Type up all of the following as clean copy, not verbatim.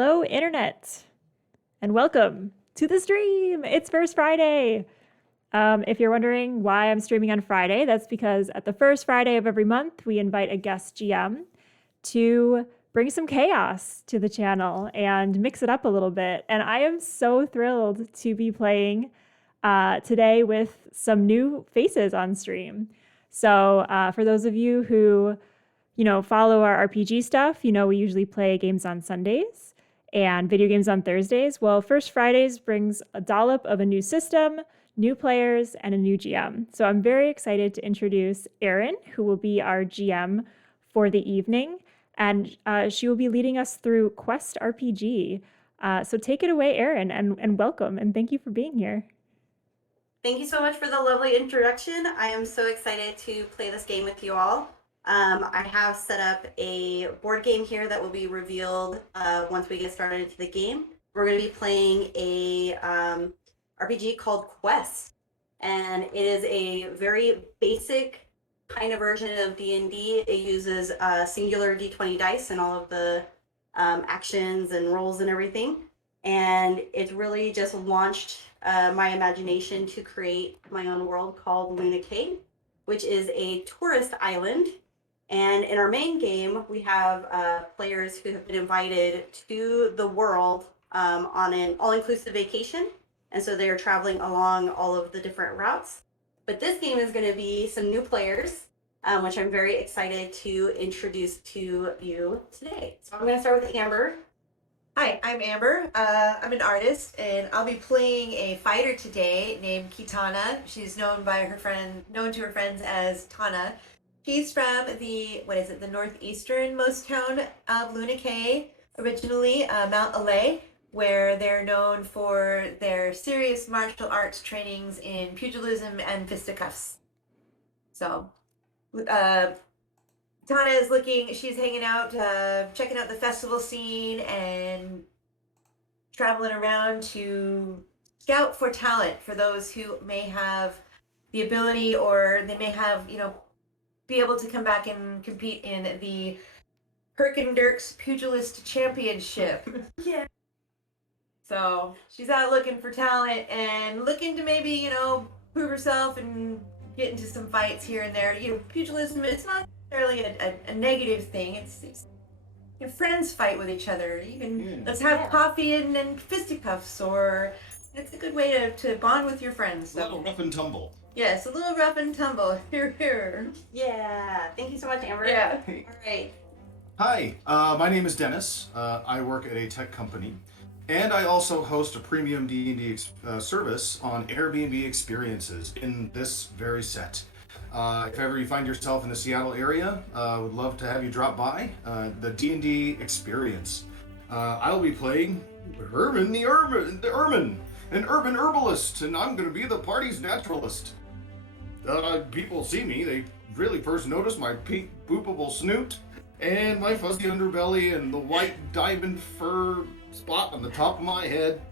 Hello, Internet, and welcome to the stream. It's First Friday. If you're wondering why I'm streaming on Friday, that's because at the first Friday of every month, we invite a guest GM to bring some chaos to the channel and mix it up a little bit. And I am so thrilled to be playing today with some new faces on stream. So for those of you who follow our RPG stuff, we usually play games on Sundays and video games on Thursdays. Well, First Fridays brings a dollop of a new system, new players, and a new GM. So I'm very excited to introduce Erin, who will be our GM for the evening. And she will be leading us through Quest RPG. So take it away, Erin, and welcome. And thank you for being here. Thank you so much for the lovely introduction. I am so excited to play this game with you all. I have set up a board game here that will be revealed once we get started into the game. We're going to be playing a RPG called Quest, and it is a very basic kind of version of D&D. It uses singular D20 dice and all of the actions and rolls and everything, and it's really just launched my imagination to create my own world called Luna Cay, which is a tourist island. And in our main game, we have players who have been invited to the world on an all-inclusive vacation. And so they are traveling along all of the different routes. But this game is going to be some new players, which I'm very excited to introduce to you today. So I'm going to start with Amber. Hi, I'm Amber. I'm an artist, and I'll be playing a fighter today named Kitana. She's known to her friends as Tana. She's from the northeasternmost town of Luna Cay, originally Mount Alay, where they're known for their serious martial arts trainings in pugilism and fisticuffs. So, Tana is she's hanging out, checking out the festival scene and traveling around to scout for talent for those who may have the ability, or they may have, be able to come back and compete in the Herkendirk's Pugilist Championship. Yeah. So she's out looking for talent and looking to maybe, prove herself and get into some fights here and there. Pugilism, it's not necessarily a negative thing. It's friends fight with each other. Let's have coffee and fisticuffs, or it's a good way to bond with your friends. So. A little rough and tumble. Yes, a little rough and tumble. Here. Yeah. Thank you so much, Amber. Yeah. All right. Hi, my name is Dennis. I work at a tech company, and I also host a premium D&D service on Airbnb experiences in this very set. If ever you find yourself in the Seattle area, I would love to have you drop by the D&D experience. I'll be playing Herman the Ermine, an urban herbalist, and I'm going to be the party's naturalist. People see me, they really first notice my pink boopable snoot and my fuzzy underbelly and the white diamond fur spot on the top of my head.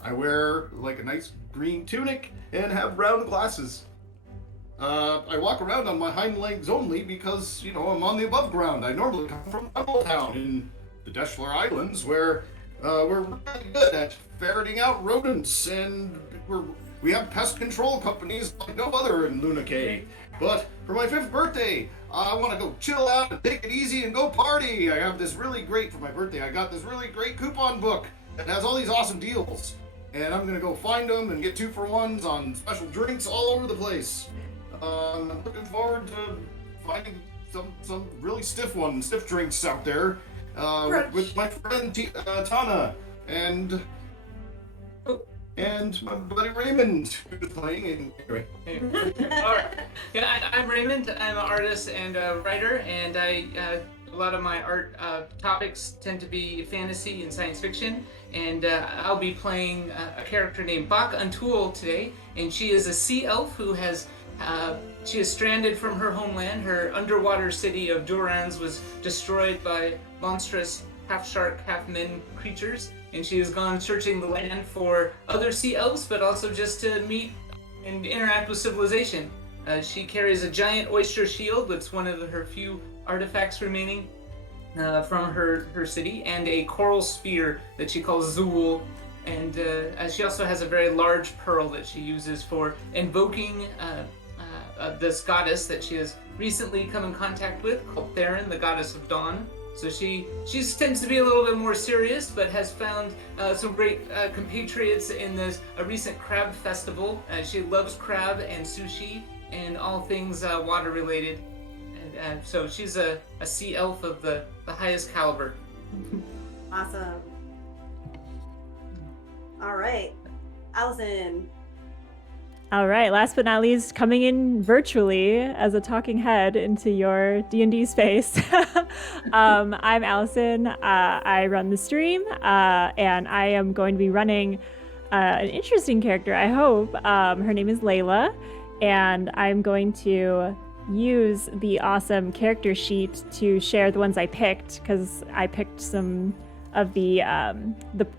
I wear like a nice green tunic and have brown glasses. I walk around on my hind legs only because, I'm on the above ground. I normally come from Town in the Deschler Islands, where we're really good at ferreting out rodents, and we have pest control companies like no other in Luna Cay. But for my 5th birthday, I want to go chill out and take it easy and go party. I have this really great, for my birthday, I got this really great coupon book that has all these awesome deals. And I'm going to go find them and get 2-for-1s on special drinks all over the place. I'm looking forward to finding some really stiff drinks out there with my friend Tana and my buddy Raymond, who's playing. Anyway. All right. Yeah, I'm Raymond. I'm an artist and a writer, and a lot of my art topics tend to be fantasy and science fiction. And I'll be playing a character named Bach Untool today, and she is a sea elf who she is stranded from her homeland. Her underwater city of Durans was destroyed by monstrous half-shark, half-men creatures, and she has gone searching the land for other sea elves, but also just to meet and interact with civilization. She carries a giant oyster shield that's one of her few artifacts remaining, from her city, and a coral spear that she calls Zool. And she also has a very large pearl that she uses for invoking this goddess that she has recently come in contact with, called Erin, the goddess of dawn. So she tends to be a little bit more serious, but has found some great compatriots in this a recent crab festival. She loves crab and sushi and all things water related. And so she's a sea elf of the highest caliber. Awesome. All right, Allison. All right, last but not least, coming in virtually as a talking head into your D&D space. I'm Allison. I run the stream, and I am going to be running an interesting character, I hope. Her name is Layla, and I'm going to use the awesome character sheet to share the ones I picked, because I picked some of the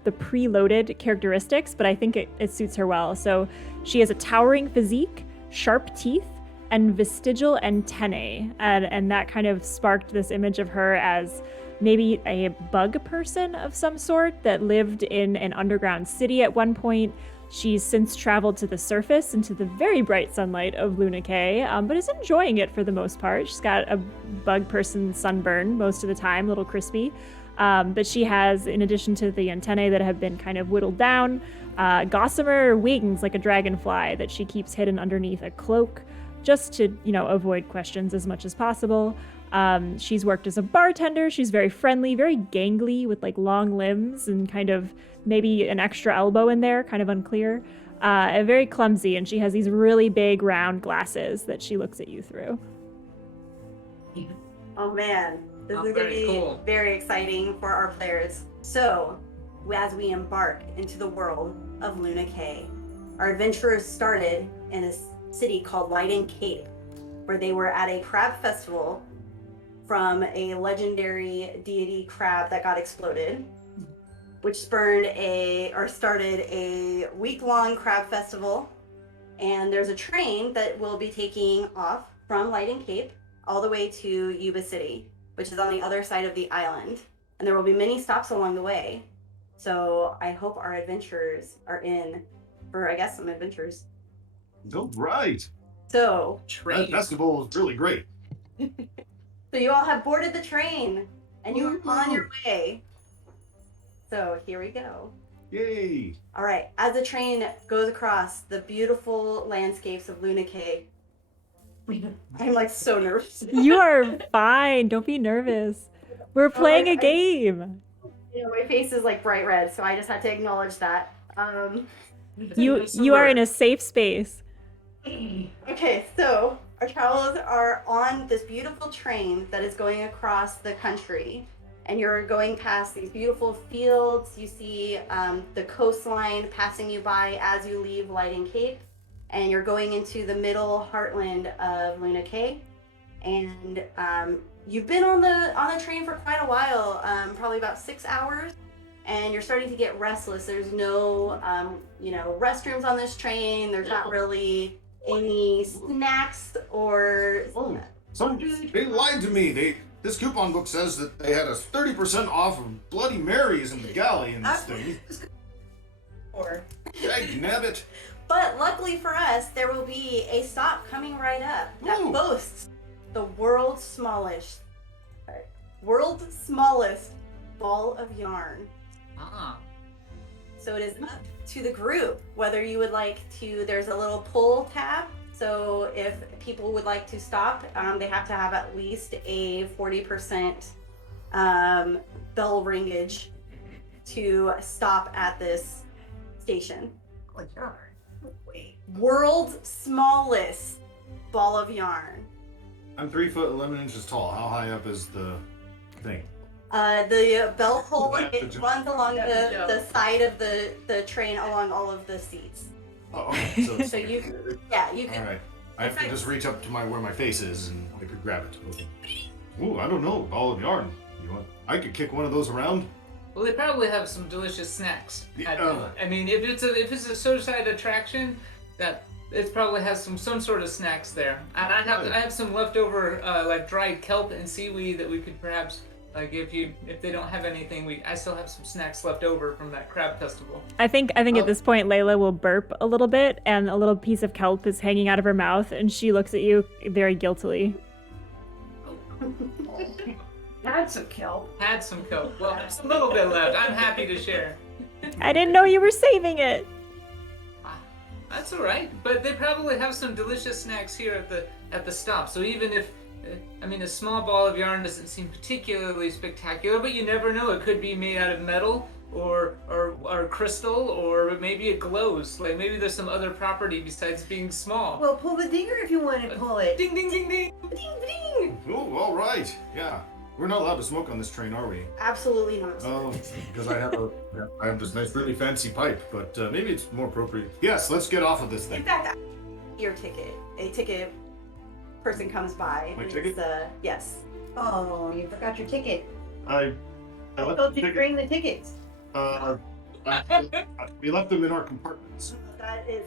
preloaded characteristics, but I think it suits her well. So she has a towering physique, sharp teeth, and vestigial antennae, and that kind of sparked this image of her as maybe a bug person of some sort that lived in an underground city at one point. She's since traveled to the surface into the very bright sunlight of Luna K, but is enjoying it for the most part. She's got a bug person sunburn most of the time, a little crispy. But she has, in addition to the antennae that have been kind of whittled down, gossamer wings like a dragonfly that she keeps hidden underneath a cloak just to, avoid questions as much as possible. She's worked as a bartender. She's very friendly, very gangly with like long limbs and kind of maybe an extra elbow in there, kind of unclear. And very clumsy, and she has these really big round glasses that she looks at you through. Oh man, this is going to be cool. Very exciting for our players. So, as we embark into the world of Luna K, our adventurers started in a city called Lighten Cape, where they were at a crab festival from a legendary deity crab that got exploded, which started a week-long crab festival. And there's a train that will be taking off from Lighten Cape all the way to Yuba City, which is on the other side of the island. And there will be many stops along the way. So I hope our adventurers are in for, I guess, some adventures. All right. So That festival was really great. you all have boarded the train and you are on your way. So here we go. Yay. All right, as the train goes across the beautiful landscapes of Luna K, I'm like so nervous. You are fine. Don't be nervous. We're playing a game. My face is like bright red, so I just had to acknowledge that. You are in a safe space. Okay, so our travelers are on this beautiful train that is going across the country, and you're going past these beautiful fields. You see the coastline passing you by as you leave Lighten Cape, and you're going into the middle heartland of Luna K. And you've been on the train for quite a while, probably about 6 hours, and you're starting to get restless. There's no restrooms on this train. There's not really any snacks or They lied to me. This coupon book says that they had us 30% off of Bloody Marys in the galley in this thing. Dag nabbit. But luckily for us, there will be a stop coming right up that boasts the world's smallest ball of yarn. So it is up to the group whether you would like to. There's a little pull tab. So if people would like to stop, they have to have at least a 40% bell ringage to stop at this station. World's smallest ball of yarn. I'm 3 foot 11 inches tall. How high up is the thing? The bell pull, it runs along the side of the train along all of the seats. Oh, okay. So you can. All right. I have to just reach up to where my face is, and I could grab it. Okay. Ooh, I don't know. Ball of yarn. I could kick one of those around. Well, they probably have some delicious snacks. Yeah. I mean, if it's a shoreside attraction, that it probably has some sort of snacks there. And I have some leftover like dried kelp and seaweed that we could perhaps Like if they don't have anything, I still have some snacks left over from that crab festival. I think at this point Layla will burp a little bit, and a little piece of kelp is hanging out of her mouth, and she looks at you very guiltily. Had some kelp. Had some Coke. Well, there's a little bit left. I'm happy to share. I didn't know you were saving it. That's all right. But they probably have some delicious snacks here at the stop. So even if a small ball of yarn doesn't seem particularly spectacular, but you never know. It could be made out of metal or crystal, or maybe it glows. Like maybe there's some other property besides being small. Well, pull the dinger if you want to pull it. Ding ding ding ding. Ding, ding. Oh, all right. Yeah. We're not allowed to smoke on this train, are we? Absolutely not. Oh, because I have this nice, really fancy pipe, but maybe it's more appropriate. Yes, let's get off of this In thing. fact, your ticket. A ticket person comes by. My and ticket? it's, yes. Oh, you forgot your ticket. I I left told the you to ticket. bring the tickets. We left them in our compartments.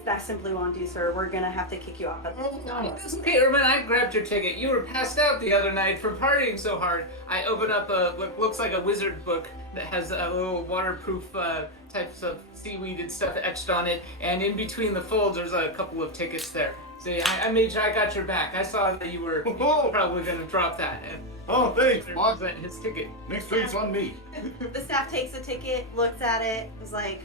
That simply won't do, sir. We're gonna have to kick you off. That's okay, Ermin. I grabbed your ticket. You were passed out the other night for partying so hard. I opened up what looks like a wizard book that has a little waterproof types of seaweed and stuff etched on it, and in between the folds there's a couple of tickets there. See, I made sure I got your back. I saw that you were probably gonna drop that and Oh, thanks, boss. represent his ticket. Next drink's on me. The staff takes the ticket, looks at it, is like,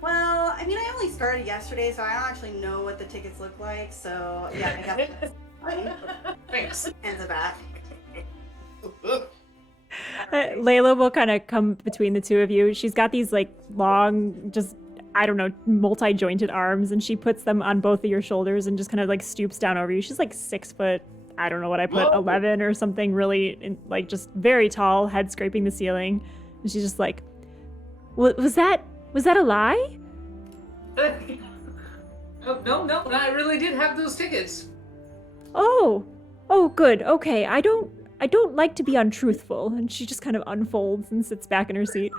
well, I mean, I only started yesterday, so I don't actually know what the tickets look like. So yeah, I got this. Thanks. Hands it back. Layla will kind of come between the two of you. She's got these like long, just I don't know, multi-jointed arms, and she puts them on both of your shoulders and just kind of like stoops down over you. She's like 6 foot, I don't know what I put, 11 or something, really like just very tall, head scraping the ceiling. And she's just like, was that a lie? No, I really did have those tickets. Oh, good. Okay, I don't like to be untruthful. And she just kind of unfolds and sits back in her seat.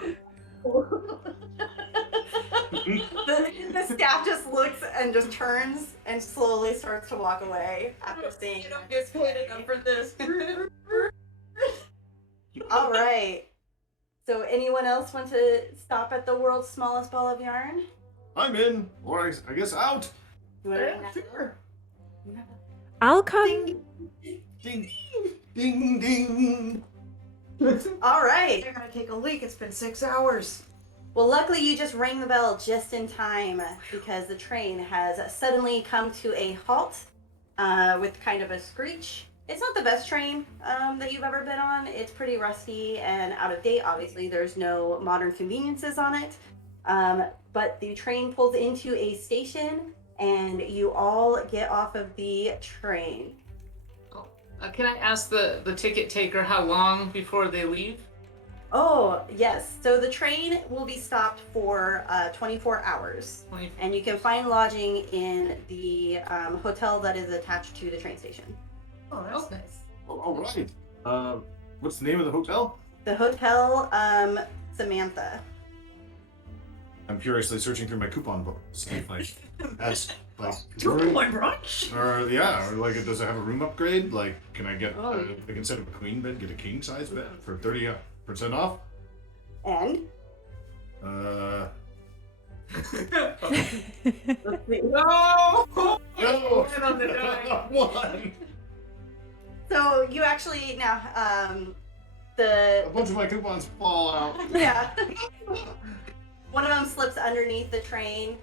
The staff just looks and just turns and slowly starts to walk away after seeing. You don't get paid enough for this. All right. So, anyone else want to stop at the world's smallest ball of yarn? I'm in, or I guess out. You want to ring that Sure. bell? I'll come. Ding, ding, ding. All right. They're gonna take a leak. It's been 6 hours. Well, luckily you just rang the bell just in time because the train has suddenly come to a halt with kind of a screech. It's not the best train that you've ever been on. It's pretty rusty and out of date. Obviously, there's no modern conveniences on it. But the train pulls into a station and you all get off of the train. Can I ask the ticket taker how long before they leave? Oh, yes. So the train will be stopped for 24 hours. And you can find lodging in the hotel that is attached to the train station. Oh, that's Okay. nice. Oh, all right. What's the name of the hotel? The hotel, Samantha. I'm curiously searching through my coupon book. See if that's like One brunch. or yeah, or like does it have a room upgrade? Like, can I get Oh. like instead of a queen bed, get a king size bed for 30% off? And No! No! Win on the die. One! so you actually now A the bunch of my coupons fall out. yeah. One of them slips underneath the train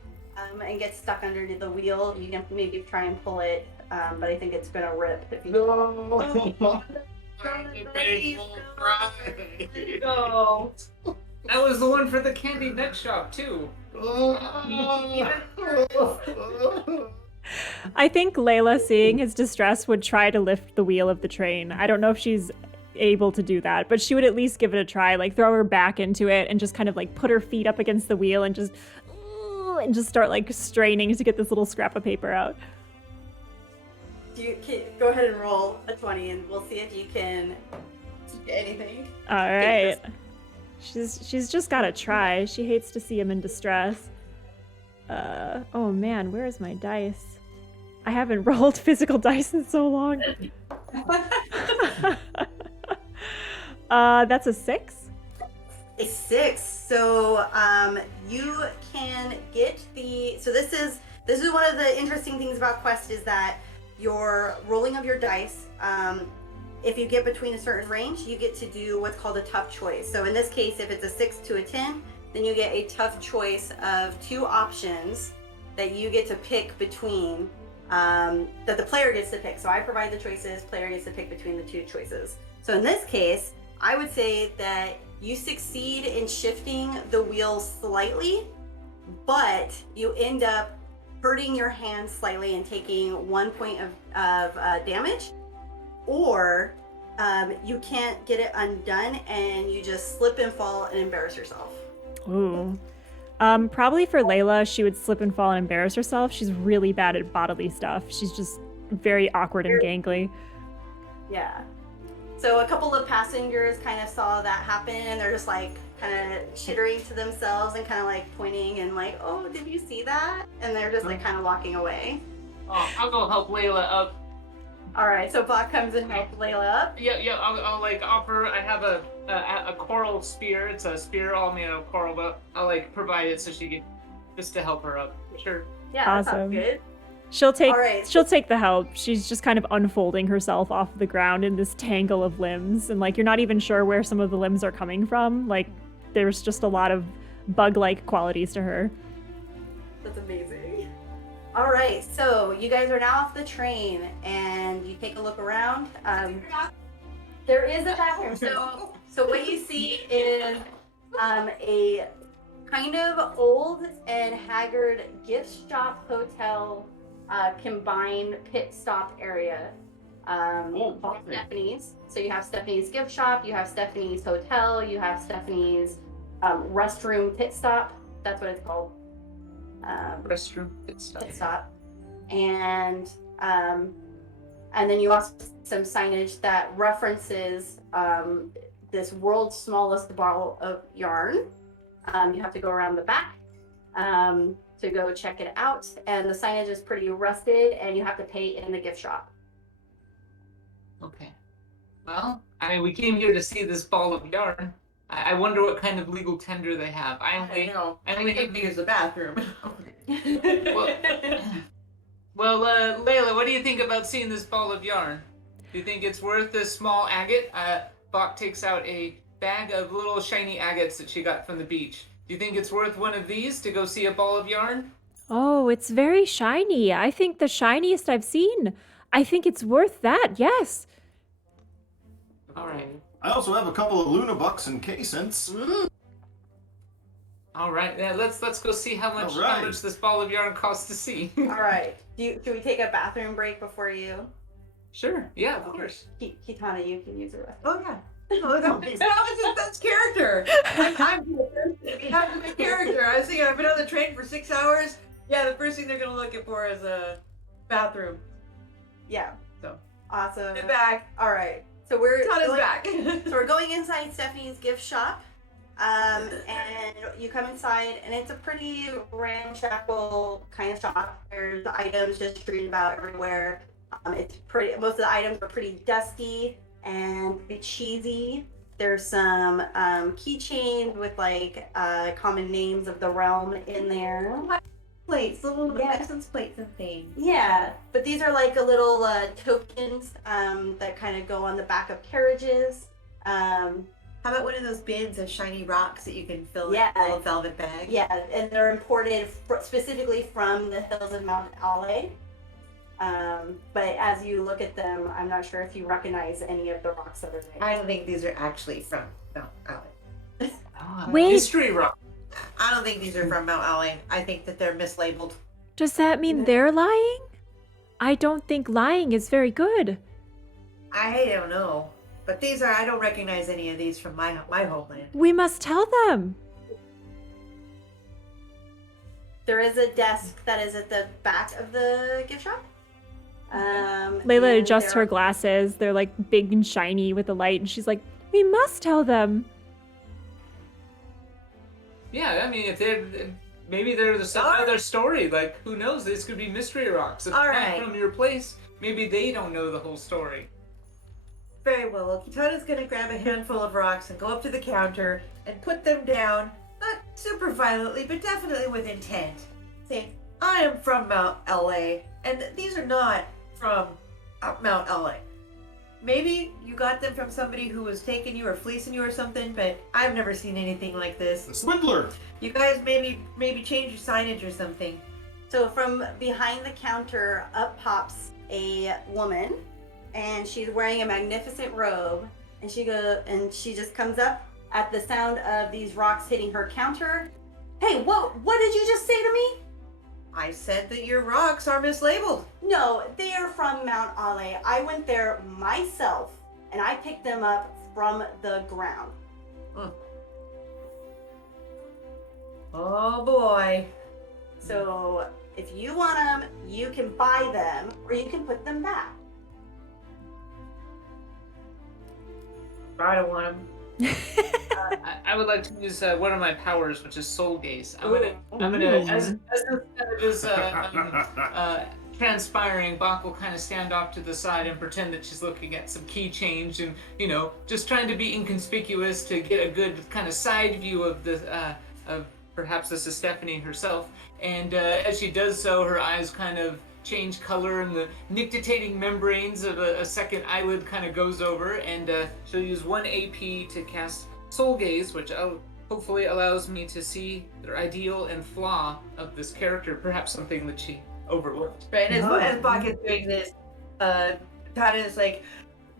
and gets stuck underneath the wheel. You can maybe try and pull it, but I think it's gonna rip if you. No! No. That was the one for the candy nut shop too. I think Layla, seeing his distress, would try to lift the wheel of the train. I don't know if she's able to do that, but she would at least give it a try, like throw her back into it and just kind of like put her feet up against the wheel and just start like straining to get this little scrap of paper out. Go ahead and roll a 20, and we'll see if you can get anything. All right. She's just gotta try. She hates to see him in distress. Oh man, where's my dice? I haven't rolled physical dice in so long. That's a 6. A 6. So you can get the. So this is one of the interesting things about Quest is that your rolling of your dice. If you get between a certain range, you get to do what's called a tough choice. So in this case, if it's a 6 to a 10, then you get a tough choice of 2 options that you get to pick between. That the player gets to pick. So I provide the choices. Player gets to pick between the 2 choices. So in this case, I would say that you succeed in shifting the wheel slightly, but you end up hurting your hand slightly and taking 1 point of damage, or you can't get it undone and you just slip and fall and embarrass yourself. Ooh. Probably for Layla, she would slip and fall and embarrass herself. She's really bad at bodily stuff. She's just very awkward and gangly. Yeah. So a couple of passengers kind of saw that happen, and they're just like kind of chittering to themselves and kind of like pointing and like, oh, did you see that? And they're just like kind of walking away. Oh, I'll go help Layla up. All right, so Bach comes and helps Layla up. Yeah. I'll like offer. I have a coral spear. It's a spear all made out of coral, but I'll like provide it so she can just to help her up. Sure. Yeah, that Awesome. sounds good. She'll take All right. she'll take the help. She's just kind of unfolding herself off the ground in this tangle of limbs, and like you're not even sure where some of the limbs are coming from. Like there's just a lot of bug-like qualities to her. That's amazing. All right, so you guys are now off the train, and you take a look around. There is a bathroom. So what you see is a kind of old and haggard gift shop hotel combined pit stop area. Called Stephanie's. So you have Stephanie's gift shop, you have Stephanie's hotel, you have Stephanie's restroom pit stop. That's what it's called. Restroom pit stop. Pit stop. And then you also see some signage that references this world's smallest ball of yarn. You have to go around the back to go check it out, and the signage is pretty rusted, and you have to pay in the gift shop. Okay. Well, I mean, we came here to see this ball of yarn. I wonder what kind of legal tender they have. I only think we use the bathroom. Well, Layla, what do you think about seeing this ball of yarn? Do you think it's worth this small agate? Bach takes out a bag of little shiny agates that she got from the beach. Do you think it's worth one of these to go see a ball of yarn? Oh, it's very shiny. I think the shiniest I've seen. I think it's worth that, yes. All right. I also have a couple of Luna bucks and K-cents. All right. Yeah, let's go see how much this ball of yarn costs to see. All right. Should we take a bathroom break before you? Sure. Yeah, of course. Kitana, you can use the restroom. Oh yeah. Oh, that's character. I'm the character. I was thinking I've been on the train for 6 hours. Yeah, the first thing they're gonna look for is a bathroom. Yeah. So awesome. get back. All right. So we're back. So we're going inside Stephanie's gift shop, and you come inside, and it's a pretty ramshackle kind of shop. There's items just strewn about everywhere. It's pretty. Most of the items are pretty dusty and pretty cheesy. There's some keychains with like common names of the realm in there. Plates, little license plates and things. Yeah, but these are like a little tokens that kind of go on the back of carriages. How about one of those bins of shiny rocks that you can fill in a little velvet bag? Yeah, and they're imported specifically from the hills of Mount Ale. But as you look at them, I'm not sure if you recognize any of the rocks that are there. I don't think these are actually from Mount Ale. Wait. Mystery rock. I don't think these are from Mount Ale. I think that they're mislabeled. Does that mean they're lying? I don't think lying is very good. I don't know. But these are, I don't recognize any of these from my homeland. We must tell them. There is a desk that is at the back of the gift shop. Layla and adjusts her glasses. They're like big and shiny with the light, and she's like, we must tell them. Yeah, I mean, if maybe there's some other story. Like, who knows? This could be mystery rocks. If All they're right. not from your place, maybe they don't know the whole story. Very well. Well, Kitana's gonna grab a handful of rocks and go up to the counter and put them down, not super violently, but definitely with intent. Saying, I am from Mount LA, and these are not from Mount LA. Maybe you got them from somebody who was taking you or fleecing you or something, but I've never seen anything like this. The swindler. You guys maybe change your signage or something. So from behind the counter, up pops a woman, and she's wearing a magnificent robe, and she just comes up at the sound of these rocks hitting her counter. Hey, what did you just say to me? I said that your rocks are mislabeled. No, they are from Mount Ale. I went there myself, and I picked them up from the ground. Oh boy. So if you want them, you can buy them, or you can put them back. I don't want them. I would like to use one of my powers, which is Soul Gaze. I'm gonna, Ooh. as this kind of is transpiring, Bach will kind of stand off to the side and pretend that she's looking at some key change and, just trying to be inconspicuous to get a good kind of side view of of perhaps this is Stephanie herself. And as she does so, her eyes kind of change color and the nictitating membranes of a second eyelid kind of goes over, and she'll use 1 AP to cast Soul Gaze, which hopefully allows me to see the ideal and flaw of this character, perhaps something that she overlooked. Right, as Bach is doing this, Tana is like,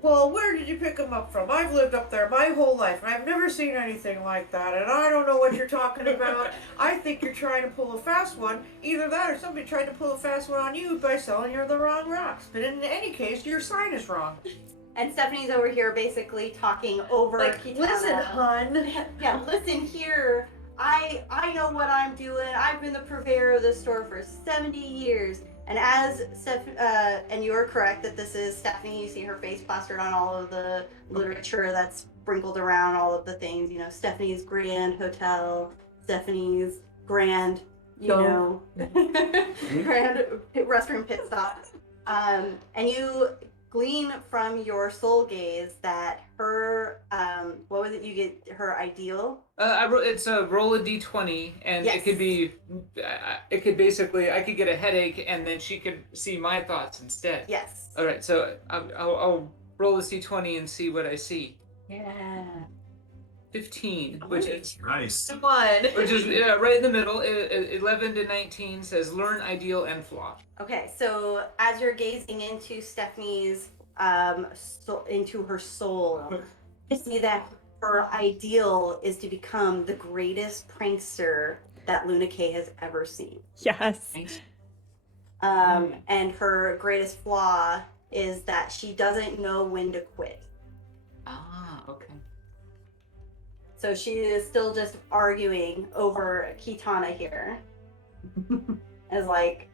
well, where did you pick them up from? I've lived up there my whole life, and I've never seen anything like that, and I don't know what you're talking about. I think you're trying to pull a fast one. Either that or somebody tried to pull a fast one on you by selling you the wrong rocks. But in any case, your sign is wrong. And Stephanie's over here basically talking over Kitana. Listen, hun. Yeah, listen here. I know what I'm doing. I've been the purveyor of this store for 70 years. And as and you are correct that this is Stephanie. You see her face plastered on all of the literature that's sprinkled around all of the things. Stephanie's Grand Hotel, Stephanie's Grand, Grand Restroom Pit Stop. And you glean from your Soul Gaze that her, what was it? You get her ideal. It's a roll a d20, and Yes. it could be, I could get a headache, and then she could see my thoughts instead. Yes. All right, so I'll roll this d20 and see what I see. Yeah. 15, which is Nice. One. right in the middle. 11 to 19 says learn ideal and flaw. Okay, so as you're gazing into Stephanie's, into her soul, you see that her ideal is to become the greatest prankster that Luna K has ever seen. Yes. And her greatest flaw is that she doesn't know when to quit. Ah, okay. So she is still just arguing over Kitana here. As like,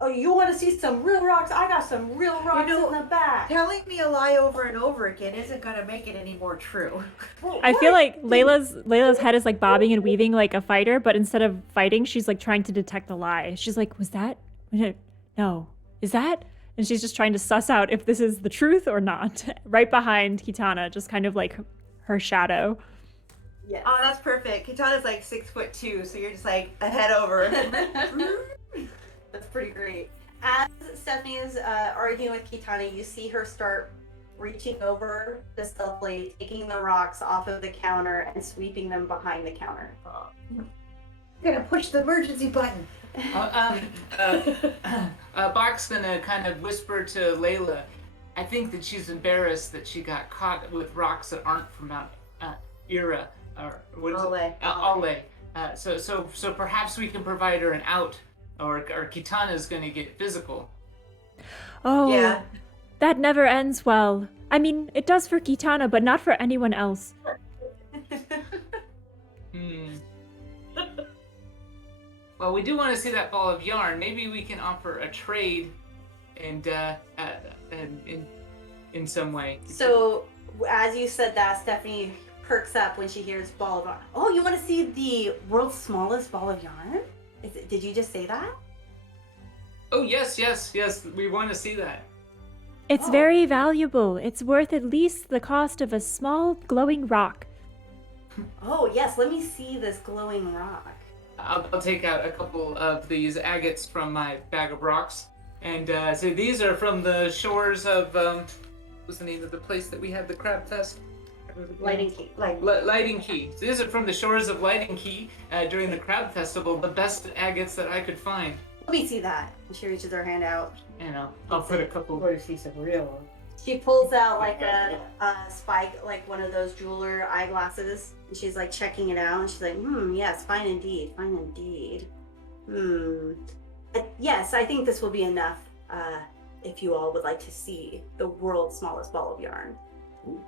oh, you want to see some real rocks? I got some real rocks in the back. Telling me a lie over and over again isn't going to make it any more true. I feel like Layla's head is like bobbing and weaving like a fighter, but instead of fighting, she's like trying to detect a lie. She's like, was that? No. Is that? And she's just trying to suss out if this is the truth or not. Right behind Kitana, just kind of like her shadow. Yes. Oh, that's perfect. Kitana's like 6'2", so you're just like a head over. That's pretty great. As Stephanie is arguing with Kitana, you see her start reaching over the stealthily, taking the rocks off of the counter and sweeping them behind the counter. I'm gonna push the emergency button. Bach's gonna kind of whisper to Layla, I think that she's embarrassed that she got caught with rocks that aren't from Mount Ira, or what is it? Ale. So perhaps we can provide her an out, or Kitana's gonna get physical. Oh, Yeah. that never ends well. I mean, it does for Kitana, but not for anyone else. Well, we do want to see that ball of yarn. Maybe we can offer a trade, and in some way. So, as you said that, Stephanie perks up when she hears ball of yarn. Oh, you want to see the world's smallest ball of yarn? Did you just say that? Oh yes, we want to see that. It's Oh. very valuable. It's worth at least the cost of a small glowing rock. Oh, yes, let me see this glowing rock. I'll take out a couple of these agates from my bag of rocks, and say these are from the shores of what's the name of the place that we had the crab fest? Lighting key. Lighting Key. So these are from the shores of Lighting Key during the crab festival. The best agates that I could find. Let me see that. And she reaches her hand out. And I'll put a couple. Or to see some real. She pulls out like a spike, like one of those jeweler eyeglasses, and she's like checking it out, and she's like, yes, fine indeed, fine indeed. Yes, I think this will be enough if you all would like to see the world's smallest ball of yarn. And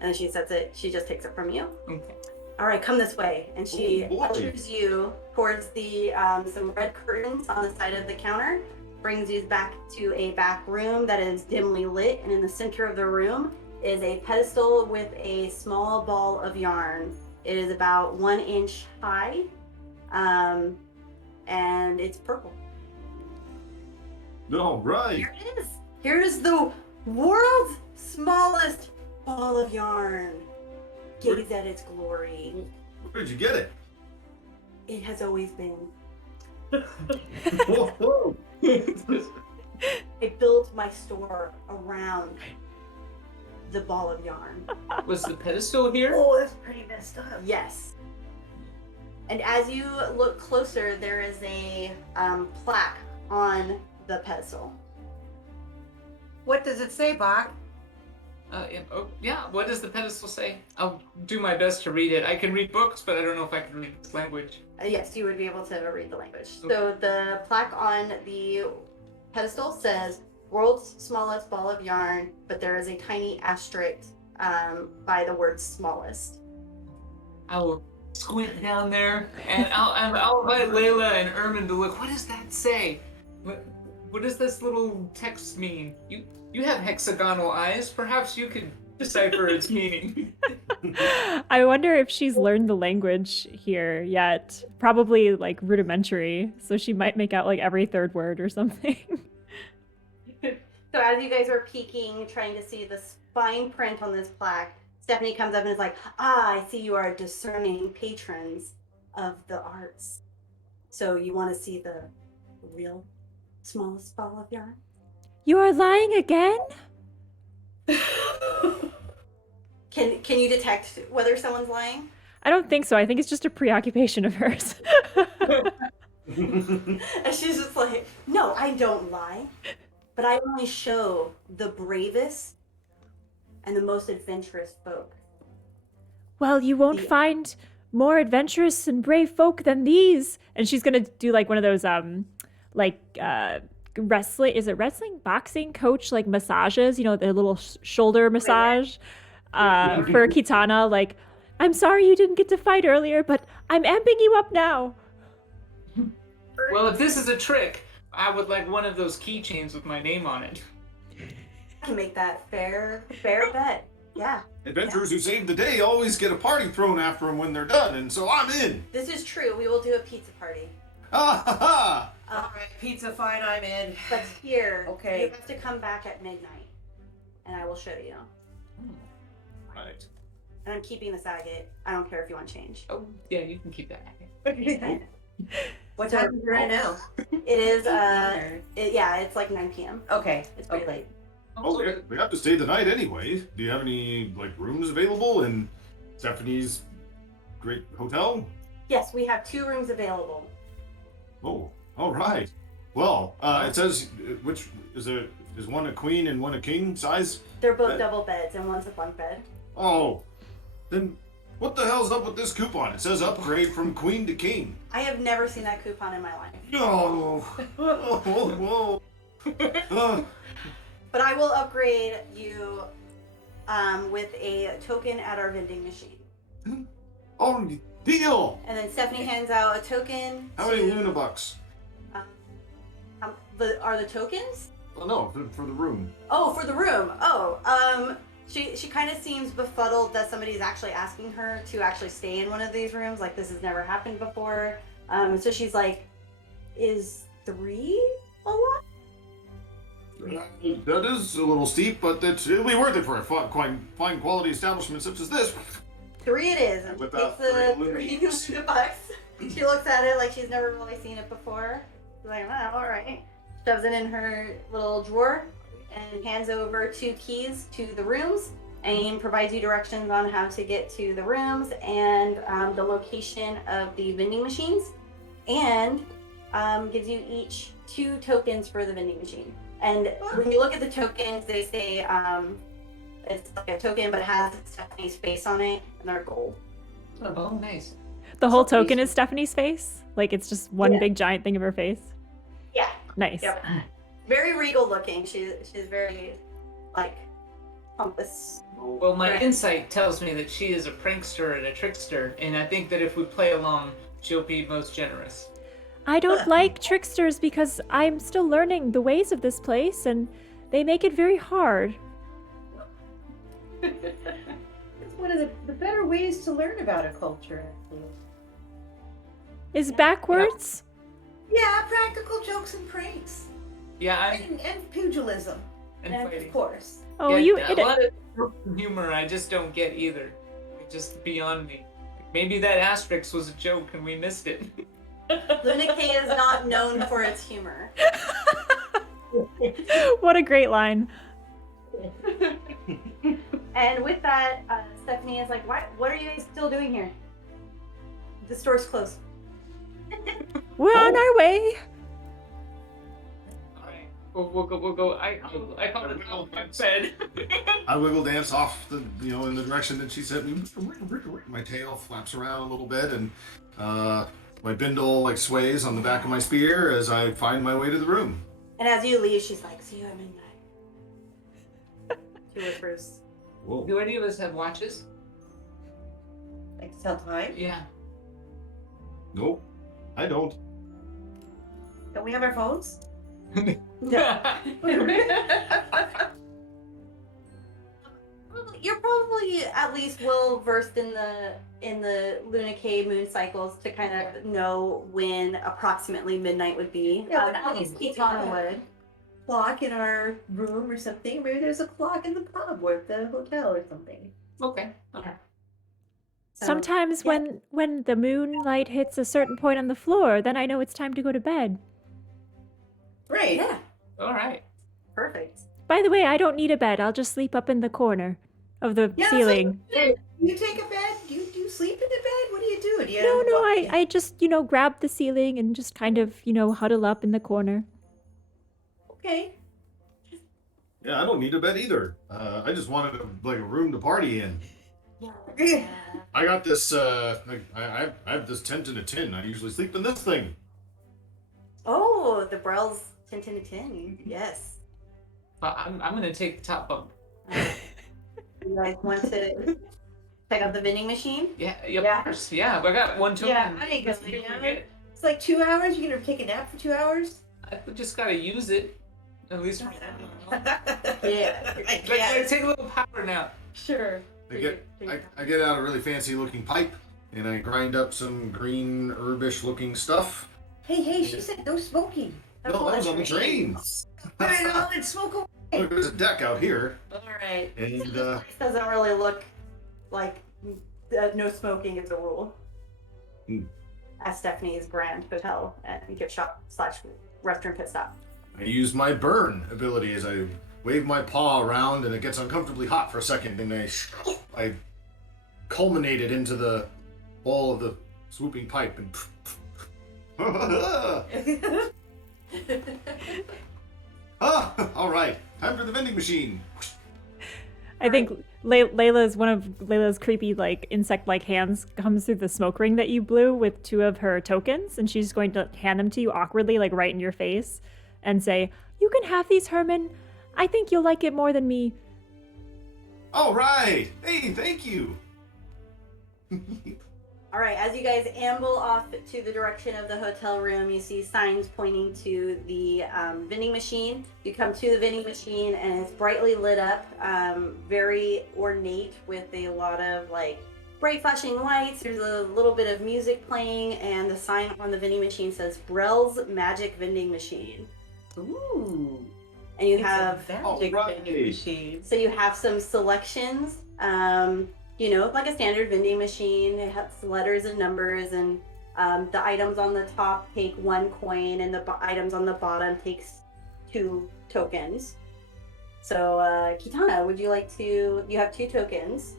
then she sets it, she just takes it from you. Okay. All right, come this way. And she Oh, boy. ushers you towards the some red curtains on the side of the counter, brings you back to a back room that is dimly lit, and in the center of the room is a pedestal with a small ball of yarn. It is about 1 inch high, and it's purple. All right. Here it is. Here's the world's smallest ball of yarn. Gaze at its glory. Where did you get it? It has always been. Whoa, whoa. I built my store around the ball of yarn. Was the pedestal here? Oh, that's pretty messed up. Yes. And as you look closer, there is a plaque on the pedestal. What does it say, Bach? Yeah. What does the pedestal say? I'll do my best to read it. I can read books, but I don't know if I can read this language. Yes, you would be able to read the language. So the plaque on the pedestal says, "World's smallest ball of yarn," but there is a tiny asterisk by the word "smallest." I will squint down there, and I'll invite Layla and Ermin to look. What does that say? What does this little text mean? You have hexagonal eyes. Perhaps you could decipher its meaning. I wonder if she's learned the language here yet. Probably like rudimentary, so she might make out like every third word or something. So as you guys are peeking, trying to see the fine print on this plaque, Stephanie comes up and is like, I see you are discerning patrons of the arts. So you want to see the real smallest ball of yarn? You are lying again? Can you detect whether someone's lying? I don't think so. I think it's just a preoccupation of hers. And she's just like, no, I don't lie. But I only show the bravest and the most adventurous folk. Well, you won't Yeah. find more adventurous and brave folk than these. And she's gonna do like one of those wrestling, is it wrestling, boxing coach like massages, you know, the little shoulder massage for Kitana. Like, I'm sorry you didn't get to fight earlier, but I'm amping you up now. Well, if this is a trick, I would like one of those keychains with my name on it. I can make that fair bet. Yeah, Adventurers who save the day always get a party thrown after them when they're done, and so I'm in. this is true. We will do a pizza party. Ah ha ha! All right, pizza, fine, I'm in. But here, Okay. you have to come back at midnight, and I will show you. Right. And I'm keeping this agate. I don't care if you want change. Oh, yeah, you can keep that. What time is it right now? It is, it's like 9 p.m. Okay. It's pretty Okay. late. Oh, we have to stay the night anyway. Do you have any like rooms available in Stephanie's great hotel? Yes, we have 2 rooms available. Oh, all right. Well, it says which is one a queen and one a king size? They're both Bed. double beds, and one's a bunk bed. Oh, then what the hell's up with this coupon? It says upgrade from queen to king. I have never seen that coupon in my life. No. Whoa. But I will upgrade you with a token at our vending machine. Oh, deal. And then Stephanie hands out a token. How many Luna bucks? Are the tokens? Oh no, for the room. Oh, for the room. Oh, she kind of seems befuddled that somebody's actually asking her to actually stay in one of these rooms. Like, this has never happened before. So she's like, is 3 a lot? That is a little steep, but it'll be worth it for a fine quality establishment such as this. 3 it is. And With takes that the three $3 She looks at it like she's never really seen it before. She's like, oh, all right. Shoves it in her little drawer and hands over 2 keys to the rooms and provides you directions on how to get to the rooms and the location of the vending machines, and gives you each 2 tokens for the vending machine. And when you look at the tokens, they say it's like a token, but it has Stephanie's face on it, and they're gold. Oh, nice. The whole token is Stephanie's face? Like it's just one big giant thing of her face? Yeah. Nice. Yep. Very regal looking. She's very like pompous. Well, my insight tells me that she is a prankster and a trickster, and I think that if we play along, she'll be most generous. I don't like tricksters because I'm still learning the ways of this place and they make it very hard. It's one of the better ways to learn about a culture, actually. Is backwards? Yeah, practical jokes and pranks. Yeah, And pugilism. and And fighting. of course. Oh, Yeah, a lot of humor I just don't get either. It's just beyond me. Maybe that asterisk was a joke and we missed it. Luna K is not known for its humor. What a great line. And with that, Stephanie is like, what are you guys still doing here? The store's closed. We're on our way. Alright, we'll go. I call it my bed. I wiggle dance off in the direction that she said. My tail flaps around a little bit, and my bindle like sways on the back of my spear as I find my way to the room. And as you leave, she's like, see you at midnight. She whispers. Whoa. Do any of us have watches? Like to tell time? Yeah. Nope, I don't. Don't we have our phones? You're probably at least well versed in the Luna K moon cycles to kind of know when approximately midnight would be. Yeah, At least Kitana would. Clock in our room or something. Maybe there's a clock in the pub or at the hotel or something. Okay. So, Sometimes yeah. when the moonlight hits a certain point on the floor, then I know it's time to go to bed. Right. Yeah, All right. perfect. By the way, I don't need a bed. I'll just sleep up in the corner of the Yeah, that's ceiling. You take a bed? Do you sleep in the bed? What do you do? Do you No, I just, grab the ceiling and just kind of, huddle up in the corner. Okay. Yeah, I don't need a bed either. I just wanted a room to party in. Yeah. I got this. I have this tent in a tin. I usually sleep in this thing. Oh, the Brell's 10 to 10. Yes. Well, I'm gonna take the top bunk. You guys want to check out the vending machine? Yeah. Yeah. Of course. Yeah. I got one token. Yeah, I ain't gonna Let's leave forget it. It's like 2 hours. You're gonna take a nap for 2 hours? I just gotta use it. At least. Yeah. I take a little power nap. Sure. I get out a really fancy looking pipe and I grind up some green herbish looking stuff. Hey, she said no smoking. No, that was on the train. I know, and smoke away. Look, there's a deck out here, All right. and This place doesn't really look like no smoking is a rule. At Stephanie's Grand Hotel and gift shop / restaurant pit stop. I use my burn ability as I wave my paw around, and it gets uncomfortably hot for a second, and I culminate it into the ball of the swooping pipe, and all right, time for the vending machine. I think Layla's one of Layla's creepy insect-like hands comes through the smoke ring that you blew with 2 of her tokens, and she's going to hand them to you awkwardly, right in your face, and say, "You can have these, Herman. I think you'll like it more than me." All right, hey, thank you. All right, as you guys amble off to the direction of the hotel room, you see signs pointing to the vending machine. You come to the vending machine and it's brightly lit up, very ornate with a lot of bright flashing lights. There's a little bit of music playing, and the sign on the vending machine says Brell's Magic Vending Machine. Ooh. and you It's a have magic Alright. vending machine. so you have some selections. Like a standard vending machine. It has letters and numbers, and the items on the top take 1 coin, and the items on the bottom takes 2 tokens. So, Kitana, would you like to? You have 2 tokens.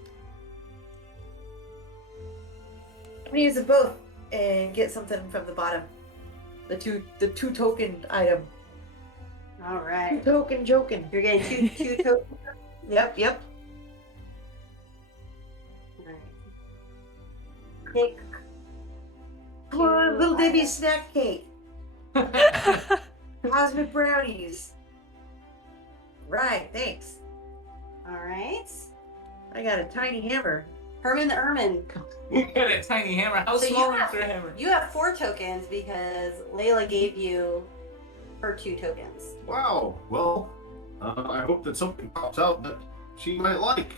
I'm gonna use them both and get something from the bottom. The two token item. All Two right. token joking. You're getting two tokens. Yep. All right. Pick. Come on, two little Debbie items. snack cake. Cosmic brownies. Right, thanks. All right. I got a tiny hammer. Herman the Ermin. You got a tiny hammer. How So you small have- is your hammer? You have 4 tokens because Layla gave you her 2 tokens. Wow. Well, I hope that something pops out that she might like.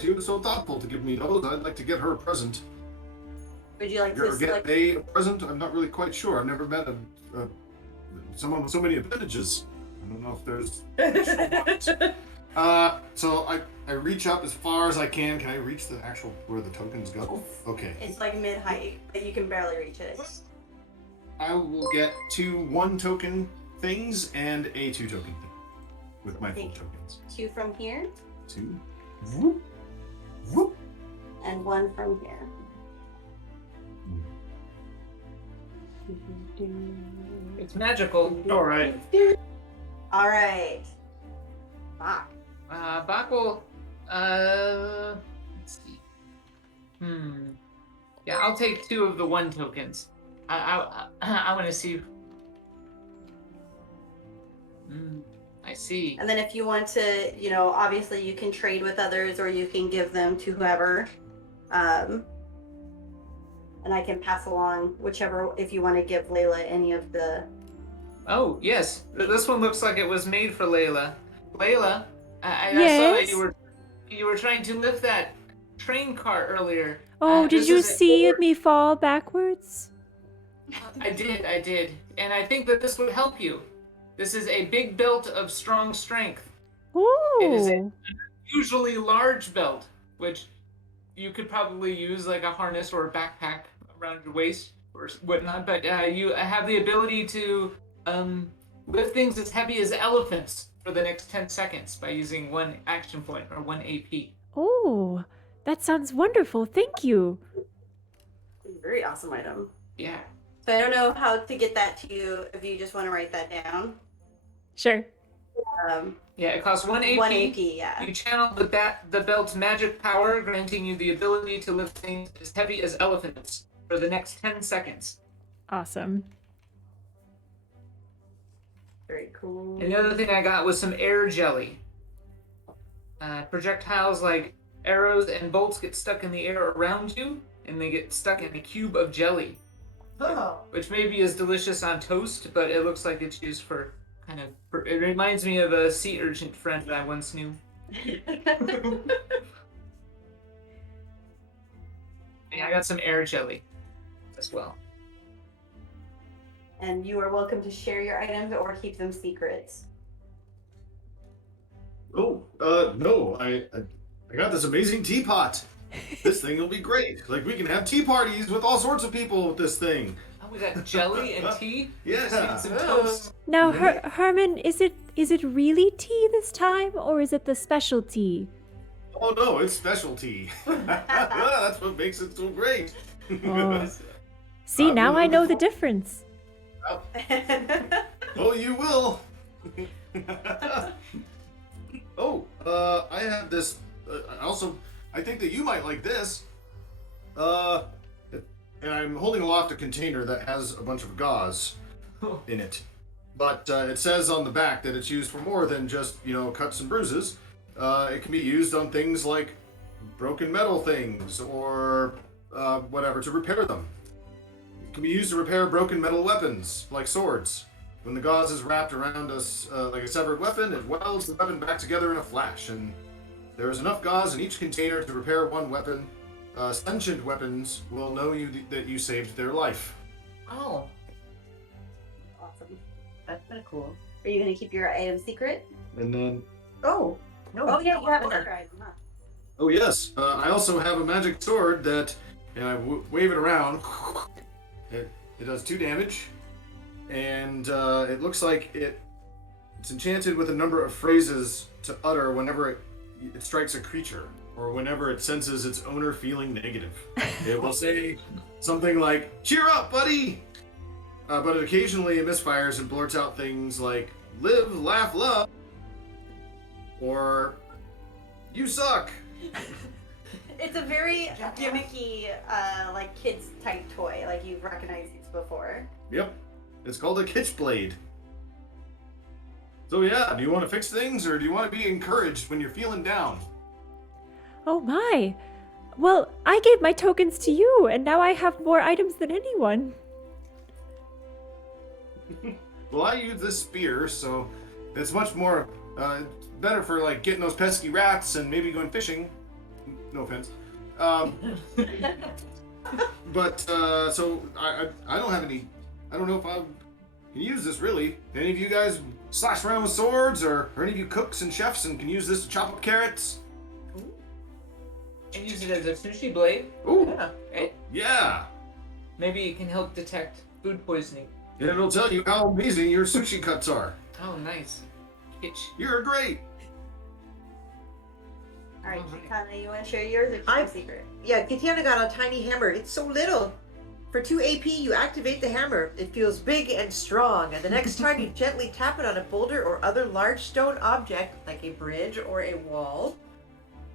She was so thoughtful to give me those. I'd like to get her a present. Would you like to Or get select? a present? I'm not really quite sure. I've never met someone with so many appendages. I don't know if there's. So I reach up as far as I can. Can I reach the actual where the tokens go? Okay. It's like mid-height, but you can barely reach it. I will get 2 1-token things and a 2-token thing with my full Thank you. tokens. 2 from here 2. Whoop. Whoop. and 1 from here. It's magical. All right. All right. Bach. Bach will. Let's see. Yeah, I'll take 2 of the 1 tokens. I want to see. I see. And then if you want to, obviously you can trade with others or you can give them to whoever. And I can pass along whichever, if you want to give Layla any of the. Oh yes, this one looks like it was made for Layla. Layla, I saw that Yes? you were trying to lift that train cart earlier. Oh, did this you is see me fall backwards? I did, and I think that this would help you. This is a big belt of strong strength. It is Ooh. Usually large belt, which you could probably use like a harness or a backpack around your waist or whatnot. But you have the ability to lift things as heavy as elephants for the next 10 seconds by using 1 action point or 1 AP. Oh, that sounds wonderful. Thank you. Very awesome item. Yeah. So I don't know how to get that to you if you just want to write that down. Sure. Yeah, it costs 1 AP. 1 AP, yeah. You channel the belt's magic power, granting you the ability to lift things as heavy as elephants for the next 10 seconds. Awesome. Very cool. And the other thing I got was some air jelly. Projectiles like arrows and bolts get stuck in the air around you, and they get stuck in a cube of jelly, Oh. which may be as delicious on toast, but it looks like it's used for it reminds me of a sea urchin friend that I once knew. Yeah, I got some air jelly as well. And you are welcome to share your items or keep them secrets. Oh, no. I got this amazing teapot. This thing will be great. Like, we can have tea parties with all sorts of people with this thing. Oh, we got jelly and tea. Yeah. Just need some toast. Now, Herman, is it really tea this time, or is it the special tea? Oh, no, it's specialty. That's what makes it so great. Oh. See, now I know the difference. Oh, you will. I have this. Also, I think that you might like this. And I'm holding aloft a container that has a bunch of gauze in it. But it says on the back that it's used for more than just, cuts and bruises. It can be used on things like broken metal things or whatever to repair them. It can be used to repair broken metal weapons, like swords. When the gauze is wrapped around us like a severed weapon, it welds the weapon back together in a flash. And there is enough gauze in each container to repair one weapon. Sentient weapons will know that you saved their life. Oh, Awesome. That's kind of cool. Are you going to keep your item secret? And then, Oh, no. Oh yeah, you have more. another item, huh? oh yes, I also have a magic sword that, and I wave it around. It does 2 damage, and it looks like it's enchanted with a number of phrases to utter whenever it strikes a creature, or whenever it senses its owner feeling negative. It will say something like, "Cheer up, buddy!" But occasionally it misfires and blurts out things like, "Live, laugh, love," or "You suck." It's a very gimmicky, like kids type toy. Like you've recognized these before. Yep, it's called a Kitchblade. So yeah, do you want to fix things, or do you want to be encouraged when you're feeling down? Oh my. Well, I gave my tokens to you, and now I have more items than anyone. Well, I use this spear, so it's much more better for like getting those pesky rats and maybe going fishing. No offense. But so I don't have any. I don't know if I can use this really. Any of you guys slash around with swords, or any of you cooks and chefs and can use this to chop up carrots? And use it as a sushi blade. Ooh, Yeah. Right? yeah. Maybe it can help detect food poisoning. And it'll tell you how amazing your sushi cuts are. Oh, nice. Kitsch. You're great. All right, Alright. Kitana, you want to share yours or keep I'm- a secret? Yeah, Katiana got a tiny hammer. It's so little. For 2 AP, you activate the hammer. It feels big and strong, and the next time you gently tap it on a boulder or other large stone object, like a bridge or a wall,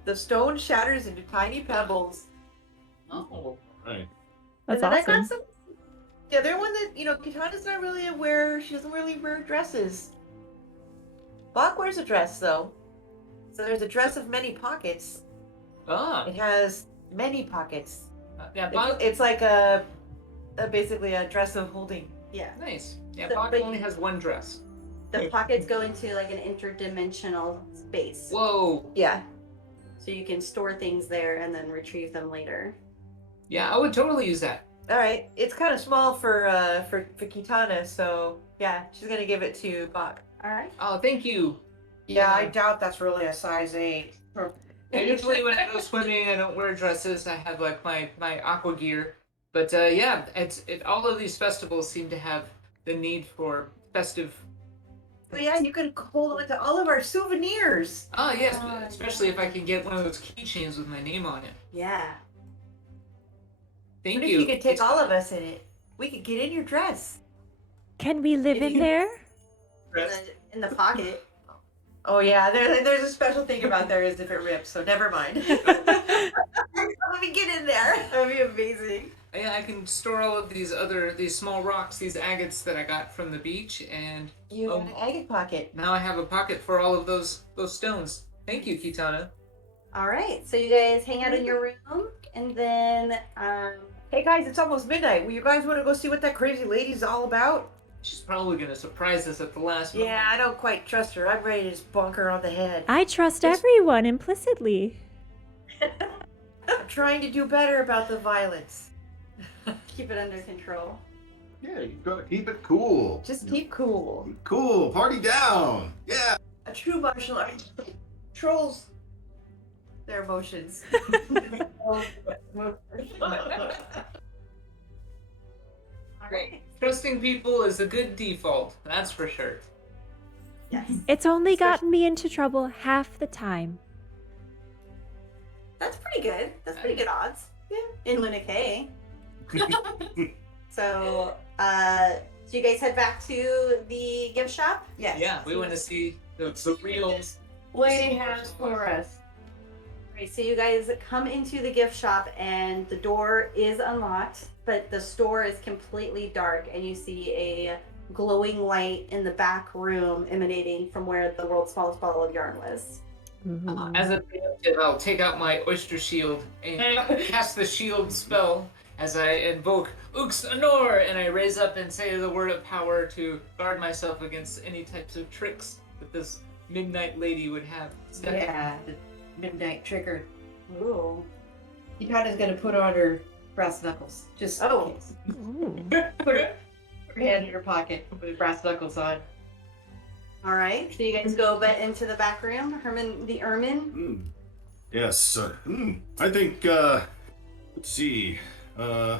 the stone shatters into tiny pebbles. Oh. Right. That's and then I awesome. got some. The other one that, Katana's not really aware. She doesn't really wear dresses. Bach wears a dress, though. So there's a dress of many pockets. Ah. It has many pockets. Yeah, It's, Bach. it's like basically a dress of holding. Yeah. Nice. Yeah, So- Bach but- only has one dress. The pockets go into like an interdimensional space, Whoa. Yeah. so you can store things there and then retrieve them later. Yeah, I would totally use that. All right. It's kind of small for Kitana, so yeah, she's gonna give it to Bach. All right. Oh, thank you. Yeah, I doubt that's really a size 8. Yeah, usually when I go swimming, I don't wear dresses. I have like my aqua gear. But yeah, all of these festivals seem to have the need for festive. But yeah, you can hold it to all of our souvenirs. Oh yes, Oh, especially if I can get one of those keychains with my name on it. Yeah. Thank What if you. you could take all of us in it? We could get in your dress. Can we live in there? In the pocket. Oh yeah, there's a special thing about there is if it rips, so never mind. Let me get in there. That'd be amazing. Yeah, I can store all of these small rocks, these agates that I got from the beach, and You got an agate pocket. now I have a pocket for all of those stones. Thank you, Kitana. All right. So you guys hang out in your room, and then Hey guys, it's almost midnight. Well, you guys want to go see what that crazy lady's all about? She's probably gonna surprise us at the last moment. Yeah, I don't quite trust her. I'm ready to just bonk her on the head. I trust everyone implicitly. I'm trying to do better about the violence. keep it under control. Yeah, you gotta keep it cool. Just keep cool. Cool. Party down. Yeah. A true martial art controls their emotions. All right. Trusting people is a good default, that's for sure. Yes. It's only gotten me into trouble half the time. That's pretty good. That's pretty good odds. Yeah. In Luna K. So, do you guys head back to the gift shop? Yes. Yeah, we want to see the real. Lady has for us. Right, so you guys come into the gift shop and the door is unlocked, but the store is completely dark and you see a glowing light in the back room emanating from where the world's smallest bottle of yarn was. Ooh. As a preemptive, I'll take out my oyster shield and cast the shield spell as I invoke Ux Anor, and I raise up and say the word of power to guard myself against any types of tricks that this midnight lady would have. Yeah, the midnight trigger. Ooh. Kitana's gonna put on her brass knuckles. Just in Oh. case. Ooh. Put her hand in her pocket, put her brass knuckles on. All right, so you guys go into the back room. Herman, the Ermin. Yes. I think. Let's see. I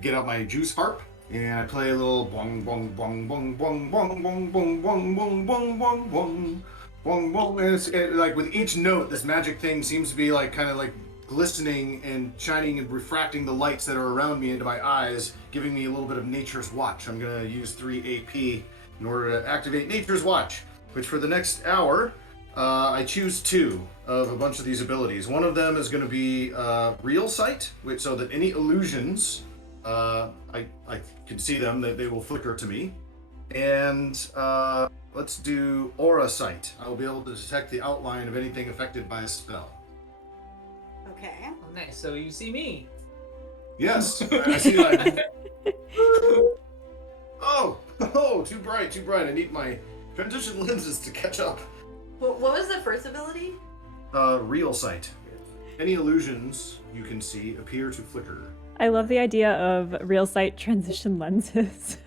get out my juice harp and I play a little bong bong bong bong bong bong bong bong bong bong bong bong bong bong bong, and it's like with each note, this magic thing seems to be like kind of like glistening and shining and refracting the lights that are around me into my eyes, giving me a little bit of Nature's Watch. I'm gonna use 3 AP in order to activate Nature's Watch, which for the next hour, I choose 2 of a bunch of these abilities. One of them is going to be Real Sight, which so that any illusions, I can see them, that they will flicker to me. And let's do Aura Sight. I will be able to detect the outline of anything affected by a spell. Okay. Oh, nice. So you see me. Yes, I see that. Oh, too bright. I need my transition lenses to catch up. What was the first ability? Real Sight. Any illusions you can see appear to flicker. I love the idea of real sight transition lenses.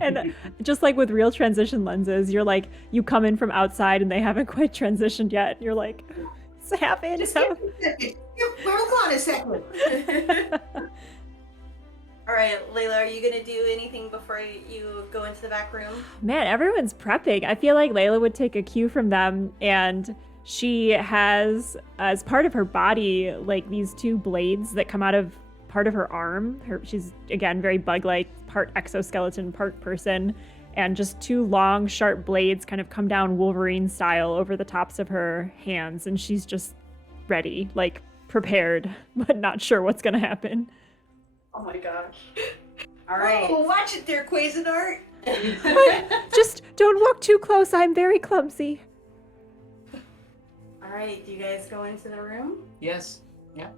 And just like with real transition lenses, you're like, you come in from outside and they haven't quite transitioned yet. And you're like, snap in. Just give me a second. Hold on a second. All right, Layla, are you gonna do anything before you go into the back room? Man, everyone's prepping. I feel like Layla would take a cue from them, and she has, as part of her body, like these 2 blades that come out of part of her arm. She's, again, very bug-like, part exoskeleton, part person, and just 2 long, sharp blades kind of come down Wolverine style over the tops of her hands, and she's just ready, like prepared, but not sure what's gonna happen. Oh my gosh. All right. Oh, watch it there, Cuisinart. Just don't walk too close. I'm very clumsy. All right, do you guys go into the room? Yes. Yeah.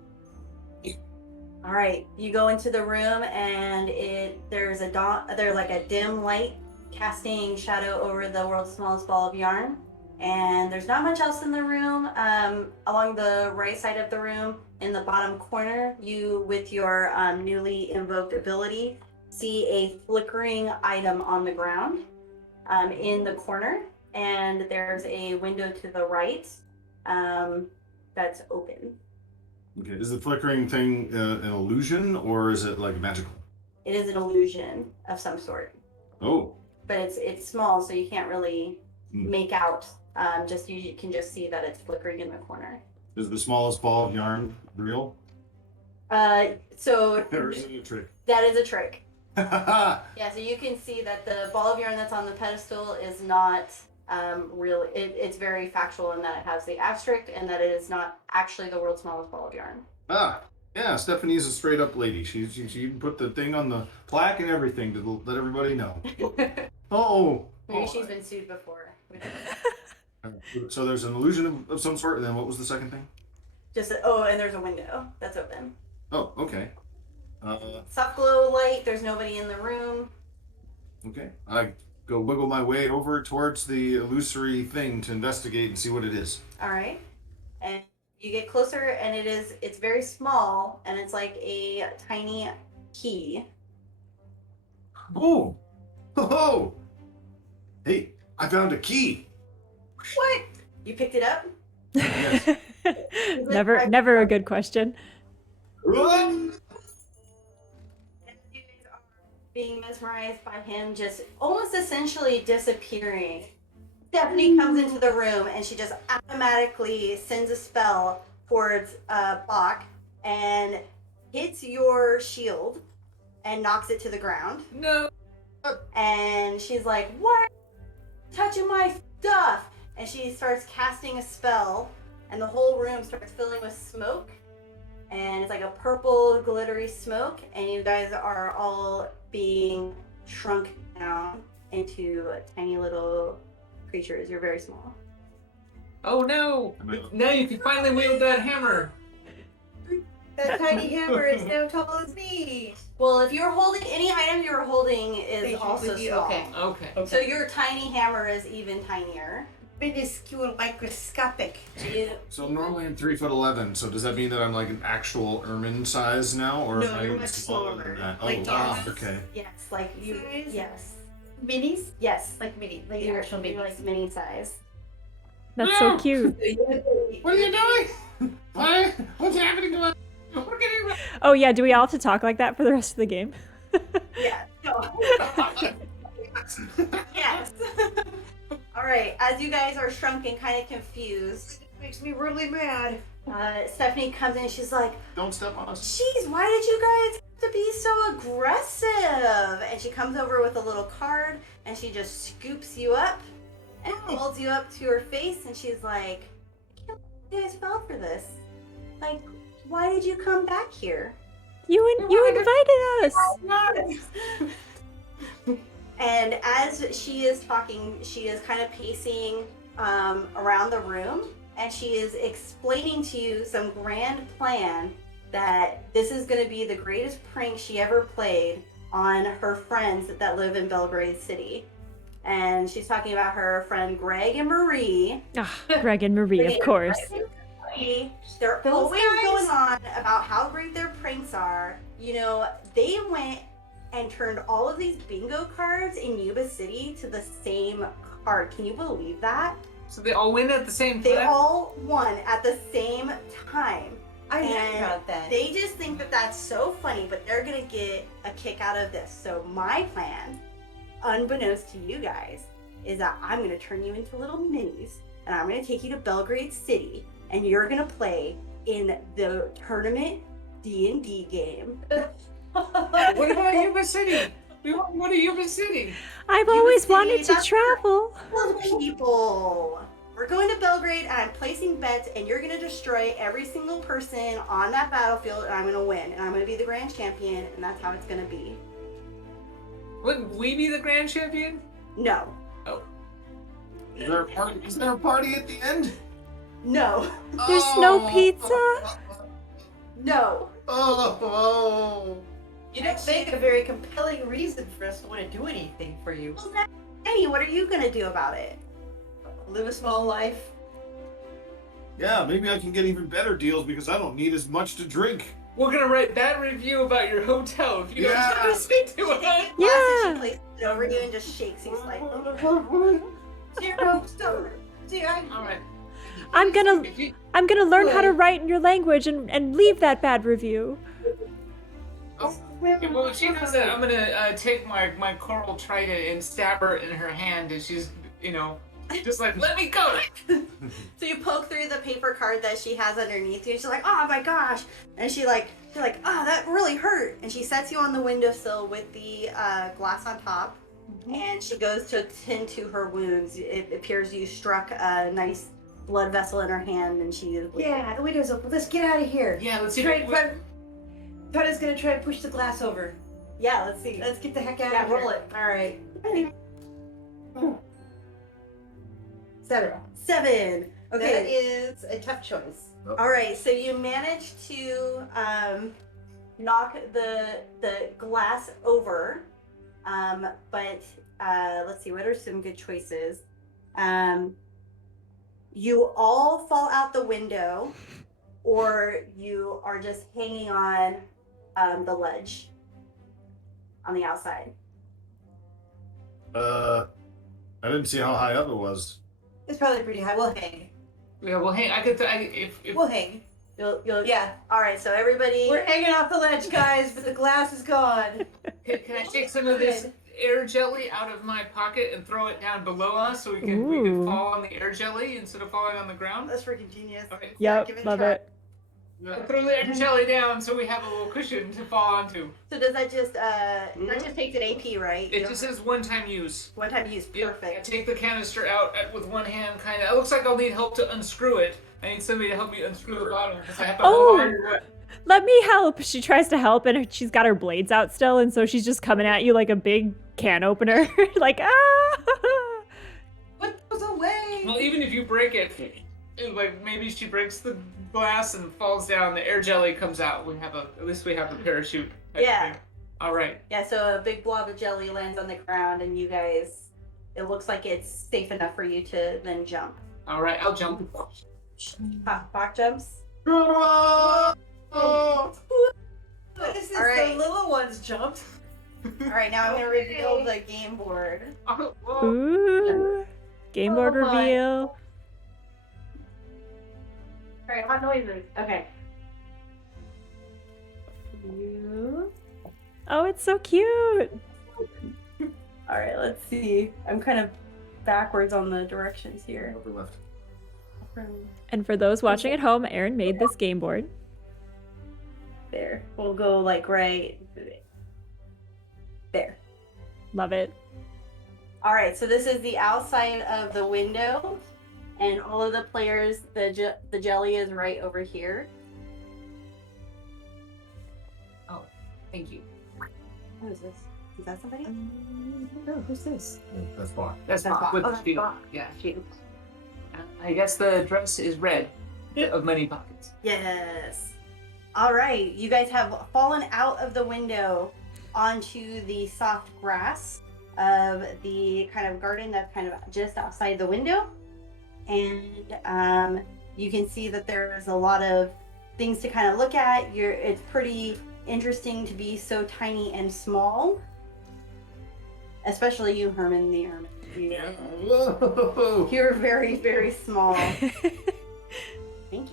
All right, you go into the room and there's like a dim light casting shadow over the world's smallest ball of yarn, and there's not much else in the room. Along the right side of the room, in the bottom corner, you, with your newly invoked ability, see a flickering item on the ground in the corner, and there's a window to the right that's open. Okay, is the flickering thing an illusion or is it like magical? It is an illusion of some sort, Oh. but it's small, so you can't really make out. You can just see that it's flickering in the corner. Is the smallest ball of yarn real? So Or is it a trick? that is a trick. Yeah, so you can see that the ball of yarn that's on the pedestal is not real. It's very factual in that it has the asterisk and that it is not actually the world's smallest ball of yarn. Yeah, Stephanie's a straight up lady. She put the thing on the plaque and everything to let everybody know. Maybe she's been sued before. So there's an illusion of some sort, and then what was the second thing? And there's a window that's open. Oh, okay. Soft glow light, there's nobody in the room. Okay. I go wiggle my way over towards the illusory thing to investigate and see what it is. All right. And you get closer, and it's very small, and it's like a tiny key. Oh! Oh! Hey, I found a key! What? You picked it up? Yes. Never a good question. And you guys are being mesmerized by him just almost essentially disappearing. Stephanie comes into the room and she just automatically sends a spell towards Bach and hits your shield and knocks it to the ground. No. And she's like, "What? Touching my stuff!" And she starts casting a spell, and the whole room starts filling with smoke. And it's like a purple, glittery smoke, and you guys are all being shrunk down into tiny little creatures. You're very small. Oh no! Now you can finally wield that hammer. That tiny hammer is now tall as me. Well, if you're holding any item you're holding is They also should be- small. okay. Okay. So your tiny hammer is even tinier. Minuscule, microscopic. So normally I'm 3'11", so does that mean that I'm like an actual ermine size now? Or No, am I you're much smaller than smaller. that? Oh, Like wow, yes. okay. Yes, like you. Size? Yes. Minis? Yes, Like mini, like you're actual minis. like mini size. That's so cute. What are you doing? What's happening to us? We're getting. Oh yeah, do we all have to talk like that for the rest of the game? Yeah. No. Yes. All right. As you guys are shrunk and kind of confused, Makes me really mad. Stephanie comes in and she's like, Don't step on us. "Jeez, why did you guys have to be so aggressive?" And she comes over with a little card and she just scoops you up and holds you up to her face and she's like, "I can't believe you guys fell for this. Like, why did you come back here?" You invited us. And as she is talking, she is kind of pacing around the room and she is explaining to you some grand plan that this is going to be the greatest prank she ever played on her friends that live in Belgrade City. And she's talking about her friend Greg and Marie. Ah, Greg and Marie, of course. They're Those always guys? going on about how great their pranks are. You know, they went and turned all of these bingo cards in Yuba City to the same card. Can you believe that? So they all win at the same They time? all won at the same time. I heard And about that. They just think that that's so funny, but they're gonna get a kick out of this. So my plan, unbeknownst to you guys, is that I'm gonna turn you into little minis, and I'm gonna take you to Belgrade City, and you're gonna play in the tournament D&D game. What about Yuba City? We want to go to Yuba City. I've You always see, wanted to that's travel. People, we're going to Belgrade, and I'm placing bets, and you're gonna destroy every single person on that battlefield, and I'm gonna win, and I'm gonna be the grand champion, and that's how it's gonna be. Wouldn't we be the grand champion? No, Oh. Is there a party at the end? no, There's no pizza? no. Oh. You don't make a very compelling reason for us to want to do anything for you. Well, then, Annie, what are you gonna do about it? Live a small life. Yeah, maybe I can get even better deals because I don't need as much to drink. We're gonna write bad review about your hotel if you don't Yeah. tell us to do it. Yeah. She places it over you and just shakes you slightly. Zero stone. All right. I'm gonna If you, learn how to write in your language and leave that bad review. yeah, well, if she does that, I'm gonna take my coral trident and stab her in her hand, and she's, just like, let me go. So you poke through the paper card that she has underneath you. She's like, "Oh my gosh!" And she's like, "Oh, that really hurt." And she sets you on the windowsill with the glass on top, and she goes to attend to her wounds. It appears you struck a nice blood vessel in her hand, and she is bleeding. Yeah, the window's open. Let's get out of here. Yeah, let's see. Tada's gonna try to push the glass over. Yeah, let's see. Let's get the heck out Yeah, of here. roll it. All right. 7. That Okay. is a tough choice. All right. So you managed to knock the glass over, but let's see. What are some good choices? You all fall out the window, or you are just hanging on the ledge on the outside. I didn't see how high up it was. It's probably pretty high. We'll hang. Yeah, well, hey, I could. If We'll hang. You'll. Yeah. All right. So everybody. We're hanging off the ledge, guys, but the glass is gone. can I take some of this air jelly out of my pocket and throw it down below us so we can Ooh. fall on the air jelly instead of falling on the ground? That's freaking genius. Okay. Yeah, give Yep, it a love try. it. I'll throw the air jelly down so we have a little cushion to fall onto. So does that just that just takes an AP, right? It just says one-time use. one time use. Yep, I Perfect. take the canister out with one hand, kind of. It looks like I'll need help to unscrew it. I need somebody to help me unscrew the bottom because I have to Oh. hold it. Let me help. She tries to help and she's got her blades out still, and so she's just coming at you like a big can opener. Like, ah! Put those away. Well, even if you break it, like maybe she breaks the glass and falls down, the air jelly comes out. At least we have the parachute. type Yeah. thing. All right. Yeah. So a big blob of jelly lands on the ground, and you guys. It looks like it's safe enough for you to then jump. All right. I'll jump. Bach jumps. What is this? All right. The little ones jumped. All right, now I'm gonna reveal the game board. Oh, whoa. Ooh. Game board Oh my. reveal. All right, hot noises. Okay. You. Oh, it's so cute. All right, let's see. I'm kind of backwards on the directions here. Upper left. And for those watching at home, Erin made this game board. There. We'll go like right there. Love it. All right, so this is the outside of the window, and all of the players, the jelly is right over here. Oh, thank you. Who is this? Is that somebody? Oh, who's this? That's bar. That's That's Bob with Bob. the Oh, that's shield. Bob. Yeah. Shoot. I guess the dress is red of many pockets. Yes. All right, you guys have fallen out of the window onto the soft grass of the kind of garden that's kind of just outside the window. And you can see that there is a lot of things to kind of look at. It's pretty interesting to be so tiny and small. Especially you, Herman the Herman. Whoa. You're very, very small. Thank you.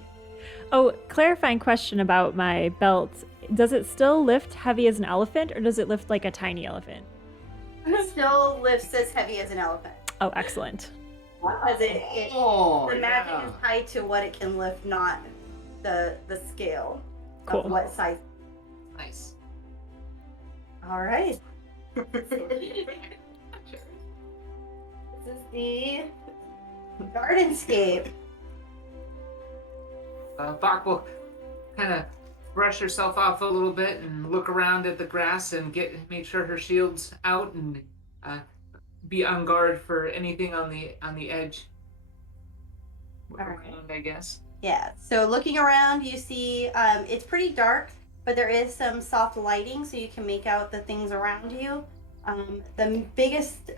Oh, clarifying question about my belt. Does it still lift heavy as an elephant or does it lift like a tiny elephant? Still lifts as heavy as an elephant. Oh, excellent. Because Oh, the magic yeah. is tied to what it can lift, not the scale Cool. of what size. Nice. All right. Sure. This is the gardenscape. Bach will kind of brush herself off a little bit and look around at the grass and make sure her shield's out and be on guard for anything on the edge. Look All right. around, I guess. Yeah. So looking around, you see it's pretty dark, but there is some soft lighting, so you can make out the things around you. The biggest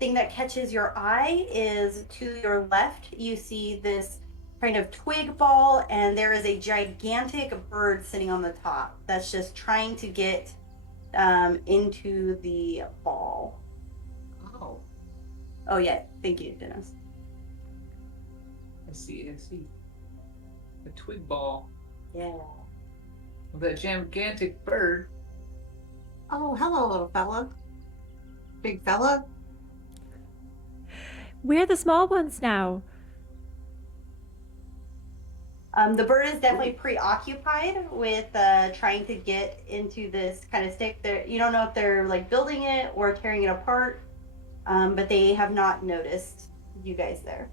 thing that catches your eye is to your left. You see this kind of twig ball, and there is a gigantic bird sitting on the top that's just trying to get into the ball. Oh, Oh yeah, thank you, Dennis. I see. A twig ball. Yeah. Well, that gigantic bird. Oh, hello, little fella. Big fella. We're the small ones now. The bird is definitely preoccupied with trying to get into this kind of stick. You don't know if they're like building it or tearing it apart, but they have not noticed you guys there.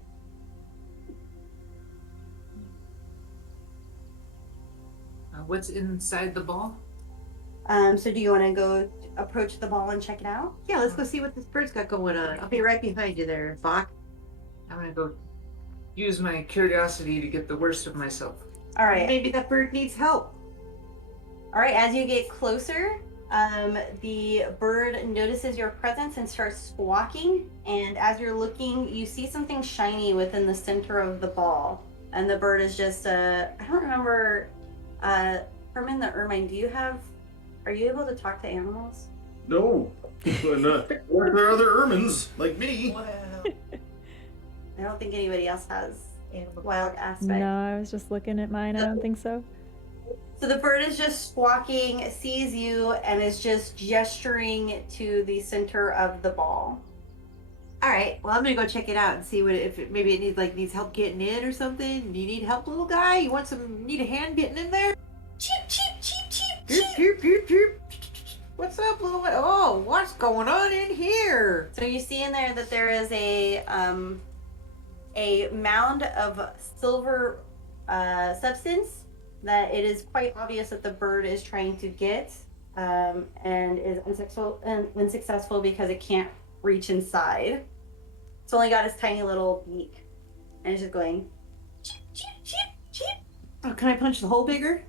What's inside the ball? So do you want to go approach the ball and check it out? Yeah, let's go see what this bird's got going on. I'll be right behind you there, Bach. I'm gonna go use my curiosity to get the worst of myself. All right. Maybe that bird needs help. All right. As you get closer, the bird notices your presence and starts squawking. And as you're looking, you see something shiny within the center of the ball. And the bird is just I don't remember. Herman the Ermine, are you able to talk to animals? No, but not. Or there are other ermines like me. Wow. I don't think anybody else has Animal wild aspect. No, I was just looking at mine. I don't think so. So the bird is just squawking, sees you, and is just gesturing to the center of the ball. All right. Well, I'm gonna go check it out and see maybe it needs help getting in or something. Do you need help, little guy? Need a hand getting in there? Cheep, cheep, cheep, cheep, Peep, cheep. peep, peep, peep. What's up, little guy? Oh, what's going on in here? So you see in there that there is a mound of silver substance that it is quite obvious that the bird is trying to get, and is unsuccessful because it can't reach inside. It's only got its tiny little beak, and it's just going cheep, cheep, cheep, cheep. Oh, can I punch the hole bigger?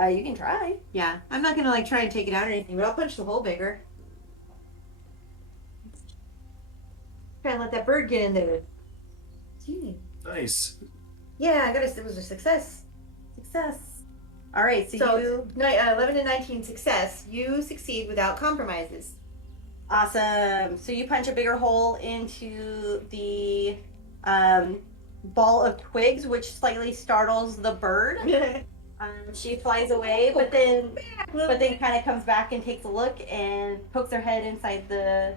You can try. Yeah, I'm not gonna try and take it out or anything, but I'll punch the hole bigger. Try and let that bird get in there. Gee. Nice. Yeah, it was a success. Success. All right, so, So you 11 to 19 success. You succeed without compromises. awesome. So you punch a bigger hole into the ball of twigs, which slightly startles the bird. She flies away, but then kind of comes back and takes a look and pokes her head inside the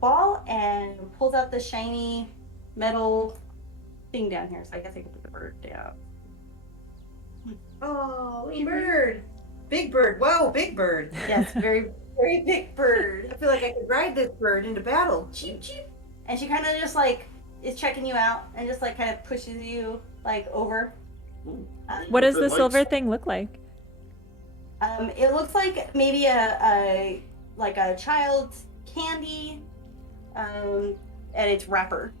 ball and pulls out the shiny metal thing down here. So I guess I can put the bird down. Oh, little bird. Big bird. Whoa, big bird. Yes, very, very big bird. I feel like I could ride this bird into battle. Cheep, cheep. And she kind of just like is checking you out and just like kind of pushes you like over. What does the Lights. silver thing look like? It looks like maybe a child's candy, and its wrapper.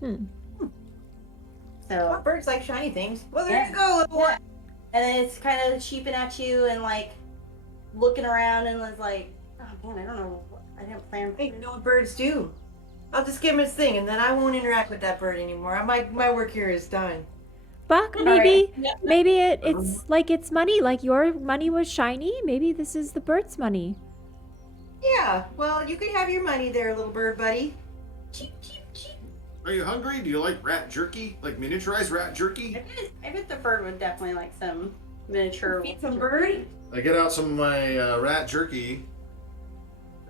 Hmm. So Birds like shiny things. Well, there Yeah. you go, little one. and then it's kind of cheeping at you and like looking around and was like, oh man, I don't know, I didn't plan. I don't even know what birds do. I'll just give him his thing, and then I won't interact with that bird anymore. My work here is done. Buck, All maybe right. maybe it's like its money, like your money was shiny. Maybe this is the bird's money. Yeah, well, you could have your money there, little bird buddy. Cheep, cheep, cheep. Are you hungry? Do you like rat jerky? Like miniaturized rat jerky? I bet the bird would definitely like some miniature. Feed some bird. I get out some of my rat jerky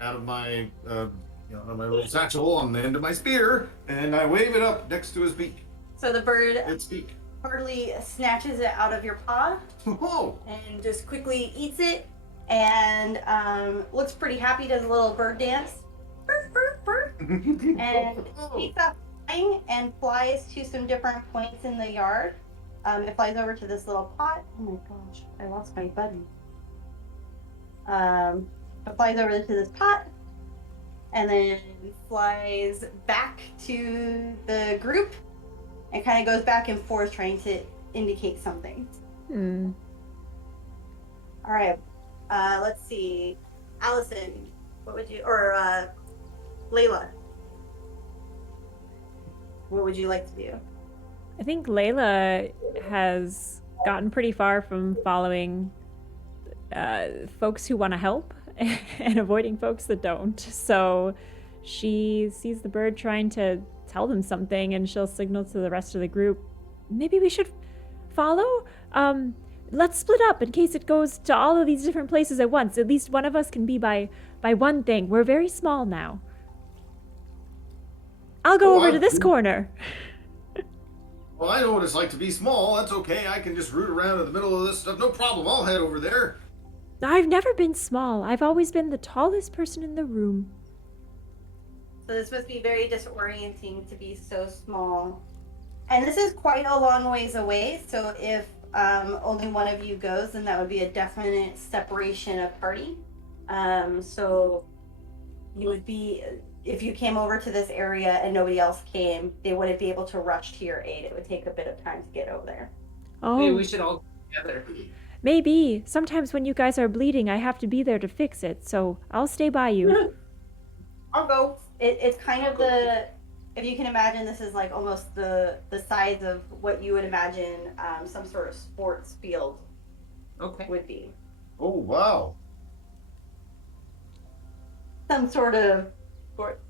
out of my, my little satchel on the end of my spear, and I wave it up next to his beak. So the bird Its beak. hardly snatches it out of your paw Oh, and just quickly eats it and looks pretty happy, does a little bird dance. Burr, burr, burr, and takes off flying and flies to some different points in the yard. It flies over to this little pot. Oh my gosh, I lost my button. It flies over to this pot and then flies back to the group and kind of goes back and forth trying to indicate something. Hmm. All right, let's see. Allison, what would you, or Layla, what would you like to do? I think Layla has gotten pretty far from following folks who want to help and avoiding folks that don't. So she sees the bird trying to tell them something, and she'll signal to the rest of the group, maybe we should follow? Let's split up in case it goes to all of these different places at once. At least one of us can be by one thing. We're very small now. I'll go over to this corner. well, I know what it's like to be small. That's okay. I can just root around in the middle of this stuff. No problem. I'll head over there. I've never been small. I've always been the tallest person in the room. So this must be very disorienting to be so small. And this is quite a long ways away, so if only one of you goes, then that would be a definite separation of party. So you would be, if you came over to this area and nobody else came, they wouldn't be able to rush to your aid. It would take a bit of time to get over there. Oh, Maybe we should all go together. maybe. Sometimes when you guys are bleeding, I have to be there to fix it, so I'll stay by you. I'll go. It's kind of the, if you can imagine, this is like almost the size of what you would imagine some sort of sports field Okay. would be. Oh, wow. Some sort of sports.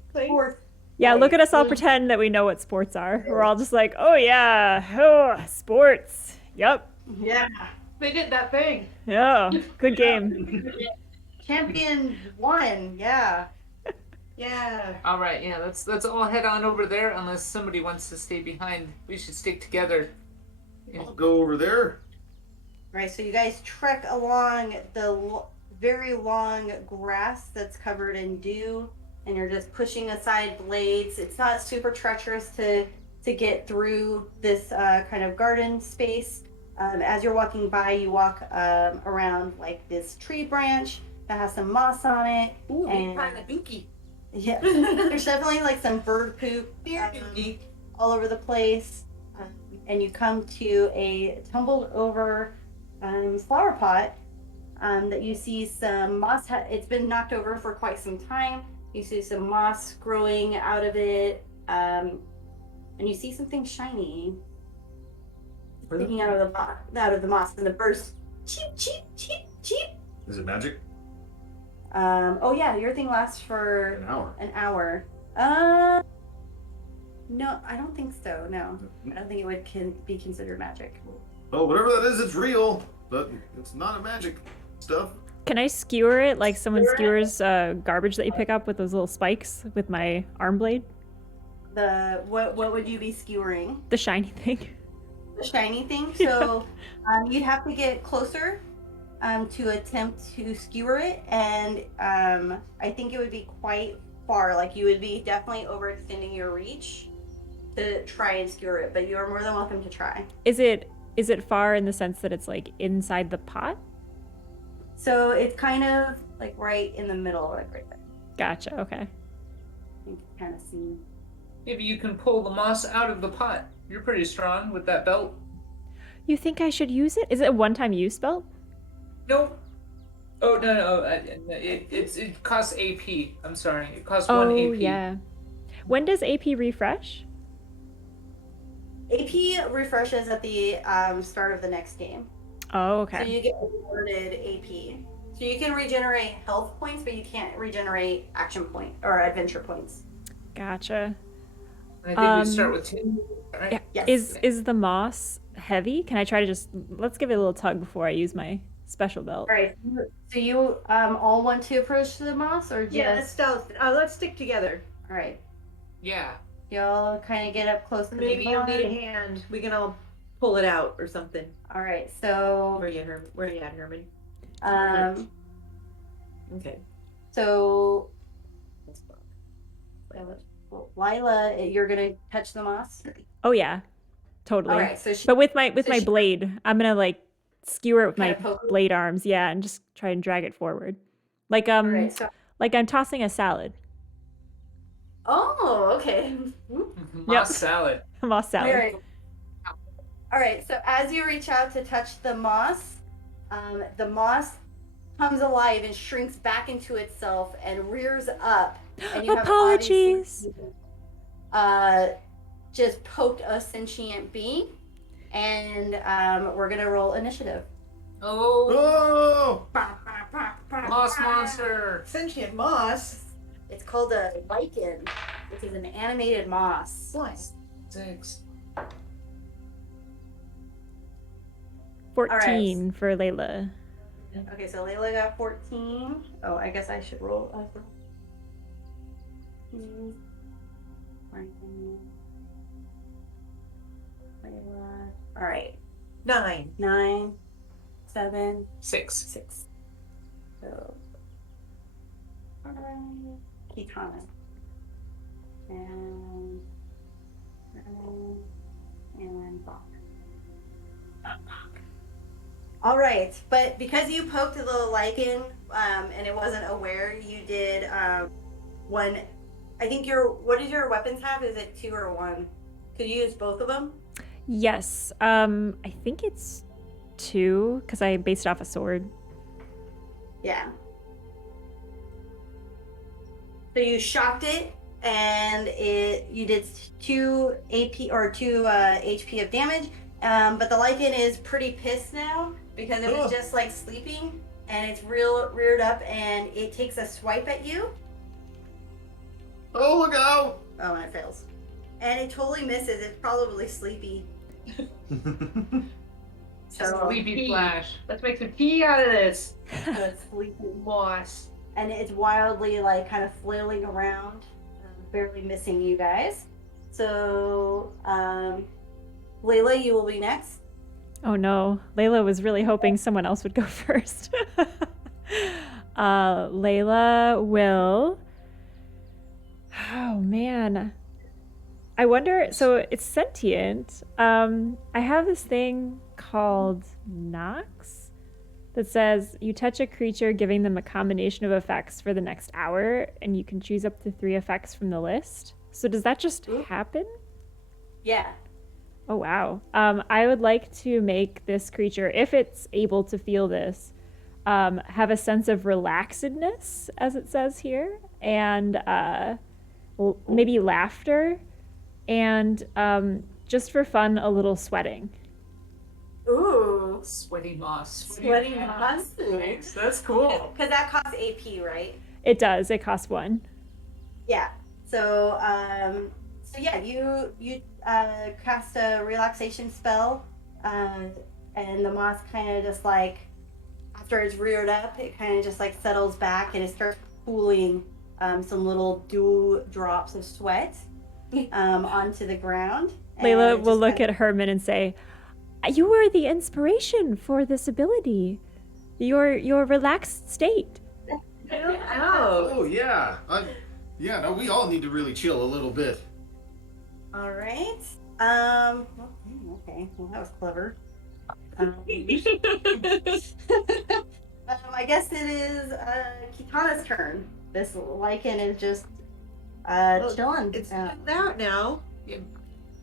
Yeah, look at us all Like, pretend that we know what sports are. We're all just like, oh yeah, oh, sports. Yep. Yeah. They did that thing. Yeah, good game. Champion won. Yeah. Yeah. All right. Yeah. Let's all head on over there. Unless somebody wants to stay behind, we should stick together. I'll go over there. Right. So you guys trek along the very long grass that's covered in dew, and you're just pushing aside blades. It's not super treacherous to get through this kind of garden space. As you're walking by, you walk around like this tree branch that has some moss on it. Ooh, And- kind of dookie. Yeah, there's definitely like some bird poop Dear dookie. all over the place. And you come to a tumbled over flower pot that you see some moss. It's been knocked over for quite some time. You see some moss growing out of it, and you see something shiny sticking out of the moss, and the birds cheap, cheap, cheap, cheap. Is it magic? Oh yeah, your thing lasts for An hour. an hour. No, I don't think so. No, I don't think it would be considered magic. Oh, whatever that is, it's real, but it's not a magic stuff. Can I skewer it like someone skewers garbage that you pick up with those little spikes with my arm blade? What would you be skewering? The shiny thing. The shiny thing. So you'd have to get closer to attempt to skewer it, and I think it would be quite far. Like you would be definitely overextending your reach to try and skewer it, but you are more than welcome to try. Is it far in the sense that it's like inside the pot? So it's kind of like right in the middle, like right there. Gotcha. Okay. You can kind of see. Maybe you can pull the moss out of the pot. You're pretty strong with that belt. You think I should use it? Is it a one-time use belt? Nope. Oh no! It costs AP. I'm sorry. It costs Oh, 1 AP. yeah. When does AP refresh? AP refreshes at the start of the next game. Oh, So okay. you get awarded AP. So you can regenerate health points, but you can't regenerate action point or adventure points. Gotcha. I think we start with 2. Right? Yeah. Yes. Is the moss heavy? Can I try to let's give it a little tug before I use my special belt? All right. So you all want to approach the moss, or just Yeah, let's stealth. Let's stick together. all right? Yeah. Y'all kind of get up close to Maybe the you'll moss. need a hand. We can all pull it out or something. All right. So Where you at, Herman? Okay. so Lila, you're gonna touch the moss. Oh yeah, totally. All right. So she, But with my she- blade, I'm gonna like skewer it with my Kinda poke it? blade arms, yeah, and just try and drag it forward, like all right. So like I'm tossing a salad, oh, okay. Moss salad. a moss All salad. right. All right. So as you reach out to touch the moss comes alive and shrinks back into itself and rears up. And you have Apologies. obviously, just poked a sentient being, and we're gonna roll initiative. Oh, Oh! moss monster. Sentient moss. It's called a lichen, which is an animated moss. What? 6. 14 for Layla. Okay, so Layla got 14. Oh, I guess I should roll. Layla. All right, 9. 9, 7, 6. 6. So, all right, Kitana. And Bach. All right, but because you poked the lichen and it wasn't aware, you did one. I think what did your weapons have? Is it 2 or 1? Could you use both of them? Yes, I think it's 2 because I based off a sword. Yeah. So you shocked it, and you did 2 AP or 2 HP of damage. But the lichen is pretty pissed now because it was just like sleeping, and it's reared up, and it takes a swipe at you. Oh, look out! Oh, and it fails. And it totally misses. It's probably sleepy. So Sleepy Flash. Let's make some tea out of this. it's sleepy. Moss. And it's wildly like kind of flailing around, barely missing you guys. So, Layla, you will be next. Oh no, Layla was really hoping someone else would go first. Layla will. Oh man. I wonder, so it's sentient. I have this thing called Nox that says you touch a creature, giving them a combination of effects for the next hour, and you can choose up to 3 effects from the list. So does that just happen? Yeah. Oh wow. I would like to make this creature, if it's able to feel this, have a sense of relaxedness, as it says here, and maybe laughter, and just for fun, a little sweating. Ooh. Sweaty moss. Sweaty moss. Thanks. That's cool. Because that costs AP, right? It does. It costs 1. Yeah. So, yeah, you cast a relaxation spell, and the moss kind of just like, after it's reared up, it kind of just like settles back and it starts pooling some little dew drops of sweat onto the ground. Layla will look at Herman and say, "You were the inspiration for this ability. Your relaxed state." Oh yeah. Yeah. No, we all need to really chill a little bit. All right. Okay. Well, that was clever. I guess it is Kitana's turn. This lichen is just chilling. It's out now. Yeah,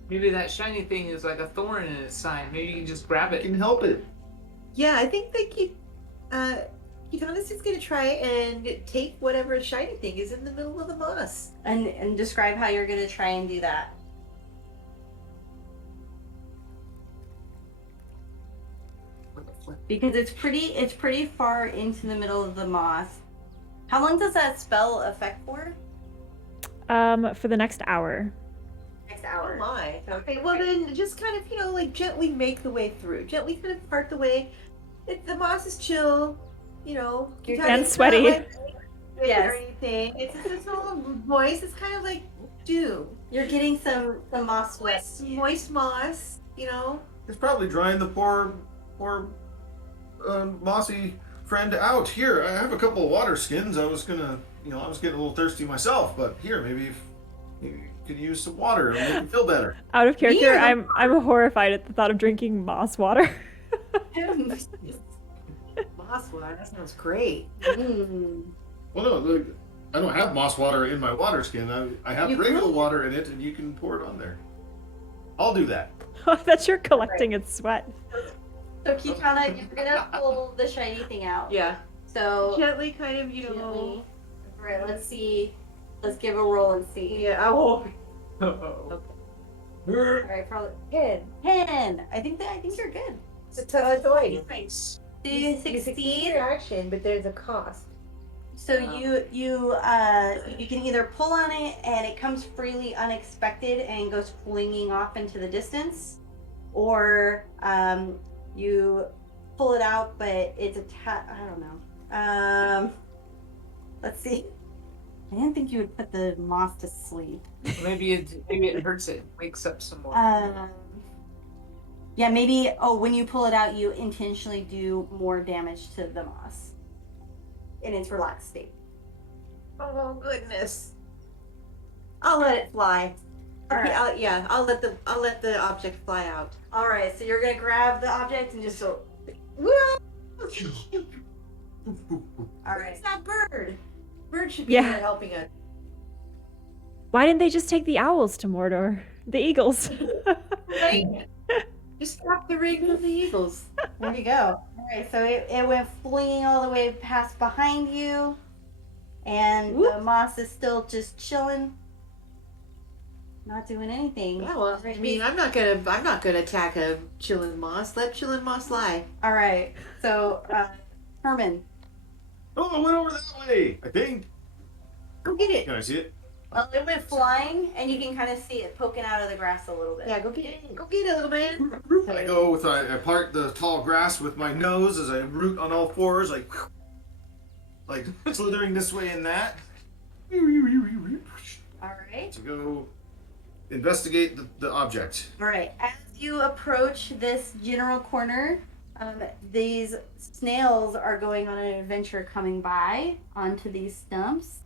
maybe that shiny thing is like a thorn in its side. Maybe you can just grab I it. can help it. Yeah, I think that Kitana's just gonna try and take whatever shiny thing is in the middle of the moss. And describe how you're gonna try and do that. Because it's pretty far into the middle of the moss. How long does that spell affect for? For the next hour. Next Oh hour. my. Okay, well then just kind of, like gently make the way through. Gently kind of part the way. The moss is chill, You're Kitana's and not, sweaty. like, Yes. or anything. It's all moist. It's kind of like dew. You're getting some moss sweat. Moist moss, It's probably drying the poor mossy friend out. Here, I have a couple of water skins. I was gonna, I was getting a little thirsty myself, but here, maybe if you could use some water and make you feel better. Out of character, Yeah. I'm horrified at the thought of drinking moss water. Moss water. That sounds great. Mm. Well, no, look, I don't have moss water in my water skin. I have You regular could. water in it, and you can pour it on there. I'll do that. That you're collecting its sweat. So Kitana, you're gonna pull the shiny thing out. Yeah. So Gently kind of, gently. Alright, let's see. Let's give a roll and see. Yeah. Oh. Uh-oh. Alright, probably good. 10. I think you're good. It's a tough choice. Nice. Do you You succeed succeed? your action, but there's a cost. So you can either pull on it and it comes freely unexpected and goes flinging off into the distance, or you pull it out but it's I don't know. Let's see. I didn't think you would put the moth to sleep. Maybe it hurts it, wakes up some more. Yeah, maybe. Oh, when you pull it out, you intentionally do more damage to the moss in its relaxed state. Oh goodness. I'll let it fly. All Okay, right. I'll let the object fly out. All right. So you're gonna grab the object and just go. All right. Where's that bird? Bird should be Yeah. here helping us. Why didn't they just take the owls to Mordor? The eagles. Right? Just drop the ring from the eagles. There you go. All right. So it went flinging all the way past behind you, and the moss is still just chilling, not doing anything. Yeah, well, I mean, I'm not gonna attack a chillin' moss. Let chillin' moss lie. All right. So Herman. Oh, it went over that way, I think. Go get it. Can I see it? It went flying, and you can kind of see it poking out of the grass a little bit. Yeah, go get it. Go get it, little man. I go with I part the tall grass with my nose as I root on all fours, like slithering this way and that. All right. To go investigate the object. All right. As you approach this general corner, these snails are going on an adventure coming by onto these stumps.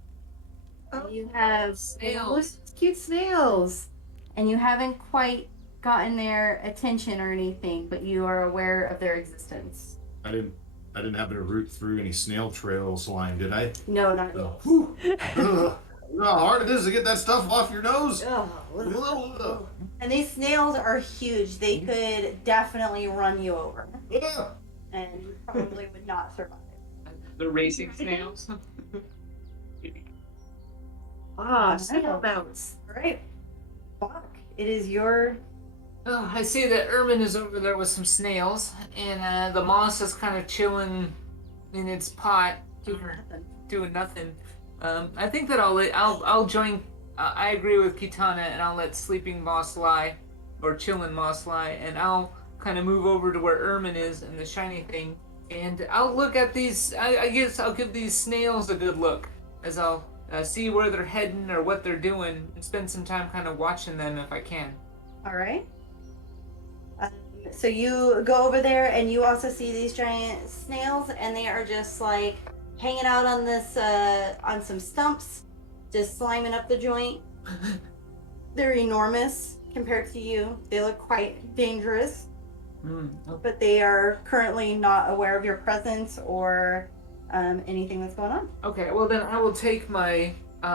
Oh, You have Snails. cute snails. and you haven't quite gotten their attention or anything, but you are aware of their existence. I didn't happen to root through any snail trail slime, did I? No, not yet. Oh, whew. Ugh. You know how hard it is to get that stuff off your nose? Oh, Ugh. And these snails are huge. They could definitely run you over, Ugh. and you probably would not survive. The racing snails. snail mounts. All right, Bach, it is your Oh, I see that Ermin is over there with some snails, and the moss is kind of chilling in its pot, doing nothing. I think that I'll join. I agree with Kitana, and I'll let sleeping moss lie, or chilling moss lie, and I'll kind of move over to where Ermin is and the shiny thing, and I'll look at these. I guess I'll give these snails a good look, as I'll see where they're heading or what they're doing, and spend some time kind of watching them if I can. All right. So you go over there and you also see these giant snails, and they are just like hanging out on this on some stumps, just sliming up the joint. They're enormous compared to you. They look quite dangerous, but they are currently not aware of your presence or anything that's going on. Okay, well then I will take my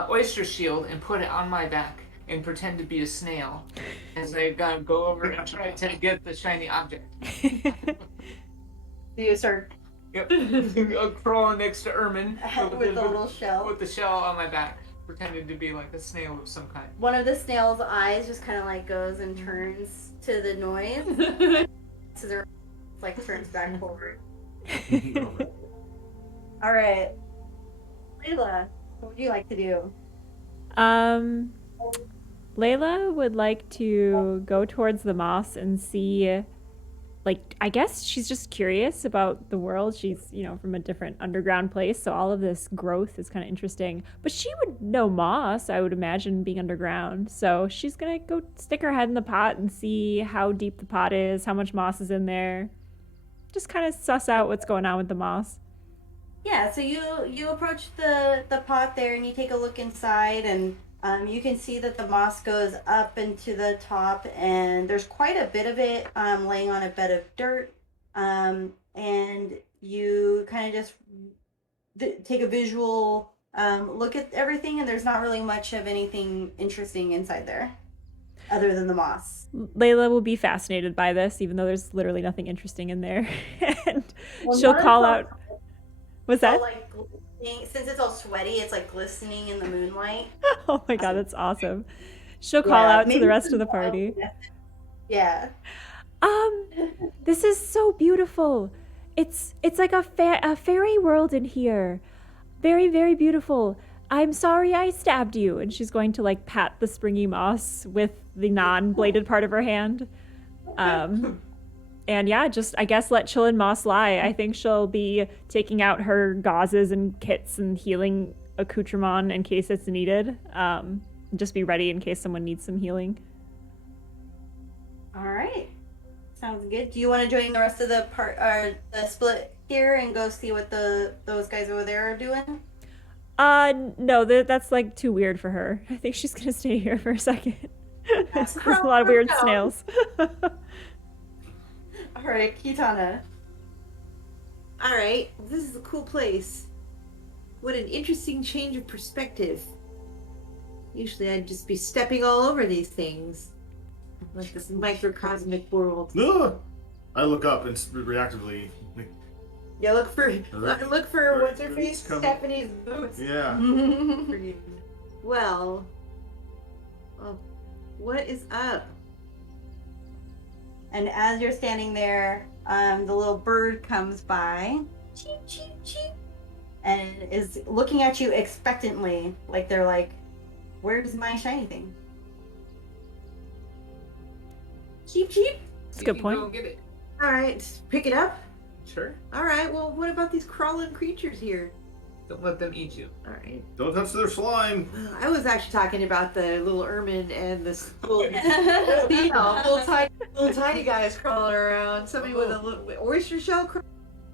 oyster shield and put it on my back and pretend to be a snail as I go over and try to get the shiny object. So you start Yep. I'll crawl next to Ermin with the little shell. with the shell on my back, pretending to be like a snail of some kind. One of the snail's eyes just kind of like goes and turns to the noise. So they're like turns back forward. All right, Layla, what would you like to do? Layla would like to go towards the moss and see, like, I guess she's just curious about the world. She's, from a different underground place, so all of this growth is kind of interesting. But she would know moss, I would imagine, being underground. So she's gonna go stick her head in the pot and see how deep the pot is, how much moss is in there. Just kind of suss out what's going on with the moss. Yeah, so you approach the pot there and you take a look inside, and you can see that the moss goes up into the top, and there's quite a bit of it laying on a bed of dirt. And you kind of just take a visual look at everything, and there's not really much of anything interesting inside there other than the moss. Layla will be fascinated by this, even though there's literally nothing interesting in there. And Well, she'll none of call the- out. What's So, that? like, glistening, since it's all sweaty, it's like glistening in the moonlight. Oh my god, that's awesome. She'll call out to the rest of the party. Yeah. This is so beautiful. It's like a fairy world in here. Very, very beautiful. I'm sorry I stabbed you. And she's going to like pat the springy moss with the non-bladed part of her hand. And yeah, just I guess let chillin' moss lie. I think she'll be taking out her gauzes and kits and healing accoutrement in case it's needed. Just be ready in case someone needs some healing. All right. Sounds good. Do you want to join the rest of the the split here and go see what those guys over there are doing? No, that's like too weird for her. I think she's gonna stay here for a second. There's a lot of weird snails. All right, Kitana. All right, this is a cool place. What an interesting change of perspective. Usually I'd just be stepping all over these things. Like this microcosmic world. Ugh. I look up and reactively. Yeah, look for what's her It's face? coming. Stephanie's boots. Yeah. For you. Well, what is up? And as you're standing there, the little bird comes by, cheep, cheep, cheep, and is looking at you expectantly, like they're like, "Where's my shiny thing?" Cheep, cheep. That's a good point. Go get it. All right, pick it up. Sure. All right. Well, what about these crawling creatures here? Don't let them eat you. All right. Don't touch their slime. I was actually talking about the little ermine and this little, little tiny guys crawling around. Somebody with a little oyster shell.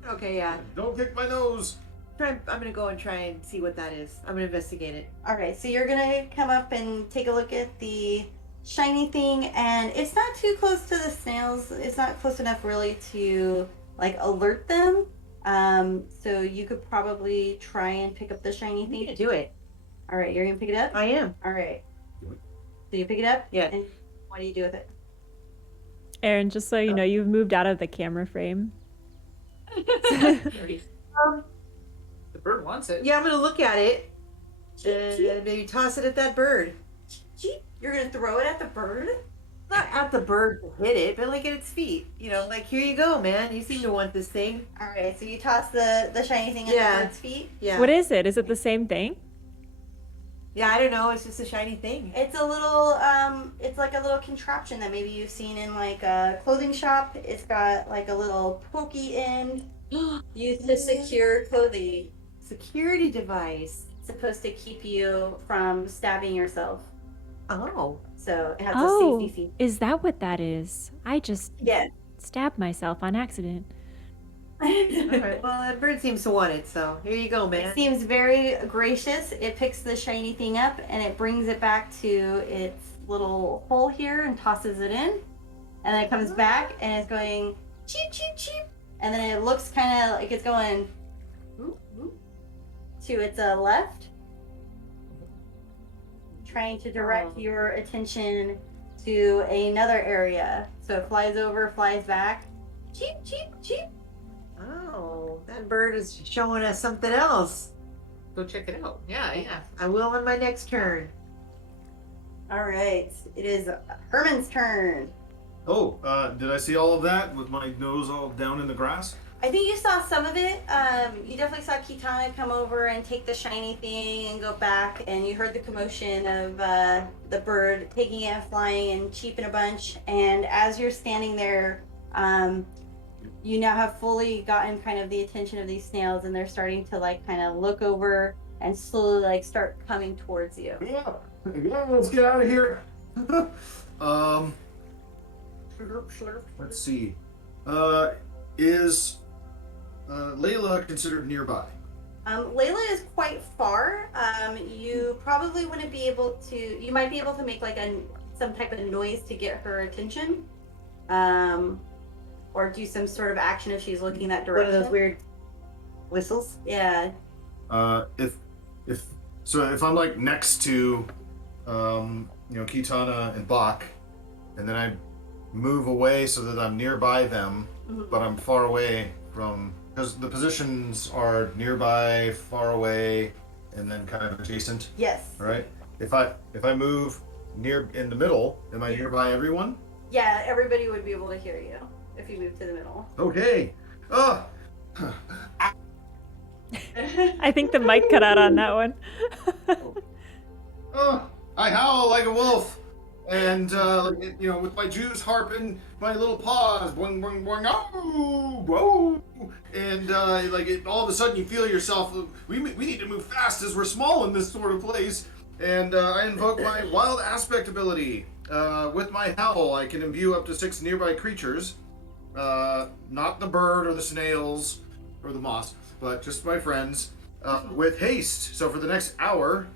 Okay, yeah. Don't kick my nose. I'm gonna go and try and see what that is. I'm gonna investigate it. All right, so you're gonna come up and take a look at the shiny thing, and it's not too close to the snails. It's not close enough really to like alert them. So you could probably try and pick up the shiny I'm thing. gonna do it. All right, you're gonna pick it up. I am. All right. So you pick it up. Yeah. And what do you do with it? Erin, just so you know, you've moved out of the camera frame. The bird wants it. Yeah, I'm gonna look at it and maybe toss it at that bird. Cheep. You're gonna throw it at the bird. Not at the bird to hit it, but like at its feet. You know, like here you go, man. You seem to want this thing. All right, so you toss the shiny thing at Yeah. the bird's feet. Yeah. What is it? Is it the same thing? Yeah, I don't know. It's just a shiny thing. It's a little, it's like a little contraption that maybe you've seen in like a clothing shop. It's got like a little pokey end used to secure clothing. Security device. It's supposed to keep you from stabbing yourself. Oh. So it has a Oh, safety feature. is that what that is? I just Yeah. stabbed myself on accident. All right. Well, that bird seems to want it, so here you go, It man. seems very gracious. It picks the shiny thing up and it brings it back to its little hole here and tosses it in. And then it comes back and it's going cheep, cheep, cheep. And then it looks kind of like it's going oop, oop, to its left, trying to direct your attention to another area. So it flies over, flies back. Cheep, cheep, cheep. Oh, that bird is showing us something else. Go check it out. Yeah, yeah. I will on my next turn. All right, it is Herman's turn. Oh, did I see all of that with my nose all down in the grass? I think you saw some of it. You definitely saw Kitana come over and take the shiny thing and go back, and you heard the commotion of the bird taking it and flying and cheeping a bunch. And as you're standing there, you now have fully gotten kind of the attention of these snails, and they're starting to like kind of look over and slowly like start coming towards you. Yeah, let's get out of here. Let's see. Is Layla considered nearby? Layla is quite far. You probably wouldn't be able to. You might be able to make like some type of noise to get her attention, or do some sort of action if she's looking that One direction. of those weird whistles. Yeah. If I'm like next to, Kitana and Bach, and then I move away so that I'm nearby them, Mhm. but I'm far away from, because the positions are nearby, far away, and then kind of adjacent. Yes. Right? If I move near in the middle, am I nearby everyone? Yeah. Everybody would be able to hear you if you move to the middle. Okay. Oh. I think the mic cut out on that one. Oh, I howl like a wolf, and with my Jews harping my little paws, boing boing boing, oh, whoa, and all of a sudden you feel yourself. We need to move fast as we're small in this sort of place, and I invoke my wild aspect ability. With my howl, I can imbue up to 6 nearby creatures, not the bird or the snails or the moss, but just my friends. With haste, so for the next hour,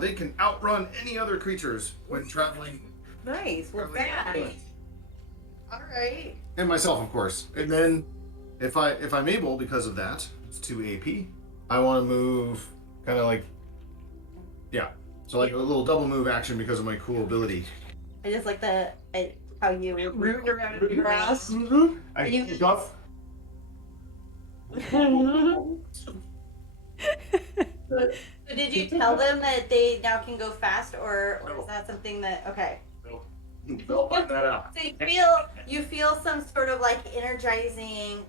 they can outrun any other creatures when traveling, Nice. Well, Very. All right. and myself, of course. And then, if I'm able, because of that, it's 2 AP. I want to move, kind of like, yeah. So like a little double move action because of my cool ability. I just like how you rooting around in the grass. I You- pick up. So did you tell them that they now can go fast, or is that something that okay? They'll find that out. So you feel some sort of like energizing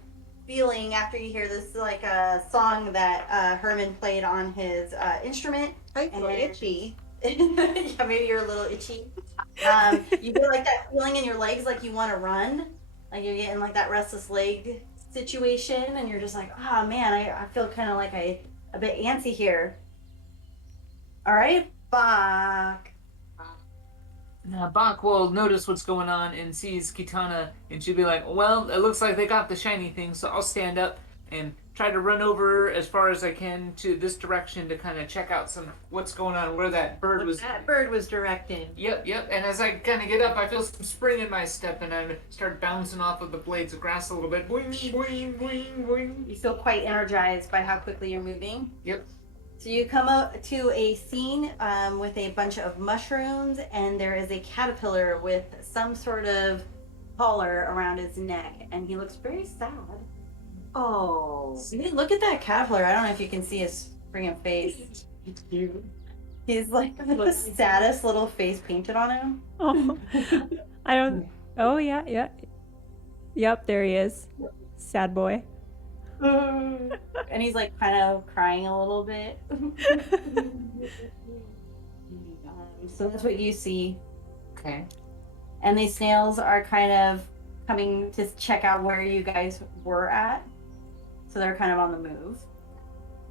feeling after you hear this like a song that Herman played on his instrument. I feel And- itchy. Yeah, maybe you're a little itchy. You feel like that feeling in your legs, like you want to run, like you're getting like that restless leg situation, and you're just like, oh man, I feel kind of like a bit antsy here. All right, Bach. Now, Bach will notice what's going on and sees Kitana, and she'll be like, well, it looks like they got the shiny thing, so I'll stand up and try to run over as far as I can to this direction to kind of check out what's going on, where that bird What was. that bird was directing. Yep. And as I kind of get up, I feel some spring in my step, and I start bouncing off of the blades of grass a little bit. Boing, boing, boing, boing. You feel quite energized by how quickly you're moving. Yep. So you come up to a scene with a bunch of mushrooms, and there is a caterpillar with some sort of collar around his neck, and he looks very sad. Oh. Look at that caterpillar. I don't know if you can see his freaking face. He's like the saddest little face painted on him. Oh. I don't. Oh yeah, yeah. Yep, there he is. Sad boy. And he's like kind of crying a little bit. So that's what you see. Okay. And these snails are kind of coming to check out where you guys were at. So they're kind of on the move.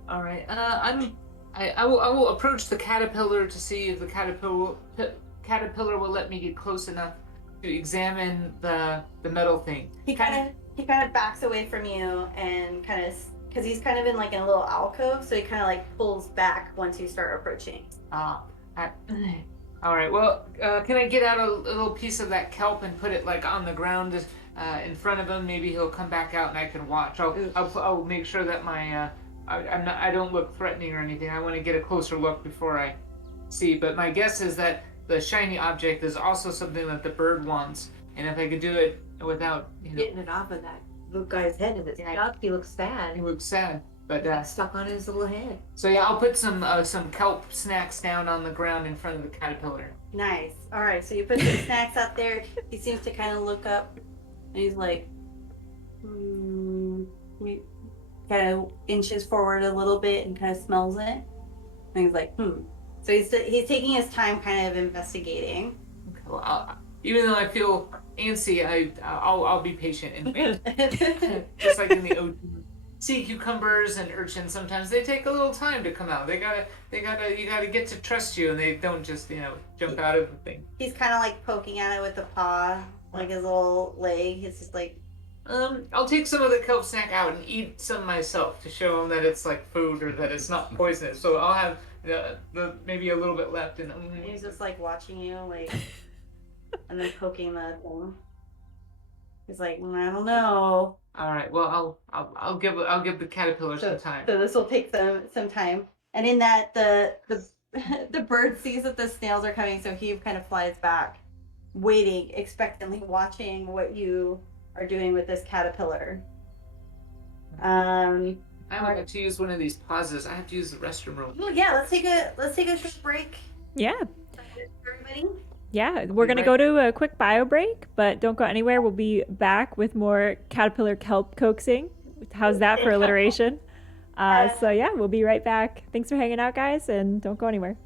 All right. I will approach the caterpillar to see if the caterpillar will let me get close enough to examine the metal thing. He kind of backs away from you and kind of, because he's kind of in like a little alcove, so he kind of like pulls back once you start approaching. All right. Well, can I get out a little piece of that kelp and put it like on the ground in front of him? Maybe he'll come back out and I can watch. I'll make sure that I don't look threatening or anything. I want to get a closer look before I see. But my guess is that the shiny object is also something that the bird wants, and if I could do it without Getting it off of that little guy's head and it's stuck, he looks sad. he looks sad. But It's stuck on his little head. so yeah, I'll put some kelp snacks down on the ground in front of the caterpillar. Nice. All right, so you put some snacks out there. He seems to kind of look up, and he's like, kind of inches forward a little bit and kind of smells it. And he's like, So he's taking his time, kind of investigating. Okay, well, even though I feel antsy, I'll be patient and wait. Just like in the sea cucumbers and urchins, sometimes they take a little time to come out. You gotta get to trust you, and they don't just jump out of the thing. He's kind of like poking at it with a paw, like his little leg. He's just like, I'll take some of the kelp snack out and eat some myself to show him that it's like food or that it's not poisonous. So I'll have maybe a little bit left, and he's just like watching you, like, and then poking the thing. He's like, I don't know. All right. Well, I'll give the caterpillar some time. So this will take some time. And in that, the the bird sees that the snails are coming, so he kind of flies back, waiting, expectantly watching what you are doing with this caterpillar. I would like to use one of these pauses. I have to use the restroom room. Well, yeah, let's take a short break. Yeah. Everybody. Yeah, we're going to go to a quick bio break, but don't go anywhere. We'll be back with more caterpillar kelp coaxing. How's that for alliteration? So yeah, we'll be right back. Thanks for hanging out, guys, and don't go anywhere.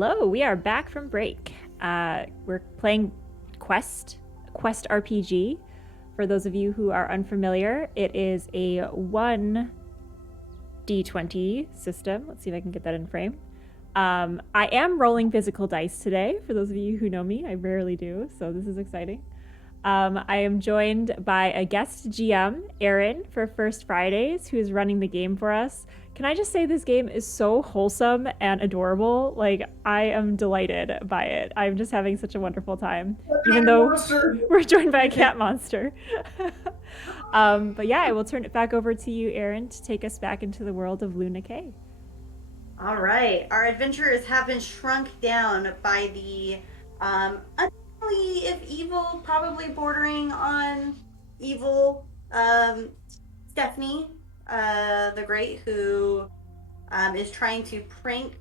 Hello, we are back from break. We're playing Quest RPG. For those of you who are unfamiliar, it is a 1d20 system. Let's see if I can get that in frame. I am rolling physical dice today. For those of you who know me, I rarely do, so this is exciting. I am joined by a guest GM, Erin, for First Fridays, who is running the game for us. Can I just say this game is so wholesome and adorable? Like, I am delighted by it. I'm just having such a wonderful time, even though we're joined by a cat monster. But yeah, I will turn it back over to you, Erin, to take us back into the world of Luna K. All right, our adventurers have been shrunk down by the unlikely, if evil, probably bordering on evil, Stephanie the Great, who is trying to prank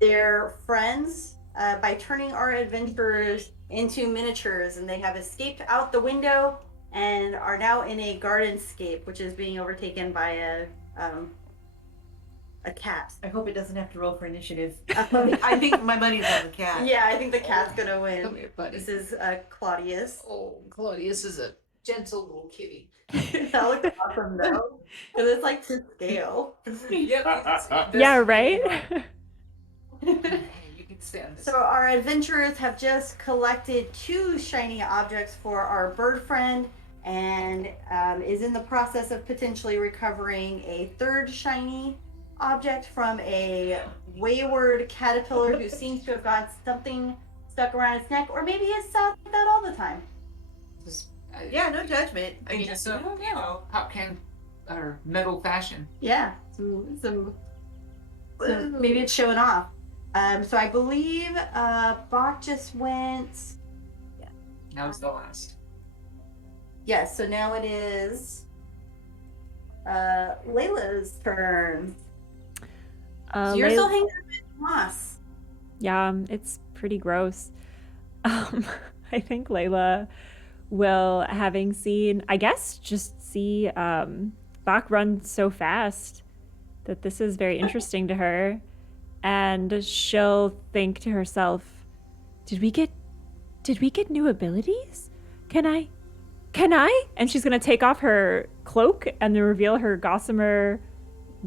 their friends by turning our adventurers into miniatures, and they have escaped out the window and are now in a gardenscape, which is being overtaken by a cat. I hope it doesn't have to roll for initiative. I think my money's on the cat. Yeah, I think the cat's gonna win. Come here, buddy. This is Claudius. Oh, Claudius is a gentle little kitty. That looks awesome though, because it's like to scale. Yeah, right? You can stand this. So our adventurers have just collected 2 shiny objects for our bird friend, and is in the process of potentially recovering a 3rd shiny object from a wayward caterpillar who seems to have got something stuck around its neck, or maybe it's like that all the time. Yeah, no judgment. I mean, just how can or metal fashion. Yeah, some maybe it's showing off. So I believe Bach just went. Now it's the last. Yes, so now it is Layla's turn. So you're still hanging out with Moss. Yeah, it's pretty gross. I think Layla will, having seen, I guess, just see Bach run so fast that this is very interesting to her. And she'll think to herself, did we get new abilities? Can I? And she's going to take off her cloak and then reveal her gossamer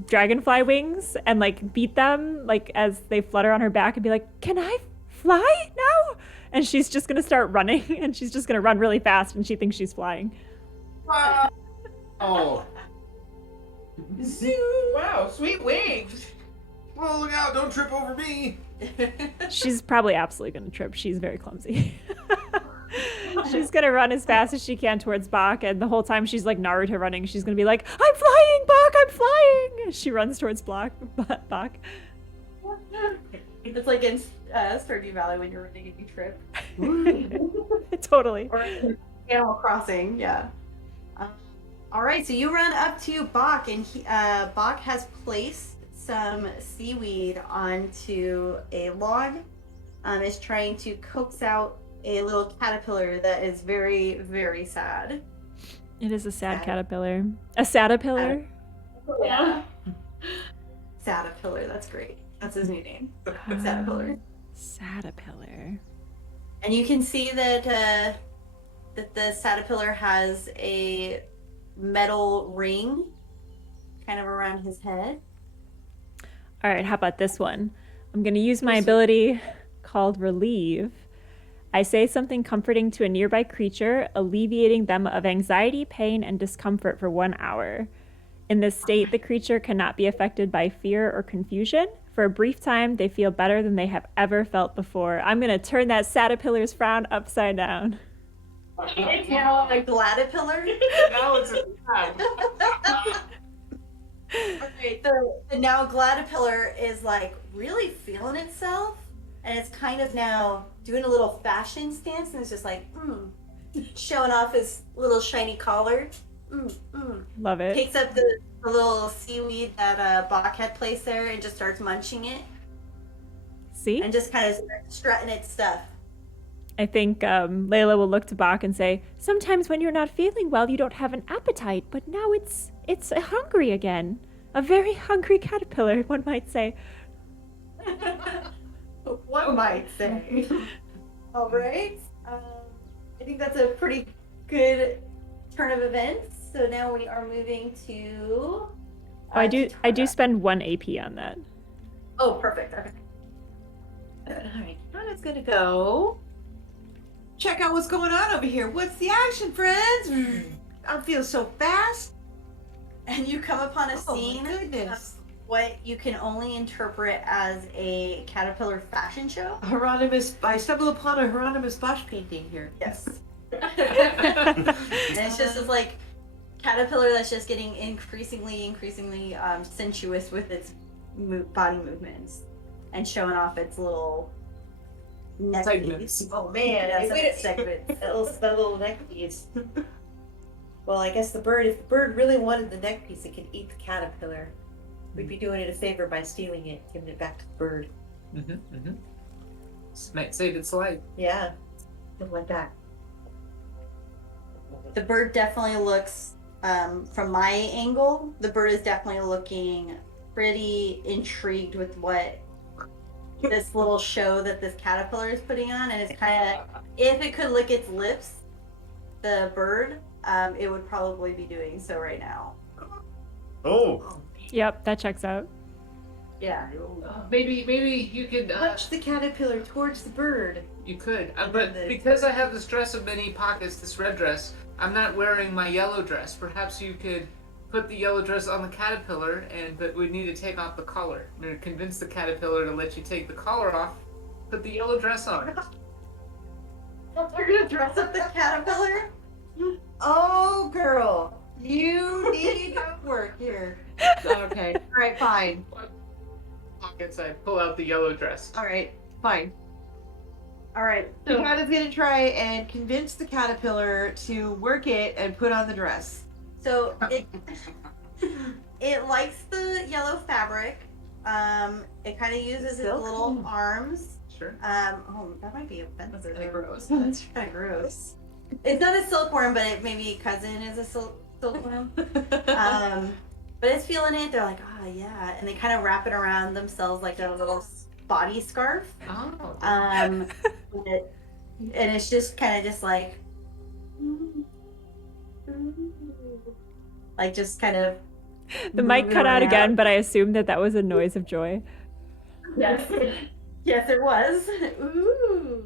dragonfly wings and like beat them like as they flutter on her back and be like, can I fly now? And she's just going to start running, and she's just going to run really fast, and she thinks she's flying. Oh. Wow, sweet wings. Well, look out! Don't trip over me. She's probably absolutely going to trip. She's very clumsy. She's going to run as fast as she can towards Bach, and the whole time she's like Naruto running, she's going to be like, I'm flying, Bach, I'm flying! She runs towards Bach. It's like in Stardew Valley when you're running and you trip. Totally. Or in Animal Crossing, yeah. All right, so you run up to Bach, and Bach has placed some seaweed onto a log. Is trying to coax out a little caterpillar that is very, very sad. It is a sad caterpillar. A sadapillar? Yeah. Sadapillar, that's great. That's his new name. Sadapillar. Sadapillar. And you can see that that the Sadapillar has a metal ring kind of around his head. All right, how about this one? I'm going to use my ability called Relieve. I say something comforting to a nearby creature, alleviating them of anxiety, pain, and discomfort for 1 hour. In this state, the creature cannot be affected by fear or confusion. For a brief time, they feel better than they have ever felt before. I'm going to turn that Sadapillar's frown upside down. It's now a Gladipillar. Now it's a Okay, the now Gladipillar is like really feeling itself, and it's kind of now doing a little fashion stance, and it's just like, showing off his little shiny collar. Love it. Takes up the little seaweed that Bach had placed there and just starts munching it. See? And just kind of strutting its stuff. I think Layla will look to Bach and say, sometimes when you're not feeling well, you don't have an appetite, but now it's hungry again. A very hungry caterpillar, one might say. One might say. All right. I think that's a pretty good turn of events. So now we are moving to. I do Tara. spend 1 AP on that. Oh, perfect. Okay. All right, Tana's gonna go check out what's going on over here. What's the action, friends? I feel so fast. And you come upon a Oh scene my goodness! of what you can only interpret as a caterpillar fashion show. Hieronymus. I stumble upon a Hieronymus Bosch painting here. Yes. And it's just this like caterpillar that's just getting increasingly sensuous with its body movements and showing off its little neck Segments. piece. Oh man! Yeah, I some wait a- segments. that little neck piece. Well, I guess if the bird really wanted the neck piece, it could eat the caterpillar. We'd be doing it a favor by stealing it, giving it back to the bird. Might save its life. Yeah, it went back. The bird definitely looks, from my angle, the bird is definitely looking pretty intrigued with what this little show that this caterpillar is putting on, and it's kind of, if it could lick its lips, the bird, it would probably be doing so right now. Oh, Yep, that checks out. Yeah. Maybe you could. Punch the caterpillar towards the bird. You could, And but then the- because I have this dress of many pockets, this red dress, I'm not wearing my yellow dress. Perhaps you could put the yellow dress on the caterpillar, but we need to take off the collar. I'm gonna convince the caterpillar to let you take the collar off, put the yellow dress on. You're gonna dress up the caterpillar? Oh, girl, you need work here. Okay, all right, fine. Pockets, I pull out the yellow dress. All right, fine. All right. So Tana's gonna try and convince the caterpillar to work it and put on the dress. So it likes the yellow fabric. It kind of uses its Silk? little arms. Sure. Oh, that might be offensive. That's kinda gross. That's kind of gross. It's not a silkworm, but maybe cousin is a silkworm. But it's feeling it. They're like, oh yeah, and they kind of wrap it around themselves like a little body scarf. Oh. And it's just kind of just like just kind of. The mic moving cut out around. again, but I assumed that was a noise of joy. Yes. Yes, it was. Ooh.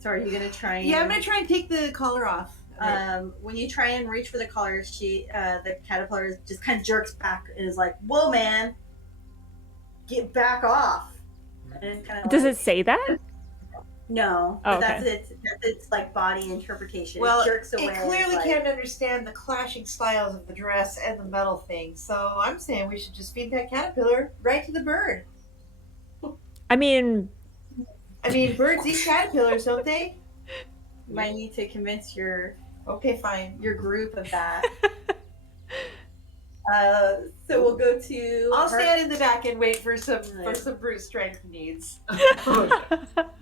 So are you gonna try? And, Yeah, I'm gonna try and take the collar off. When you try and reach for the collar, the caterpillar just kind of jerks back and is like, "Whoa, man, get back off!" And it's kind of Does it say that? No, Oh, but that's okay. its like body interpretation. Well, it jerks away. it clearly like, can't understand the clashing styles of the dress and the metal thing, so I'm saying we should just feed that caterpillar right to the bird. I mean, Birds eat caterpillars, don't they? You might need to convince your Okay, fine. group of that. So we'll go to. I'll her- stand in the back and wait for some Right. brute strength needs.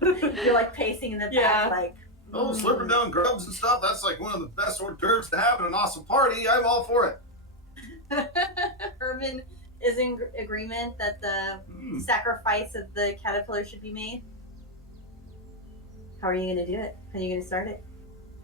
You're like pacing in the Yeah. back, like. oh, slipping down grubs and stuff. That's like one of the best hors d'oeuvres to have at an awesome party. I'm all for it. Herman is in agreement that the sacrifice of the caterpillar should be made. How are you going to do it? How are you going to start it?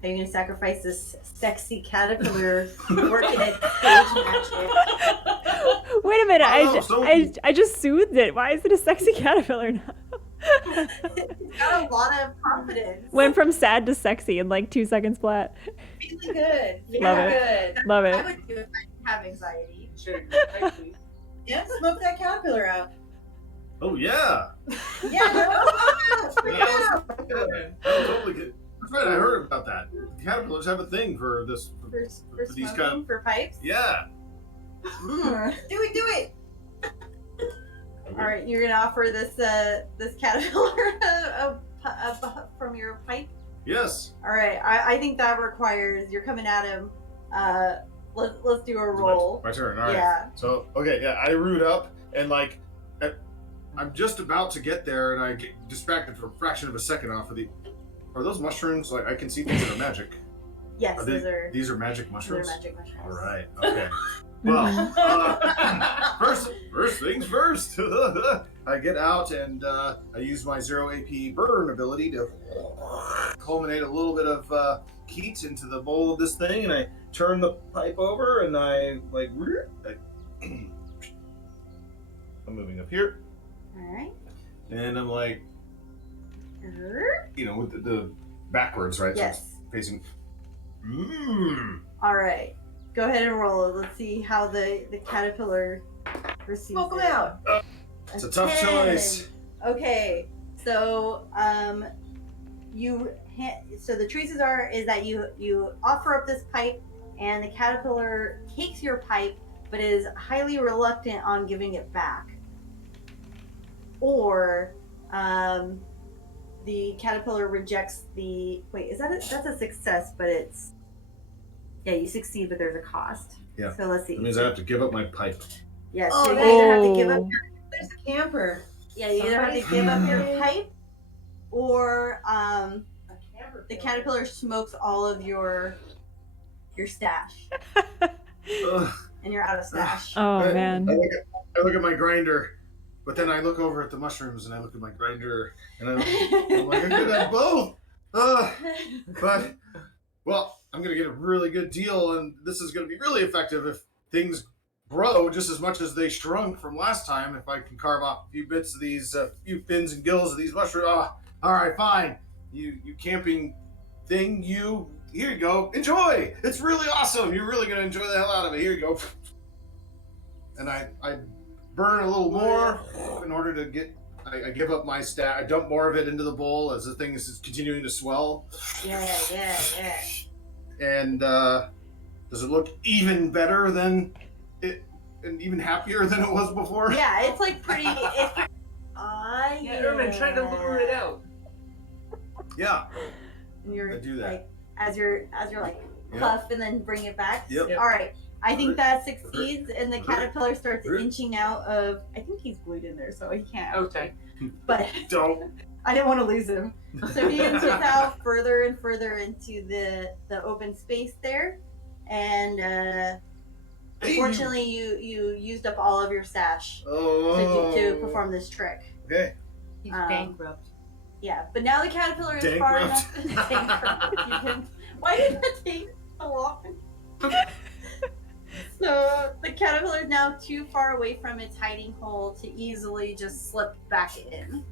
How are you going to sacrifice this sexy caterpillar working at stage magic? wait a minute. Oh, I just soothed it. Why is it a sexy caterpillar now? It's got a lot of confidence. Went from sad to sexy in like 2 seconds flat. Really good. Love Really it. good. Love I it. would do it if I didn't have anxiety. Sure. Actually, Yeah, smoke that caterpillar out. Oh yeah, Yeah, no, freak out. that was totally good. That's right. I heard about that. The caterpillars have a thing for this. For these smoking, kind for pipes. Yeah. Mm. Do it. All right, you're gonna offer this caterpillar from your pipe. Yes. All right, I think that requires you're coming at him. Let's do a roll. My turn. All right. Yeah. So okay, yeah, I root up and like, I'm just about to get there, and I get distracted for a fraction of a second off of the. Are those mushrooms? Like I can see things that are magic. Yes, Are these are magic mushrooms. magic mushrooms. All right. Okay. Well, first things first. I get out and I use my 0 AP burn ability to culminate a little bit of heat into the bowl of this thing, and I turn the pipe over, and I'm moving up here, All right. and I'm like, with the backwards, right? Yes. So it's facing. Mmm. All right. Go ahead and roll it. Let's see how the caterpillar receives Smoke them it. out. It's a tough 10. choice. Okay. So so the choices is that you offer up this pipe, and the caterpillar takes your pipe, but is highly reluctant on giving it back. Or the caterpillar rejects the. Wait, is that it? That's a success, but it's. Yeah, you succeed, but there's a cost. Yeah. So let's see. That means I have to give up my pipe. Yes. Oh, so you that- either have to give up. There's the camper. Yeah, you either have to give up your pipe, or A camper. the caterpillar smokes all of your stash, Ugh. and you're out of stash. Oh I- man. I look at my grinder, but then I look over at the mushrooms and I look at my grinder, and I'm like, I could have both. But, well, I'm going to get a really good deal, and this is going to be really effective if things grow just as much as they shrunk from last time. If I can carve off a few bits of these, few fins and gills of these mushrooms. All right, fine. You camping thing, here you go. Enjoy. It's really awesome. You're really going to enjoy the hell out of it. Here you go. And I burn a little more in order to get. I give up my stack. I dump more of it into the bowl as the thing is continuing to swell. Yeah. And does it look even better than it, and even happier than it was before? Yeah, it's like pretty. Yeah, Ermin, try to lure it out. Yeah. And you're I do that. like, as you're like Yeah. puff and then bring it back. Yep. All right. I think that succeeds, and the caterpillar starts Hurt. inching out of. I think he's glued in there, so he can't. Okay. But Don't. I didn't want to lose him, so he inches out further and further into the open space there, and Hey, unfortunately, you used up all of your stash Oh. to perform this trick. Okay. He's Um, bankrupt. Yeah, but now the caterpillar is far Bankrupt. enough. Bankrupt. You can- Why did that take so long? So the caterpillar is now too far away from its hiding hole to easily just slip back in.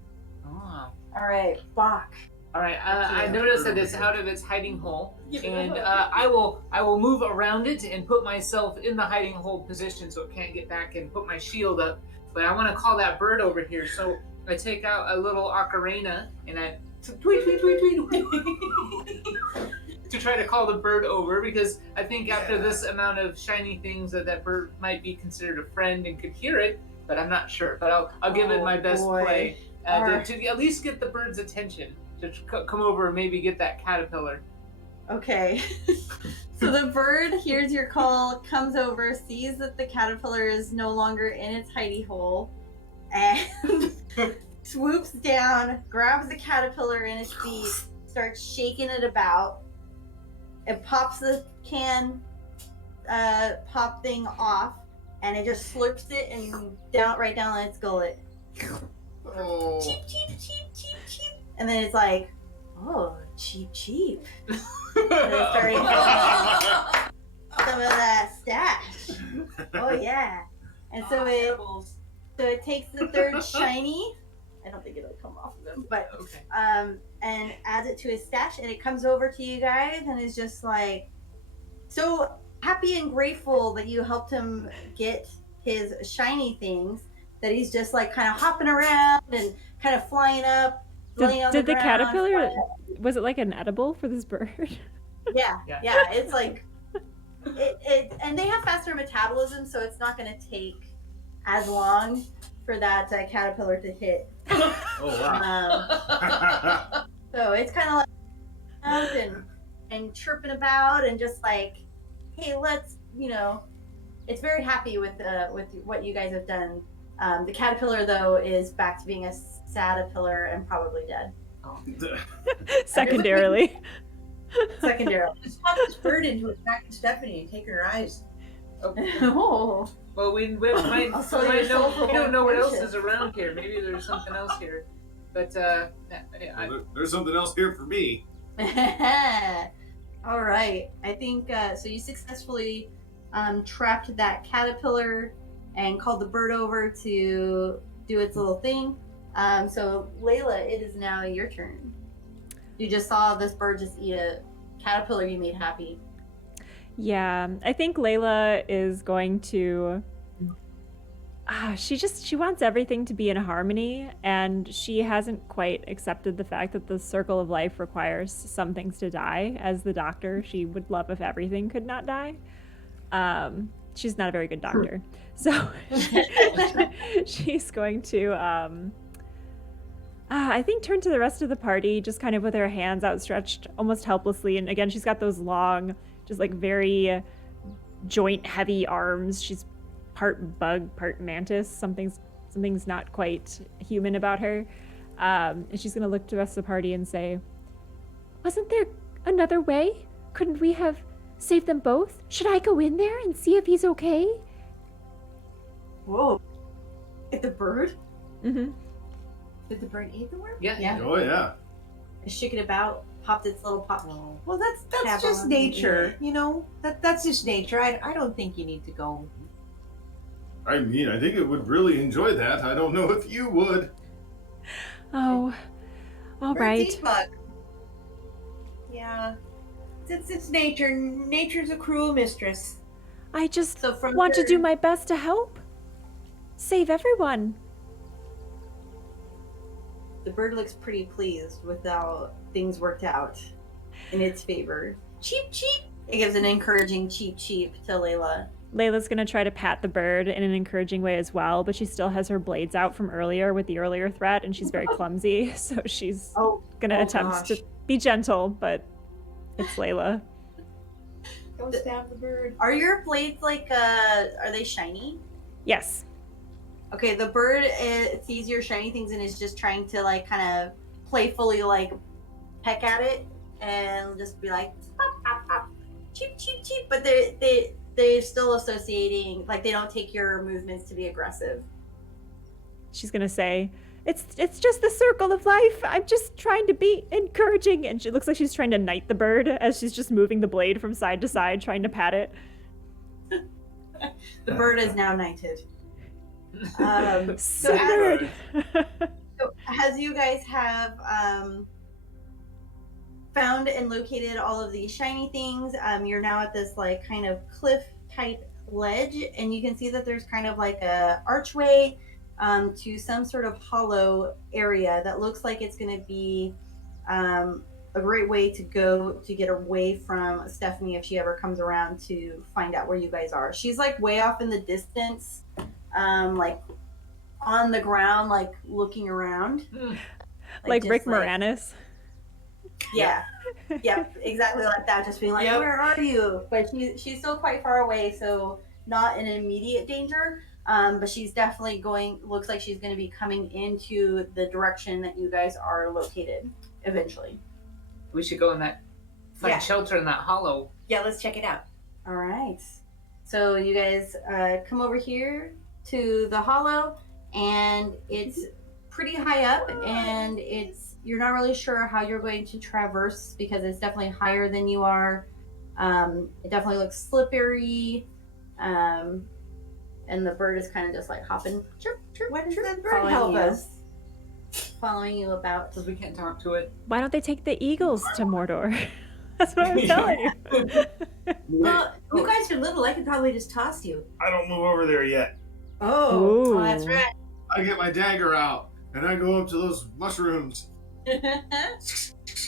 Oh. All right, Bach. All right. I noticed that it's out of its hiding hole, and I will move around it and put myself in the hiding hole position so it can't get back, and put my shield up. But I want to call that bird over here, so I take out a little ocarina and I tweet to try to call the bird over, because I think after this amount of shiny things that bird might be considered a friend and could hear it, but I'm not sure. But I'll give it my best boy. play Alright. to at least get the bird's attention, to come over and maybe get that caterpillar. Okay. So the bird hears your call, comes over, sees that the caterpillar is no longer in its hidey hole, and swoops down, grabs the caterpillar in its beak, starts shaking it about. It pops the can pop thing off, and it just slurps it and right down its gullet. Oh. Cheep, cheep, cheep, cheep, cheep. And then it's like, oh, cheap, cheap. And it's starting some of that stash. Oh yeah. And so it takes the third shiny. I don't think it'll come off of him, but Okay. and adds it to his stash, and it comes over to you guys and is just like so happy and grateful that you helped him get his shiny things, that he's just like kind of hopping around and kind of flying up. laying on Did the ground, caterpillar, flying- was it like an edible for this bird? Yeah, Yeah. yeah. It's like and they have faster metabolism, so it's not going to take as long for that caterpillar to hit. Oh wow. So it's kind of like up and chirping about and just like, hey, let's, it's very happy with what you guys have done. The caterpillar though is back to being a caterpillar and probably dead. Secondarily. Secondarily. Just pop this bird into it back to Stephanie and take her eyes. Oh. Well, we might, I'll sell your soul for we don't one know what else portion. is around here. Maybe there's something else here. But There's something else here for me. All right. I think so. You successfully trapped that caterpillar and called the bird over to do its little thing. So Layla, it is now your turn. You just saw this bird just eat a caterpillar you made happy. Yeah, I think Layla is going to. She wants everything to be in harmony, and she hasn't quite accepted the fact that the circle of life requires some things to die. As the doctor, she would love if everything could not die. She's not a very good doctor, so she's going to. I think turn to the rest of the party, just kind of with her hands outstretched, almost helplessly. And again, she's got those long, just like very joint heavy arms. She's part bug, part mantis. Something's not quite human about her. And she's gonna look to the rest of the party and say, "Wasn't there another way? Couldn't we have saved them both? Should I go in there and see if he's okay?" Whoa! Like the bird? Mm-hmm. Did the bird eat the worm? yeah. Yeah. Oh yeah. It shook it about, popped its little pop. Well, that's Tab just on. nature, you know. That's just nature. I don't think you need to go. I mean, I think it would really enjoy that. I don't know if you would. Oh, all Birds right. eat bug. Yeah, it's nature. Nature's a cruel mistress. I just So from want to your- do my best to help. Save everyone. The bird looks pretty pleased with how things worked out in its favor. Cheep, cheep. It gives an encouraging cheep, cheep to Layla. Layla's gonna try to pat the bird in an encouraging way as well, but she still has her blades out from earlier with the earlier threat, and she's very clumsy, so she's gonna attempt to be gentle, but it's Layla. Don't stab the bird. Are your blades like, are they shiny? Yes. Okay, the bird sees your shiny things and is just trying to, like, kind of playfully, like, peck at it and just be like, pop, pop, pop, cheep, cheep, cheep. But they're still associating, like, they don't take your movements to be aggressive. She's gonna say, It's just the circle of life. I'm just trying to be encouraging. And she looks like she's trying to knight the bird as she's just moving the blade from side to side, trying to pat it. The bird is now knighted. So as, bird. so as you guys have found and located all of these shiny things, you're now at this, like, kind of cliff type ledge, and you can see that there's kind of like a archway to some sort of hollow area that looks like it's going to be a great way to go to get away from Stephanie if she ever comes around to find out where you guys are. She's, like, way off in the distance, like on the ground, like looking around. Like just, Rick like- Moranis. Yeah. Yep, exactly like that. Just being like, Yep. where are you? But she's still quite far away, so not in immediate danger. But she's definitely looks like she's going to be coming into the direction that you guys are located eventually. We should go in that, find Yeah. shelter in that hollow. Yeah, let's check it out. All right. So you guys come over here to the hollow, and it's pretty high up, and you're not really sure how you're going to traverse because it's definitely higher than you are. It definitely looks slippery, and the bird is kind of just like hopping. Chirp, chirp, What does chirp, that bird following help you. us? Following you about. Because we can't talk to it. Why don't they take the eagles to Mordor? That's what I'm telling you. Well, you guys are little. I could probably just toss you. I don't move over there yet. Ooh. That's right. I get my dagger out and I go up to those mushrooms.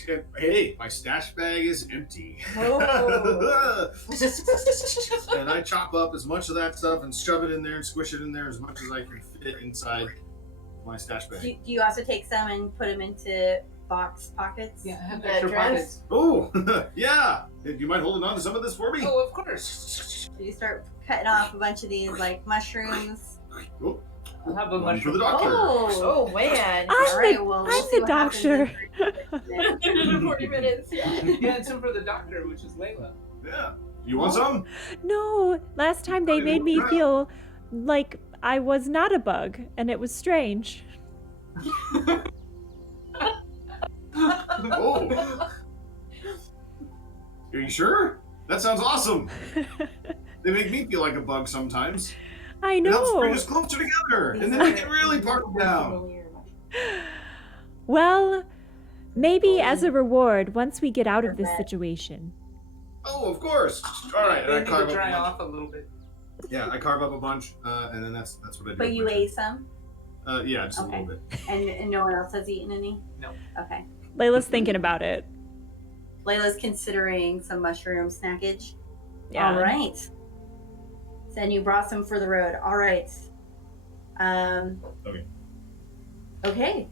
And, hey, my stash bag is empty. Oh. And I chop up as much of that stuff and shove it in there and squish it in there as much as I can fit inside my stash bag. Do you also take some and put them into box pockets? Yeah, I have The extra dress? pockets. Oh, yeah. Do you mind holding on to some of this for me? Oh, of course. So you start cutting off a bunch of these, like, mushrooms. Oh, I'll have a one for the mushroom. doctor. Oh man. All right, well, we'll I'm see the what happens doctor. in 30 minutes. 40 minutes. Yeah, and some for the doctor, which is Layla. Yeah. You want some? No, last time they made me feel like I was not a bug, and it was strange. Oh. Are you sure? That sounds awesome. They make me feel like a bug sometimes. I It helps bring know. us closer together, and then we can really party down. Well, maybe as a reward once we get out of this situation. Oh, of course. All right, and I Maybe carve to up a dry bunch. off a little bit. Yeah, I carve up a bunch, and then that's what I do. But with you my ate some, Yeah, just Okay. a little bit. and no one else has eaten any? No. Okay. Layla's thinking about it. Layla's considering some mushroom snackage. Yeah. All right. Then you brought some for the road. All right. Okay. Okay.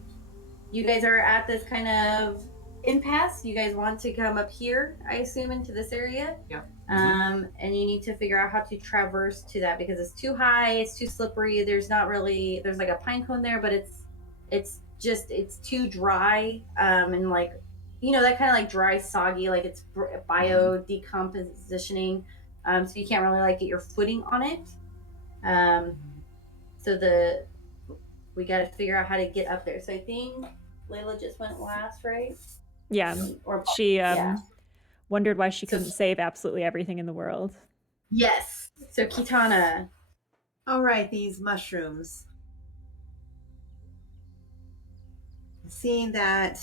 You guys are at this kind of impasse. You guys want to come up here, I assume, into this area. Yeah. And you need to figure out how to traverse to that because it's too high, it's too slippery. There's like a pine cone there, but it's too dry. And like, that kind of like dry, soggy, like it's bio decompositioning. So you can't really like get your footing on it. So we got to figure out how to get up there. So I think Layla just went last, right? Yeah. Or She yeah. wondered why she So- couldn't save absolutely everything in the world. Yes. So Kitana. All right, these mushrooms. Seeing that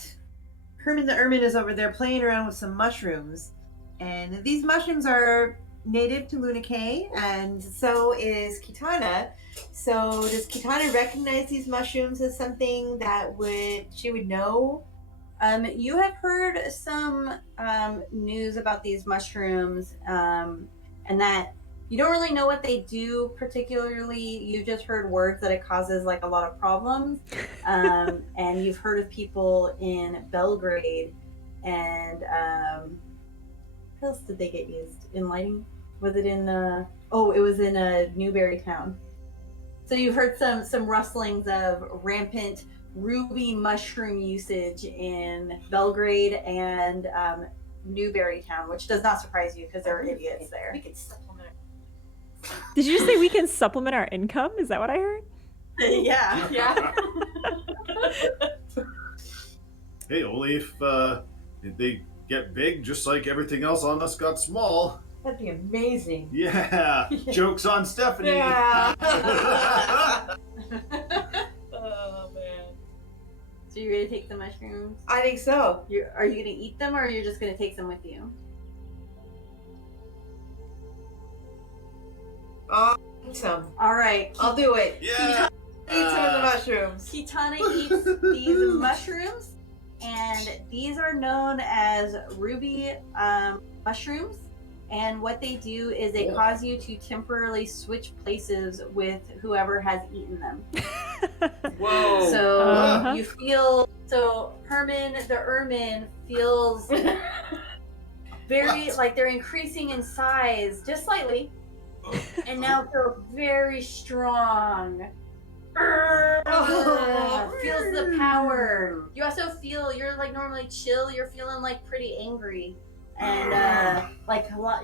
Herman the Ermine is over there playing around with some mushrooms, and these mushrooms are native to Luna Cay, and so is Kitana. So does Kitana recognize these mushrooms as something that she would know? You have heard some news about these mushrooms, and that you don't really know what they do particularly. You've just heard words that it causes like a lot of problems, and you've heard of people in Belgrade, and what else did they get used in lighting? Was it in? It was in Newberrytown. So you've heard some rustlings of rampant ruby mushroom usage in Belgrade and Newberrytown, which does not surprise you because there are idiots there. We could supplement. Did you just say we can supplement our income? Is that what I heard? Yeah. Hey, only if they get big, just like everything else on us got small. That'd be amazing. Yeah. Joke's on Stephanie. Yeah. Oh man. So you're gonna take the mushrooms? I think so. Are you gonna eat them, or you're just gonna take them with you? I'll eat some. All right. I'll do it. Yeah. Eat some of the mushrooms. Kitana eats these mushrooms, and these are known as ruby mushrooms. And what they do is they cause you to temporarily switch places with whoever has eaten them. Whoa. So you feel, Herman the Ermine feels very like they're increasing in size just slightly, and now feel very strong. Feels the power. You also feel you're like normally chill. You're feeling like pretty angry, and like a lot.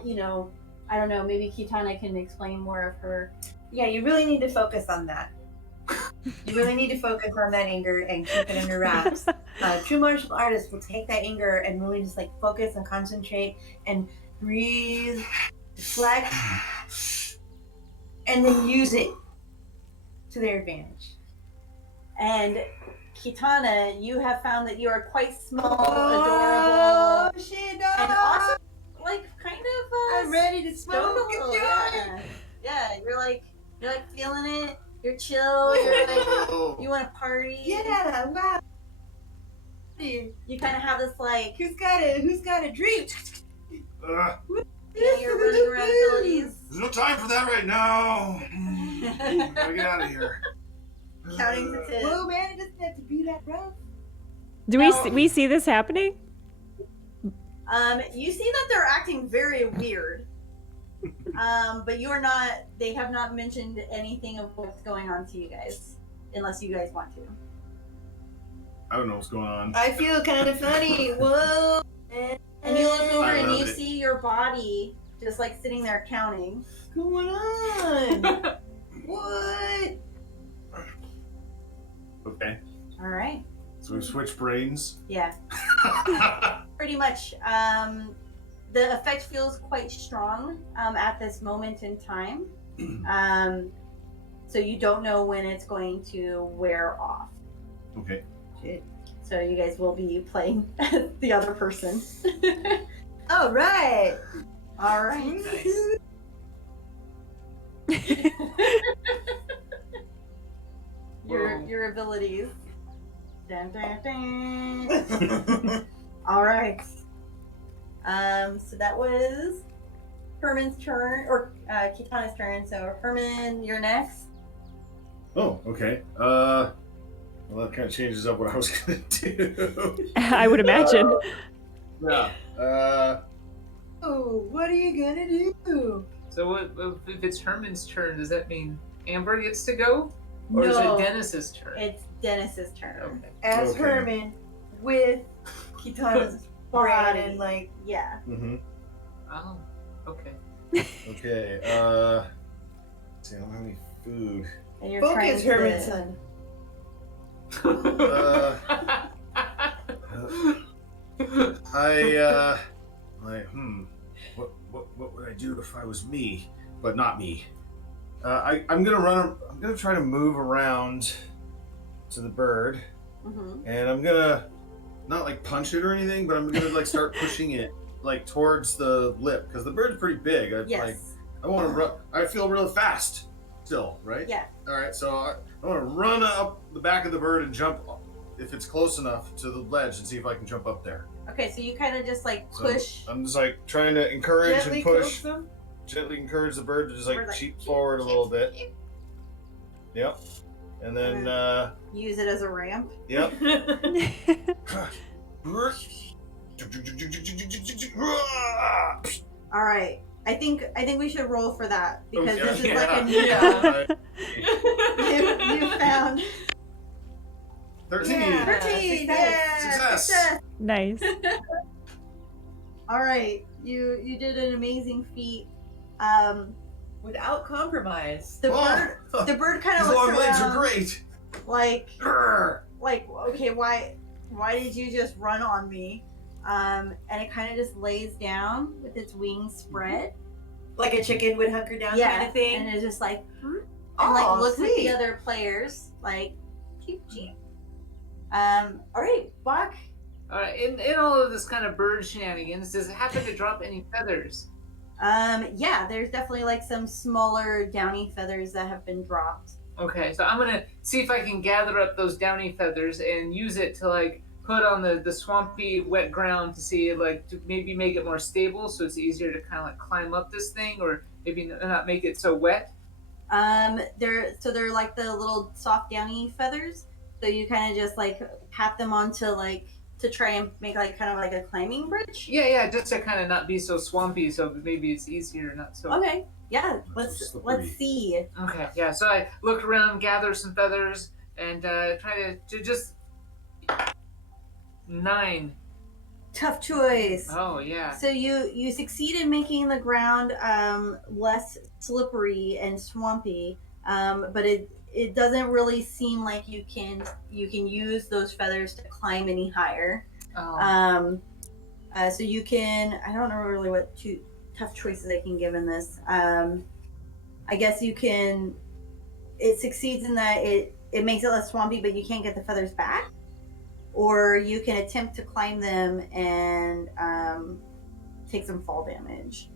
I don't know. Maybe Kitana can explain more of her. Yeah, you really need to focus on that. You really need to focus on that anger and keep it under wraps. True martial artists will take that anger and really just like focus and concentrate and breathe, deflect, and then use it to their advantage. And Kitana, you have found that you are quite small, Oh, adorable, shit, and also like kind of I'm ready to smoke stoned a and little. joy. Yeah, you're like feeling it. You're chill. You're like you want to party. Yeah, wow. You kind of have this like Who's got a drink? your running around abilities. There's no time for that right now. Gotta get out of here. Counting to 10. Whoa, man, it doesn't have to be that rough. Do we see this happening? You see that they're acting very weird. But you are not. They have not mentioned anything of what's going on to you guys, unless you guys want to. I don't know what's going on. I feel kind of funny. Whoa. And you look over I and love you it. see your body just like sitting there counting. What's going on? What? Okay. All right. So we've switched brains. Yeah. Pretty much. The effect feels quite strong at this moment in time. So you don't know when it's going to wear off. Okay. Shit. So you guys will be playing the other person. All right. All right. Nice. Your abilities. Dun, dun, dun. All right. So that was Herman's turn, or Kitana's turn. So Herman, you're next. Oh, okay. Well, that kind of changes up what I was gonna do. I would imagine. Yeah. Oh, what are you gonna do? So if it's Herman's turn, does that mean Amber gets to go? Or is No. it Dennis's turn? It's Dennis's turn. Okay. As Okay. Herman with Kitana's brain and like Yeah. Mm-hmm. Oh, okay. Okay. See, I don't have any food. And you're trying focus, to Herman's son. What would I do if I was me, but not me? I'm gonna try to move around to the bird, Mhm. and I'm gonna not like punch it or anything, but I'm gonna like start pushing it like towards the lip because the bird's pretty big. Yes. I want to run. I feel really fast still, right? Yeah. All right, so I want to run up the back of the bird and jump, if it's close enough, to the ledge and see if I can jump up there. Okay, so you kind of just like So push. I'm just like trying to encourage Gently and push, coax them. gently encourage the bird to just Bird, like like, cheep forward a little bit. Yep. And then, Use it as a ramp. yep. All right. I think we should roll for that because Okay. this is like a Yeah. new found 13. Yeah. 13. Success. Yeah, Success. Nice. All right, you did an amazing feat. Without compromise. The bird kind of These looks long legs are around great. like Grr. okay, why did you just run on me? And it kind of just lays down with its wings spread. Like a chicken would hunker down kind of thing. And it's just like and Oh, like looks at sweet. the other players like cheep cheep. All right, Bach. All right. In all of this kind of bird shenanigans, does it happen to drop any feathers? Yeah, there's definitely like some smaller downy feathers that have been dropped. Okay, so I'm gonna see if I can gather up those downy feathers and use it to like put on the swampy wet ground to see like to maybe make it more stable so it's easier to kind of like climb up this thing or maybe not make it so wet. They're like the little soft downy feathers. So you kind of just like pat them onto like to try and make like kind of like a climbing bridge. Yeah, just to kind of not be so swampy, so maybe it's easier, not so. Okay. Yeah. Let's see. Okay, yeah. So I look around, gather some feathers, and try to just 9. Tough choice. Oh yeah. So you succeed in making the ground less slippery and swampy, but it doesn't really seem like you can use those feathers to climb any higher. Oh. So you can, I don't know really what tough choices I can give in this. I guess you can. It succeeds in that it makes it less swampy, but you can't get the feathers back. Or you can attempt to climb them and take some fall damage.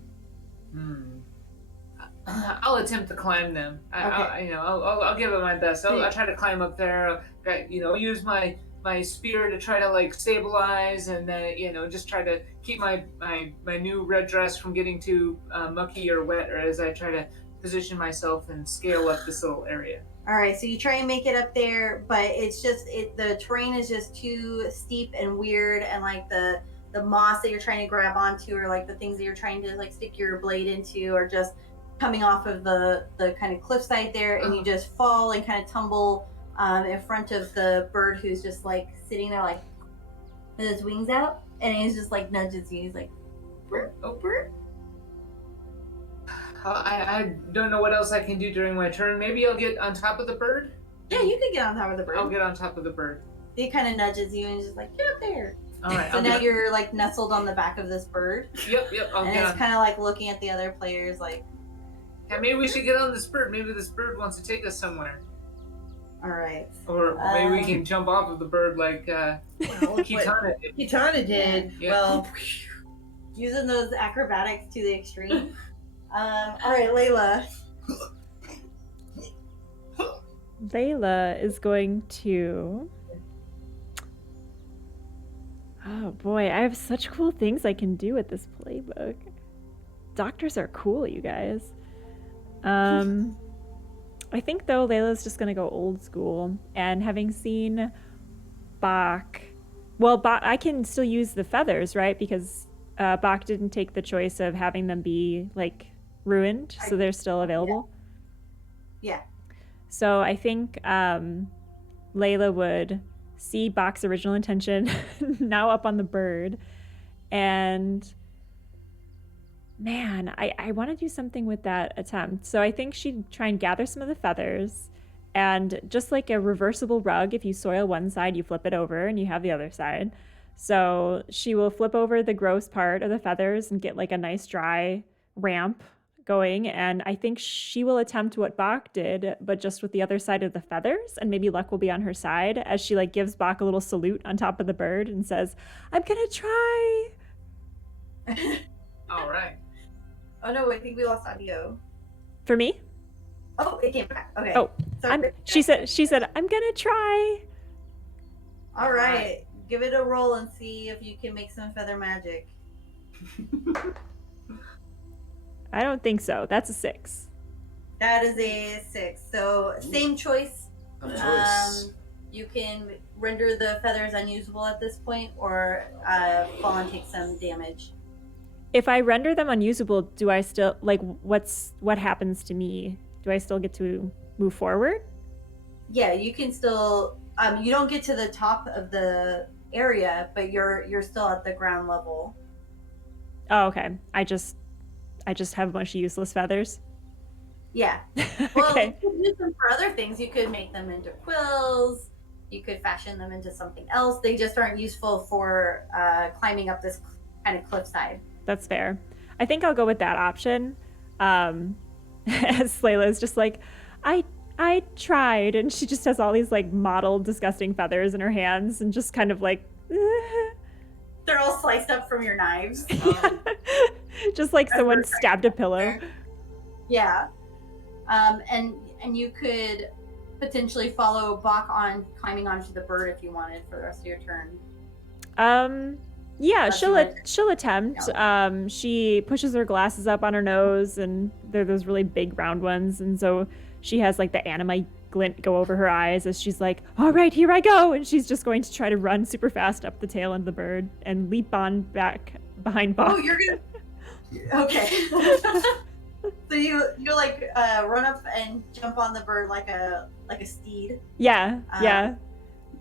I'll attempt to climb them. I'll give it my best. I'll try to climb up there. Use my spear to try to like stabilize, and then just try to keep my new red dress from getting too mucky or wet, or as I try to position myself and scale up this little area. All right, so you try and make it up there, but it's just the terrain is just too steep and weird, and like the moss that you're trying to grab onto, or like the things that you're trying to like stick your blade into, are just coming off of the kind of cliffside there, and you just fall and kind of tumble in front of the bird who's just like sitting there like with his wings out, and he's just like nudges you. He's like, "Brr, oh, brr." I don't know what else I can do during my turn. Maybe I'll get on top of the bird. Yeah, you can get on top of the bird. I'll get on top of the bird. He kind of nudges you and is just like, get up there. All right. So I'll now get- you're like nestled on the back of this bird. Yep. I'll And get it's on. kind of like looking at the other players like, Yeah, maybe we should get on this bird. Maybe this bird wants to take us somewhere. all right. Or maybe we can jump off of the bird like Well, Kitana did. Kitana did. Yeah. Well, Using those acrobatics to the extreme. All right, Layla. Layla is going to. Oh boy, I have such cool things I can do with this playbook. Doctors are cool, you guys. I think though Layla's just gonna go old school, and having seen Bach, well, I can still use the feathers, right? Because Bach didn't take the choice of having them be like ruined, so they're still available. Yeah. So I think Layla would see Bach's original intention now up on the bird, and man, I want to do something with that attempt. So I think she'd try and gather some of the feathers, and just like a reversible rug, if you soil one side, you flip it over and you have the other side. So she will flip over the gross part of the feathers and get like a nice dry ramp going, and I think she will attempt what Bach did, but just with the other side of the feathers, and maybe luck will be on her side as she like gives Bach a little salute on top of the bird and says, "I'm gonna try." All right. Oh no, I think we lost audio. For me? Oh, it came back. Okay. Oh, Sorry. she said, "I'm gonna try." All right. Give it a roll and see if you can make some feather magic. I don't think so. That's a 6. That is a 6. So same choice. Of choice. You can render the feathers unusable at this point, or fall and take some damage. If I render them unusable, do I still like what happens to me? Do I still get to move forward? Yeah, you can still. You don't get to the top of the area, but you're still at the ground level. Oh, okay. I just have a bunch of useless feathers. Yeah. Well, Okay. you could use them for other things. You could make them into quills. You could fashion them into something else. They just aren't useful for climbing up this kind of cliffside. That's fair. I think I'll go with that option. As Layla is just like, I tried, and she just has all these like mottled, disgusting feathers in her hands, and just kind of like, They're all sliced up from your knives. just like someone stabbed a pillow. Yeah. And you could potentially follow Bach on climbing onto the bird if you wanted for the rest of your turn. Yeah, That's she'll right. she'll attempt. She pushes her glasses up on her nose, and they're those really big round ones, and so she has like the anime glint go over her eyes as she's like, "All right, here I go," and she's just going to try to run super fast up the tail of the bird and leap on back behind Bach. Oh, you're gonna. Okay. So you like run up and jump on the bird like a steed. Yeah, yeah.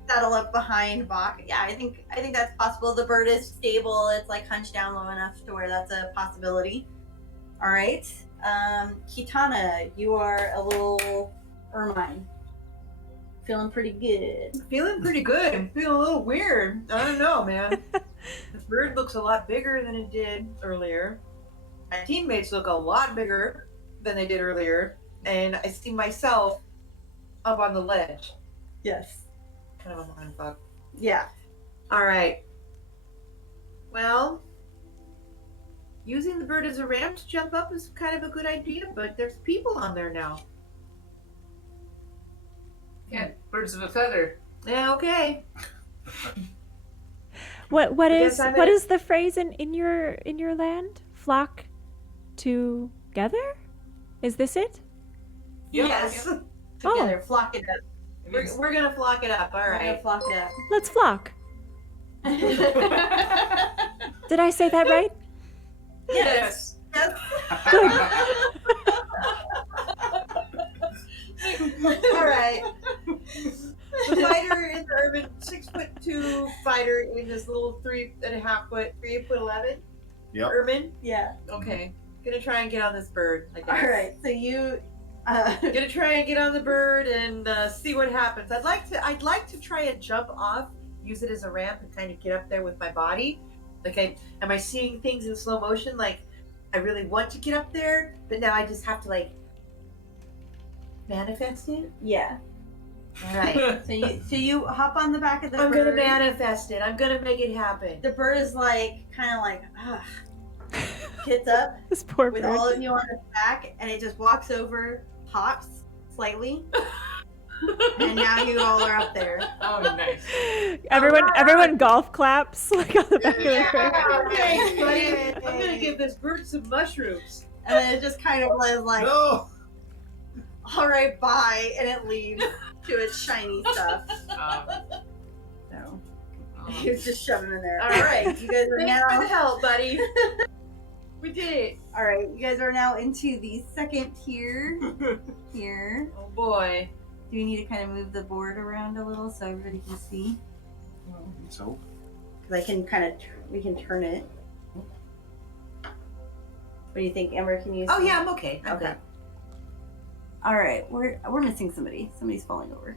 Saddle up behind Bach. Yeah, I think that's possible. The bird is stable. It's like hunched down low enough to where that's a possibility. All right. Kitana, you are a little ermine. Feeling pretty good. feeling pretty good. I'm feeling a little weird. I don't know, man. The bird looks a lot bigger than it did earlier. My teammates look a lot bigger than they did earlier. And I see myself up on the ledge. Yes. Kind of a mind fuck. Yeah. All right. Well, using the bird as a ramp to jump up is kind of a good idea, but there's people on there now. Yeah, birds of a feather. Yeah, okay. What I is guess I'm what in- is the phrase in your land? Flock together? Is this it? Yep, Yes. yep. Together, flock it up. It We're, means- we're gonna flock it up. All We're gonna right. flock it Let's flock. up. Did I say that right? Yes. Yes. All right. The fighter is the urban 6'2" fighter in this little 3.5 foot, 3'11" Yep. urban. Yeah. Okay. Gonna try and get on this bird. I guess. All right, so you. Gonna try and get on the bird and see what happens. I'd like to try and jump off, use it as a ramp, and kind of get up there with my body. Like, am I seeing things in slow motion? Like, I really want to get up there, but now I just have to like manifest it. Yeah. All right. So you hop on the back of the I'm bird. gonna manifest it. I'm gonna make it happen. The bird is like kind of like gets up This poor with bird. all of you on its back, and it just walks over, hops slightly, and now you all are up there. Oh, nice. Everyone golf claps like on the back of the bird. Thanks, buddy. Yay. I'm gonna give this bird some mushrooms. And then it just kind of was like, No. all right, bye, and it leaves to its shiny stuff. So you just shove him in there. All right, you guys are Thanks for the now. help, buddy. We did it. All right, you guys are now into the second tier. Here, Oh boy. do we need to kind of move the board around a little so everybody can see? So. Because I can kind of, we can turn it. What do you think, Amber? Can you? Oh see? yeah, I'm okay. I'm Okay. good. All right, we're missing somebody. Somebody's falling over.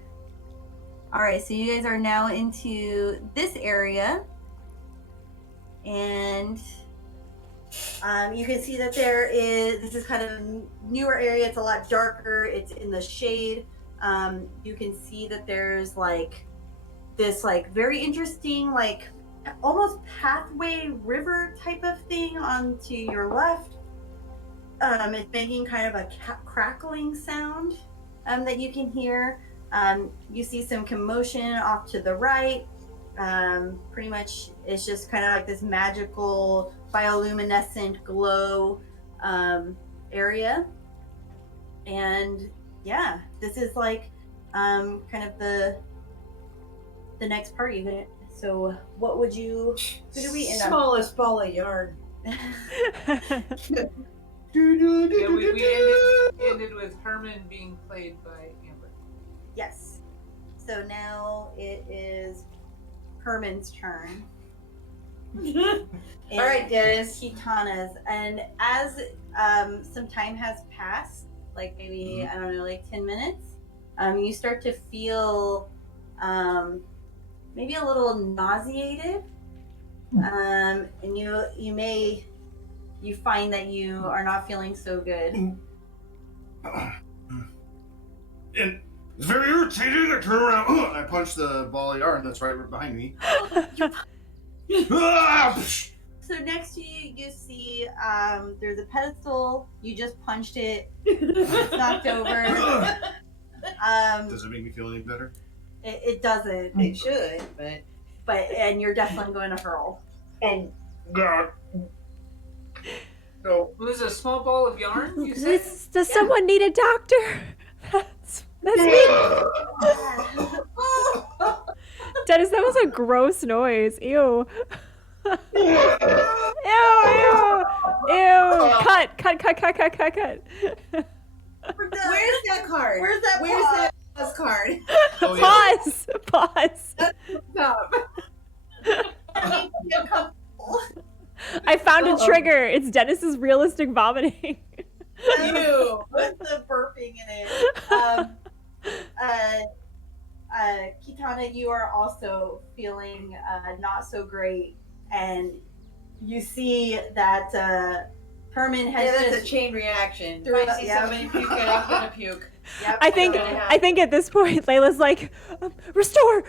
All right, so you guys are now into this area, and you can see that this is kind of a newer area. It's a lot darker. It's in the shade. You can see that there's like this like very interesting like almost pathway river type of thing onto your left. It's making kind of a crackling sound that you can hear. You see some commotion off to the right. Pretty much it's just kind of like this magical bioluminescent glow area. And yeah, this is like kind of the next part unit. So what would you, who do we end up? Smallest ball of yarn. Yeah, we ended with Herman being played by Amber. Yes. So now it is Herman's turn. All right, Dennis. Kitana's. And as some time has passed, like maybe, I don't know, like 10 minutes, you start to feel maybe a little nauseated. And you find that you are not feeling so good. And it's very irritating. I turn around. I punch the ball of yarn that's right behind me. So next to you, you see there's a pedestal. You just punched it. It's knocked over. Does it make me feel any better? It doesn't. It should, but And you're definitely going to hurl. Oh God. No. It was a small ball of yarn, you said? Does someone need a doctor? That's me. Dennis, that was a gross noise. Ew. Ew. Cut. where's that card? Where's that Where's pause? that pause card? Oh, yeah. Pause. Stop. I found a trigger. It's Dennis's realistic vomiting. Ew. With the burping in it. Kitana, you are also feeling not so great, and you see that Herman has Yeah, that's a just. chain reaction. Threw If I up, see yeah. somebody puke, I'm gonna puke. Yep, I think at this point Layla's like, restore.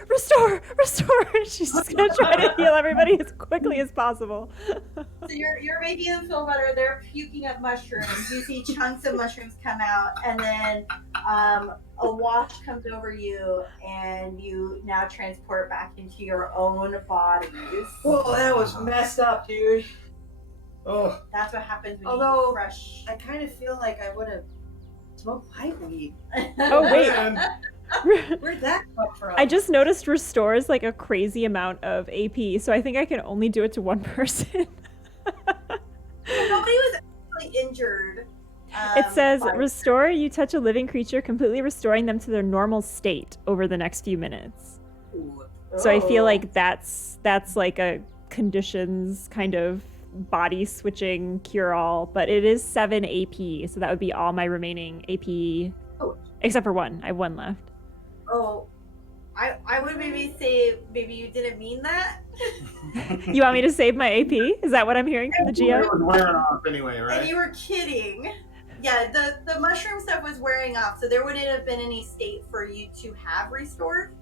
She's just gonna try to heal everybody as quickly as possible. So you're making them feel better. They're puking up mushrooms. You see chunks of mushrooms come out, and then a wash comes over you, and you now transport back into your own bodies. Whoa, that was messed up, dude. Oh. That's what happens when Although- you fresh. I kind of feel like I would have smoked pipe weed. Oh, wait. Man. Where'd that come from? I just noticed restores like a crazy amount of AP, so I think I can only do it to one person. Nobody was actually injured. It says by- restore, you touch a living creature, completely restoring them to their normal state over the next few minutes. So I feel Oh. like that's like a conditions kind of body switching cure all, but it is 7 AP, so that would be all my remaining AP, except for 1. I have 1 left. Oh, I would maybe say maybe you didn't mean that. You want me to save my AP? Is that what I'm hearing from the It GM? was wearing off anyway, And right? you were kidding. Yeah, the mushroom stuff was wearing off, so there wouldn't have been any state for you to have restored.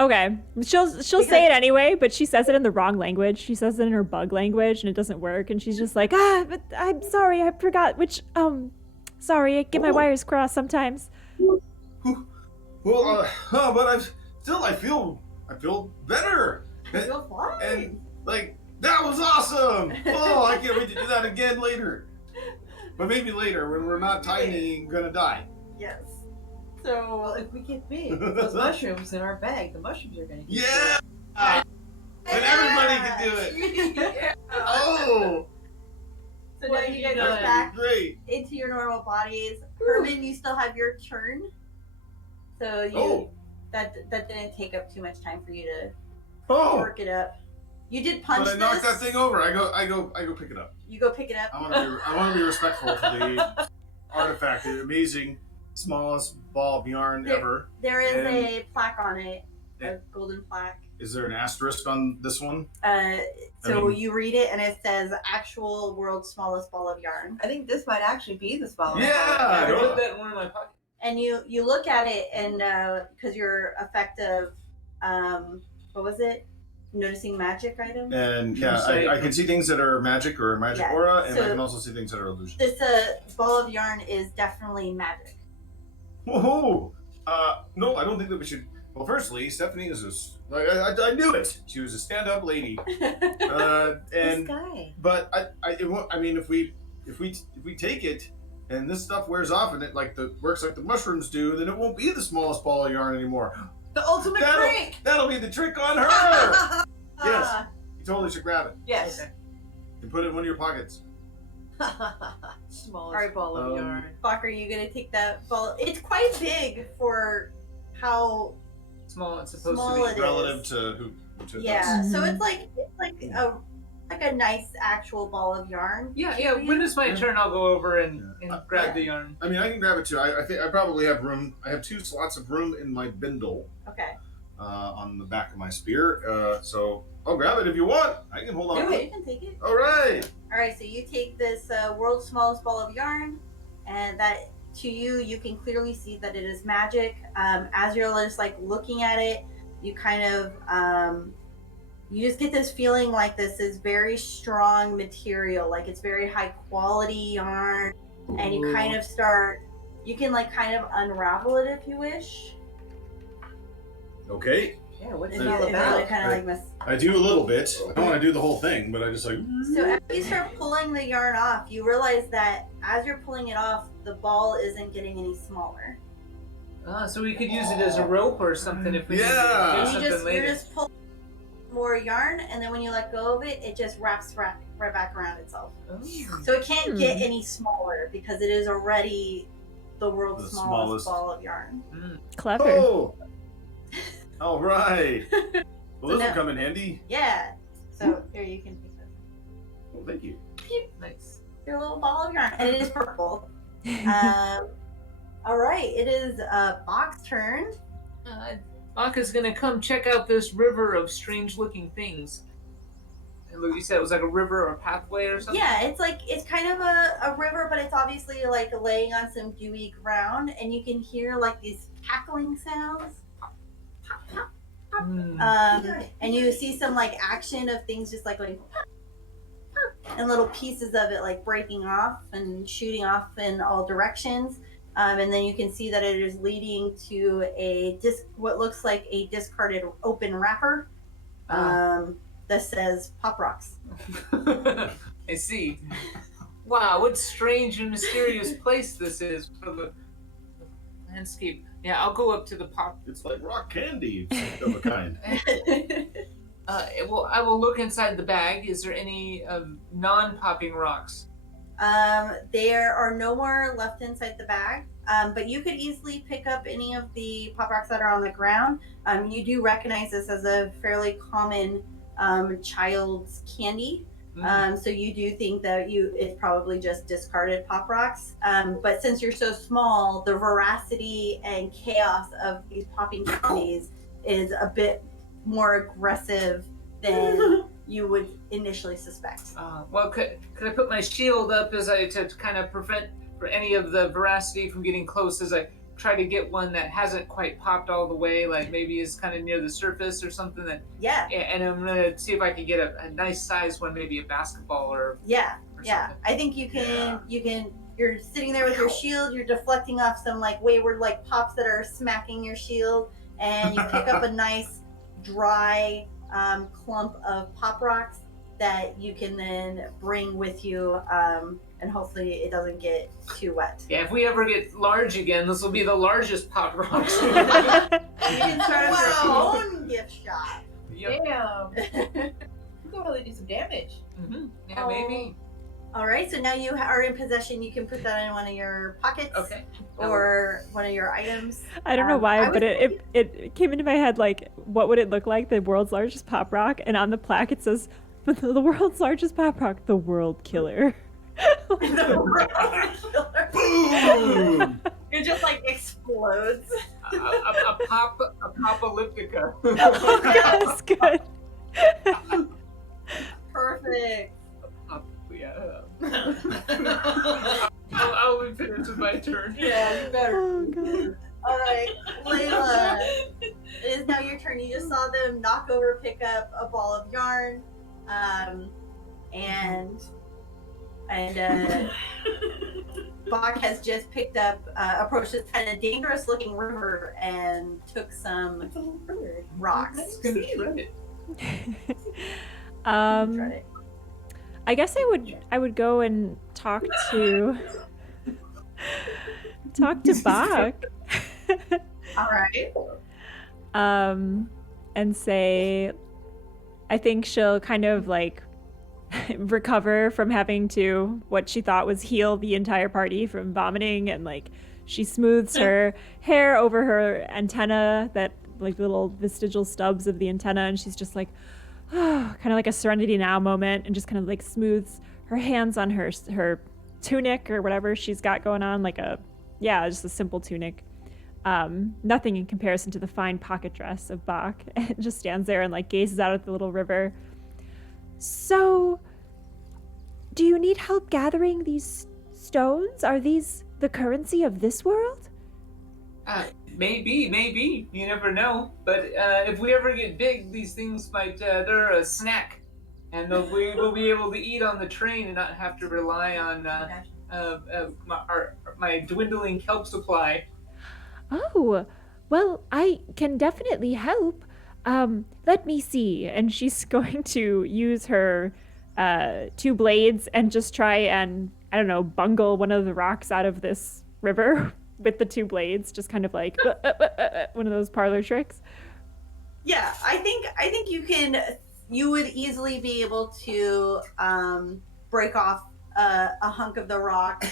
Okay, she'll say it anyway, but she says it in the wrong language. She says it in her bug language, and it doesn't work. And she's just like, but I'm sorry, I forgot which. Sorry, I get my wires crossed sometimes. Well, but I feel better. I feel fine. And like that was awesome. Oh, I can't wait to do that again later. But maybe later when we're not tiny and gonna die. Yes. Well, So if we get big, those mushrooms in our bag, the mushrooms are gonna get Yeah. And everybody can do it. Yeah. Oh, So What now do you you guys know? are back great. into your normal bodies. Herman, you still have your turn. So you that didn't take up too much time for you to Oh, work it up. You did punch but I knocked this. that thing over. I go pick it up. You go pick it up. I want to be respectful to the artifact, the amazing smallest ball of yarn ever. There is And- a plaque on it, a Yeah. golden plaque. Is there an asterisk on this one? So mean- you read it and it says "actual world's smallest ball of yarn," I think this might actually be the smallest. Yeah, I I know. put that in one of my pockets. and you look at it and because you're effective, what was it? Noticing magic items. And You yeah, say- I can see things that are magic or a magic Yeah, aura, and I so- can also see things that are illusion. This ball of yarn is definitely magic. Whoa! No, I don't think that we should. Well, firstly, Stephanie is I knew it. She was a stand-up lady. This And guy. but I mean, if we take it and this stuff wears off and it works like the mushrooms do, then it won't be the smallest ball of yarn anymore. The ultimate prank. That'll be the trick on her. Yes, you totally should grab it Yes. and put it in one of your pockets. Smallest Alright, ball of yarn. Bach, are you gonna take that ball? It's quite big for how Small it's supposed Small to it be. is. Relative to who? To yeah. So Mhm. it's like a nice actual ball of yarn. Yeah. When it's my Yeah. turn, I'll go over and Yeah. grab the yarn. I mean, I can grab it too. I think I probably have room. I have 2 slots of room in my bindle Okay. on the back of my spear. So I'll grab it if you want. I can hold on. Do to it. You can take it. All right. All right. So you take this world's smallest ball of yarn, and that to you can clearly see that it is magic. As you're just like looking at it, you kind of you just get this feeling like this is very strong material, like it's very high quality yarn, and you kind of start. You can like kind of unravel it if you wish. Okay. Yeah, what's If it you, all if you about? really kind of like miss. I do a little bit. I don't want to do the whole thing, but I just like. So as you start pulling the yarn off, you realize that as you're pulling it off, the ball isn't getting any smaller. So we could use it as a rope or something if we need to Yeah. do And something you're later. just pulling more yarn, and then when you let go of it, it just wraps right back around itself. Oh. So it can't get any smaller because it is already the world's The smallest smallest. ball of yarn. Mm. Clever. Oh. All right. Well, this now- will come in handy. Yeah. So here you can take this. Well, thank you. Nice. Your little ball of yarn, and it is purple. All right, it is Bach's turn. Baka's gonna come check out this river of strange-looking things. And Luke, you said it was like a river or a pathway or something? Yeah, it's kind of a river, but it's obviously like laying on some dewy ground, and you can hear like these cackling sounds. Hmm. And you see some like action of things just like going, and little pieces of it like breaking off and shooting off in all directions. And then you can see that it is leading to what looks like a discarded open wrapper that says Pop Rocks. I see. Wow, what strange and mysterious place this is for the landscape. Yeah, I'll go up to the pop. It's like rock candy of a kind. I will look inside the bag. Is there any non-popping rocks? There are no more left inside the bag, but you could easily pick up any of the Pop Rocks that are on the ground. You do recognize this as a fairly common child's candy. So you do think that it's probably just discarded pop rocks. But since you're so small, the veracity and chaos of these popping candies is a bit more aggressive than you would initially suspect. Well, could I put my shield up to kind of prevent for any of the veracity from getting close as I try to get one that hasn't quite popped all the way, like maybe is kind of near the surface or something that. Yeah. And I'm gonna see if I can get a nice size one, maybe a basketball or. Yeah. Or yeah. something. I think you can. You can. You're sitting there with your shield. You're deflecting off some like wayward like pops that are smacking your shield, and you pick up a nice dry clump of pop rocks that you can then bring with you, and hopefully it doesn't get too wet. Yeah, if we ever get large again, this will be the largest pop rocks. You can start up your own gift shop. Yep. Damn. You can really do some damage. Mm-hmm. Yeah, maybe. All right, so now you are in possession. You can put that in one of your pockets. Okay. Or one of your items. I don't know why, I but it came into my head like, what would it look like, the world's largest pop rock? And on the plaque it says, the world's largest pop rock, the world killer. Boom! It just like explodes. A pop-elliptica. Oh, yes, good. Perfect. Yeah. I'll be finished with my turn. Yeah, you better. Oh, God. All right, Layla. It is now your turn. You just saw them knock over, pick up a ball of yarn, and Bach has just picked up, approached this kind of dangerous-looking river and took some rocks. It's gonna shred it. Tried it. I guess I would go and talk to Bach. All right. And say, I think she'll kind of like recover from having to what she thought was heal the entire party from vomiting, and like she smooths her hair over her antenna, that like little vestigial stubs of the antenna, and she's just like, oh, kind of like a Serenity Now moment, and just kind of like smooths her hands on her tunic or whatever she's got going on, like just a simple tunic. Nothing in comparison to the fine pocket dress of Bach, and just stands there and like gazes out at the little river. So, do you need help gathering these stones? Are these the currency of this world? Maybe. You never know. But if we ever get big, these things might, they're a snack. And we will be able to eat on the train and not have to rely on my dwindling kelp supply. Oh, well, I can definitely help. Let me see. And she's going to use her 2 blades and just try and, I don't know, bungle one of the rocks out of this river with the 2 blades, just kind of like one of those parlor tricks. Yeah, I think you would easily be able to break off a hunk of the rock.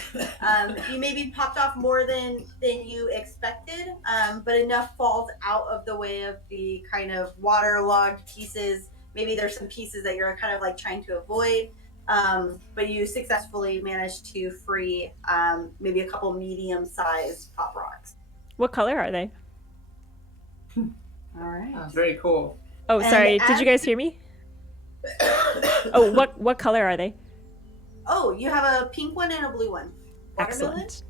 You maybe popped off more than you expected, but enough falls out of the way of the kind of waterlogged pieces. Maybe there's some pieces that you're kind of like trying to avoid, but you successfully managed to free maybe a couple medium-sized pop rocks. What color are they? All right. Very cool. Oh, sorry. Did you guys hear me? Oh, what color are they? Oh, you have a pink one and a blue one. Watermelon? Excellent.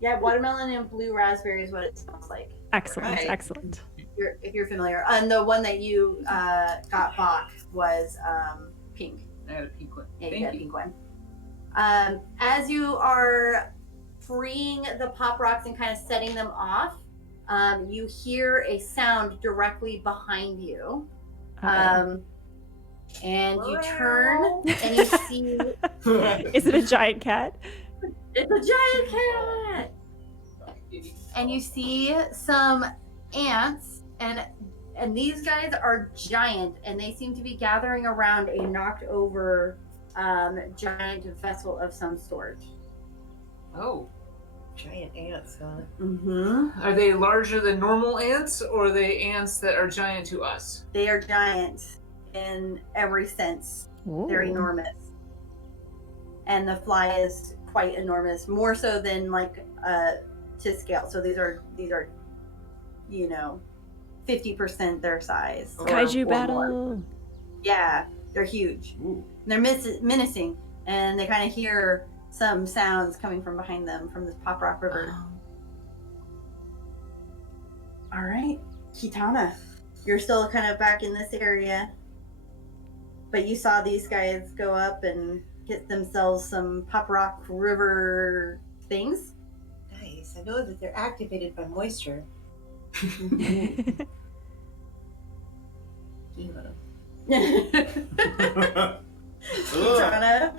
Yeah, watermelon and blue raspberry is what it smells like. Excellent. Right. Excellent. If you're familiar. And the one that you got Bach was pink. I had a pink one. Yeah, you Thank got a you. pink one. As you are freeing the pop rocks and kind of setting them off, you hear a sound directly behind you. And you turn and you see Is it a giant cat? it's a giant cat. And you see some ants, and these guys are giant, and they seem to be gathering around a knocked over giant vessel of some sort. Oh. Giant ants, huh? Mm-hmm. Are they larger than normal ants, or are they ants that are giant to us? They are giant in every sense. They're Ooh. enormous. And the fly is quite enormous, more so than like to scale. So these are 50% their size. Kaiju or battle. more. Yeah, they're huge. Ooh. They're menacing, and they kind of hear some sounds coming from behind them from this Pop Rock River. All right, Kitana, you're still kind of back in this area, but you saw these guys go up and get themselves some Pop Rock River things. Nice. I know that they're activated by moisture. Emo. Kitana.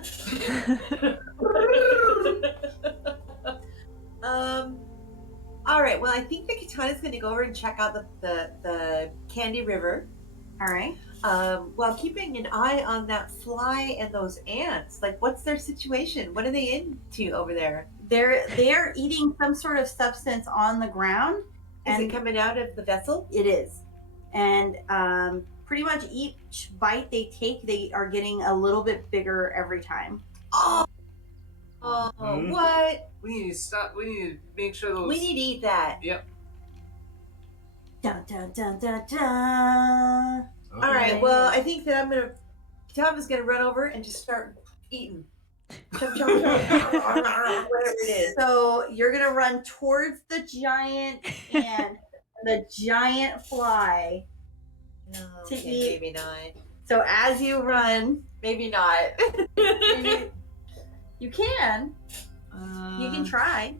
All right. Well, I think that Katana's going to go over and check out the Candy River. All right. While keeping an eye on that fly and those ants. Like, what's their situation? What are they into over there? They're eating some sort of substance on the ground. Is And it coming out of the vessel? it is. And pretty much each bite they take, they are getting a little bit bigger every time. Oh, Mhm. what? We need to stop. We need to make sure those. We need to eat that. Yep. Dun, dun, dun, dun, dun. All right. Well, I think that Katana's gonna run over and just start eating. Chomp, chomp, chomp. Whatever it is. So you're gonna run towards the giant and the giant fly. No, To okay, eat. maybe not. So as you run, Maybe not. you can. You can try.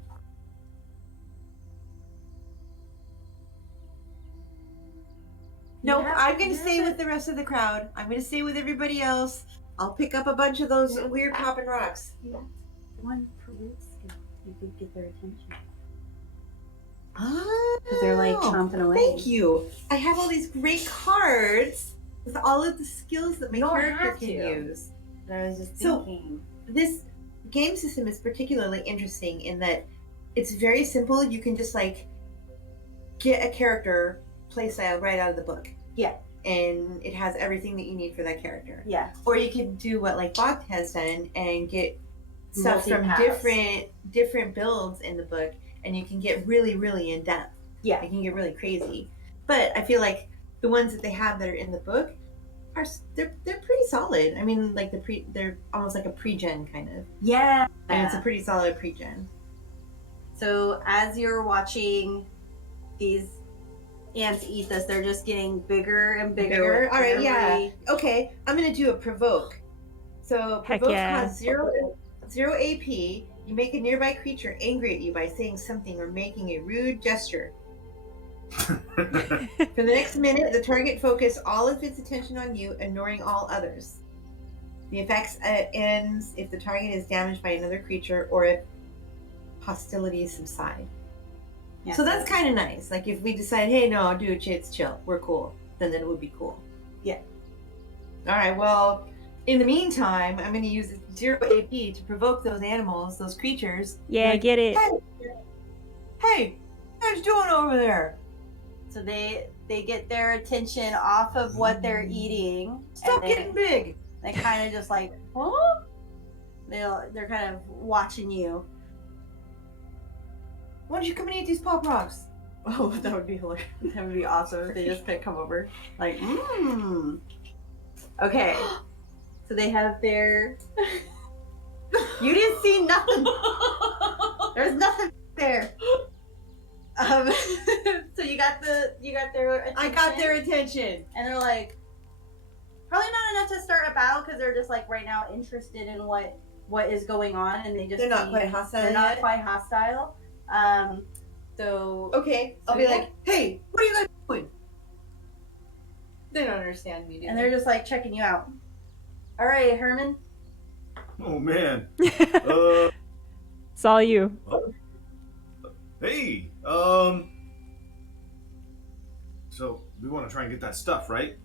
Nope, Yeah, I'm gonna yeah. stay with the rest of the crowd. I'm gonna stay with everybody else. I'll pick up a bunch of those weird popping rocks. One per skill. You could get their attention. Oh, Because they're like chomping away. Thank you. I have all these great cards with all of the skills that my You don't character have can to. use. But I was just So- thinking. This game system is particularly interesting in that it's very simple. You can just like get a character playstyle right out of the book. Yeah. And it has everything that you need for that character. Yeah. Or you can do what like Bach has done and get stuff from Multi-paths. different builds in the book, and you can get really, really in depth. Yeah. It can get really crazy. But I feel like the ones that they have that are in the book are they're pretty solid. I mean, like they're almost like a pre-gen kind of. Yeah. And it's a pretty solid pre-gen. So as you're watching these ants eat this, they're just getting bigger and bigger. Bigger? with All right, every- yeah. Okay, I'm gonna do a provoke. So Heck provoke yeah. costs zero AP. You make a nearby creature angry at you by saying something or making a rude gesture. For the next minute, the target focus all of its attention on you, ignoring all others. The effect ends if the target is damaged by another creature or if hostilities subside. Yeah. So that's kind of nice. Like if we decide, hey, no, dude, it's chill, we're cool, then it would be cool. Yeah. All right. Well, in the meantime, I'm going to use 0 AP to provoke those animals, those creatures. Yeah, Like, get it. Hey, what are you doing over there? So they get their attention off of what they're eating. Stop and they, getting big. They kind of just like, huh? They're kind of watching you. Why don't you come and eat these pop rocks? Oh, that would be hilarious. That would be awesome if they just could come over. Like, mmm. Okay. So they have their. You didn't see nothing. There's nothing there. So you got their attention, I got their attention. and they're like, probably not enough to start a battle because they're just like right now interested in what is going on, and they just They're not see- quite hostile They're not yet? quite hostile. So Okay, I'll So be yeah. like, hey, what are you guys doing? They don't understand me, do and they? they're just like checking you out. All right, Herman. Oh man. Uh, It's all you. hey. So we want to try and get that stuff, right?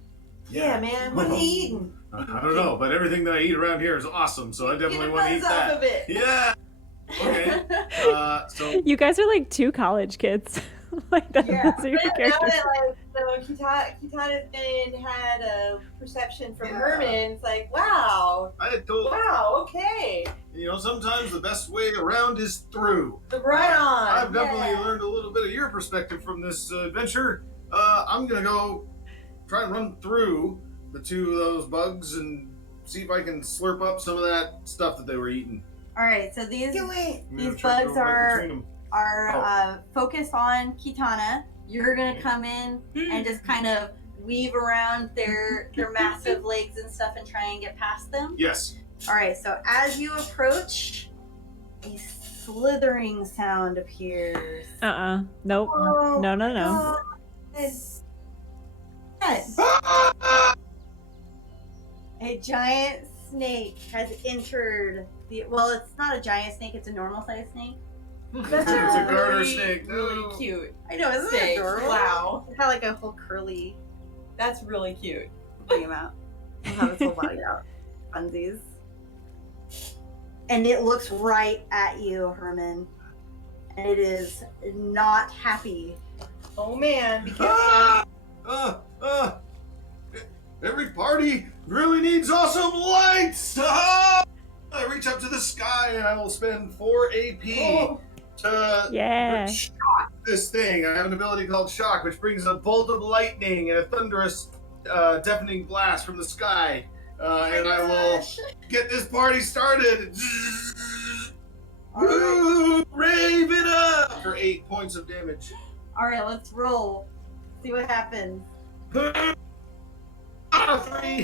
Yeah, man. What are they eating? I don't know, but everything that I eat around here is awesome, so I Get definitely the want to eat buzz off that. of it. Yeah. Okay. So You guys are like two college kids. Like that, Yeah. those are your Now characters. that, like, Kitana's had a perception from Herman. It's like, wow, I had told okay, sometimes the best way around is through. right on. I've definitely Yeah. learned a little bit of your perspective from this adventure. I'm gonna go try and run through the two of those bugs and see if I can slurp up some of that stuff that they were eating. All right, so these Do it. I'm gonna These try to bugs go right are- between 'em. are focused on Kitana. You're gonna come in and just kind of weave around their massive legs and stuff and try and get past them. Yes. All right, so as you approach, a slithering sound appears. Nope. Oh, No. A giant snake has entered the. Well, it's not a giant snake; it's a normal-sized snake. That's It's a garter really, snake. really No. cute. I know, isn't it Snake. adorable? Wow, It had like a whole curly. that's really cute. Bring him out. He'll have his whole body out. Funsies. And it looks right at you, Herman. And it is not happy. Oh man, be careful. Every party really needs awesome lights. I reach up to the sky and I will spend 4 AP Oh. to Yeah. shock this thing. I have an ability called Shock, which brings a bolt of lightning and a thunderous, deafening blast from the sky. And I will get this party started. Woo! Rave it up for 8 points of damage. Alright, let's roll. See what happens. 3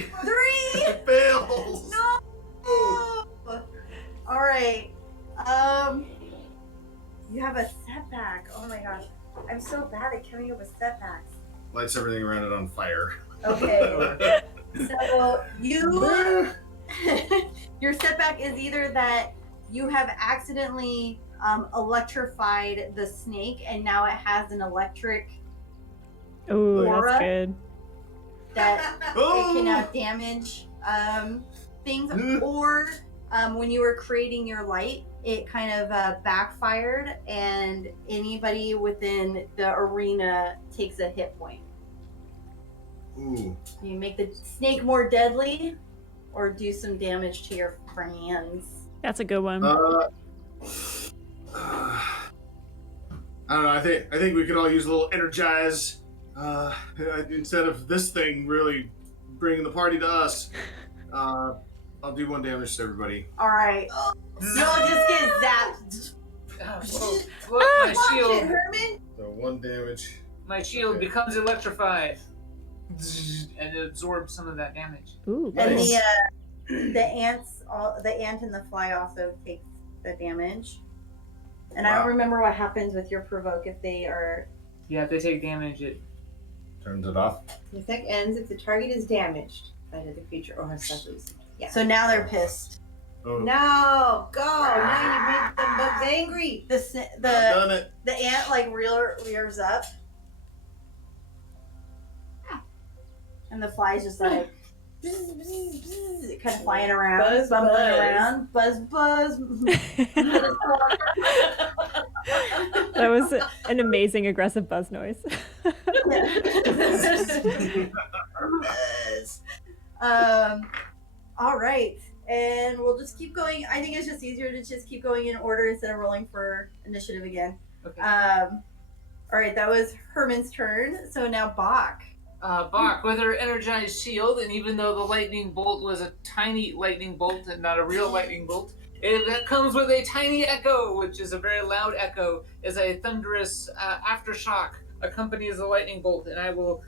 3! fails. No! Alright. You have a setback. Oh my gosh. I'm so bad at coming up with setbacks. Lights everything around it on fire. Okay. So you your setback is either that you have accidentally electrified the snake and now it has an electric Ooh, Aura? that's good. that it can now damage things, or when you were creating your light, it kind of backfired, and anybody within the arena takes a hit point. Ooh. You make the snake more deadly, or do some damage to your friends. That's a good one. I don't know. I think we could all use a little energize instead of this thing really bringing the party to us. I'll do 1 damage to everybody. All right, you'll just get zapped. Look, my Watch it, shield. Herman. So 1 damage. My shield becomes electrified. And it absorbs some of that damage. Ooh, And cool. the ant and the fly also takes the damage. And I Wow. don't remember what happens with your provoke if they are. Yeah, if they take damage, it. Turns it off. The effect ends if the target is damaged by the creature or has suffered. Yeah. So now they're pissed. Oh, No, go! Now you made them bugs angry. I've The done it. ant like rears up, and the fly's just like kind of flying around, Buzz, bumbling buzz. around, buzz buzz. That was an amazing aggressive buzz noise. All right, and we'll just keep going. I think it's just easier to just keep going in order instead of rolling for initiative again. Okay. All right, that was Herman's turn. So now Bach. Bach, with her energized shield, and even though the lightning bolt was a tiny lightning bolt and not a real lightning bolt, it comes with a tiny echo, which is a very loud echo, as a thunderous aftershock accompanies the lightning bolt. And I will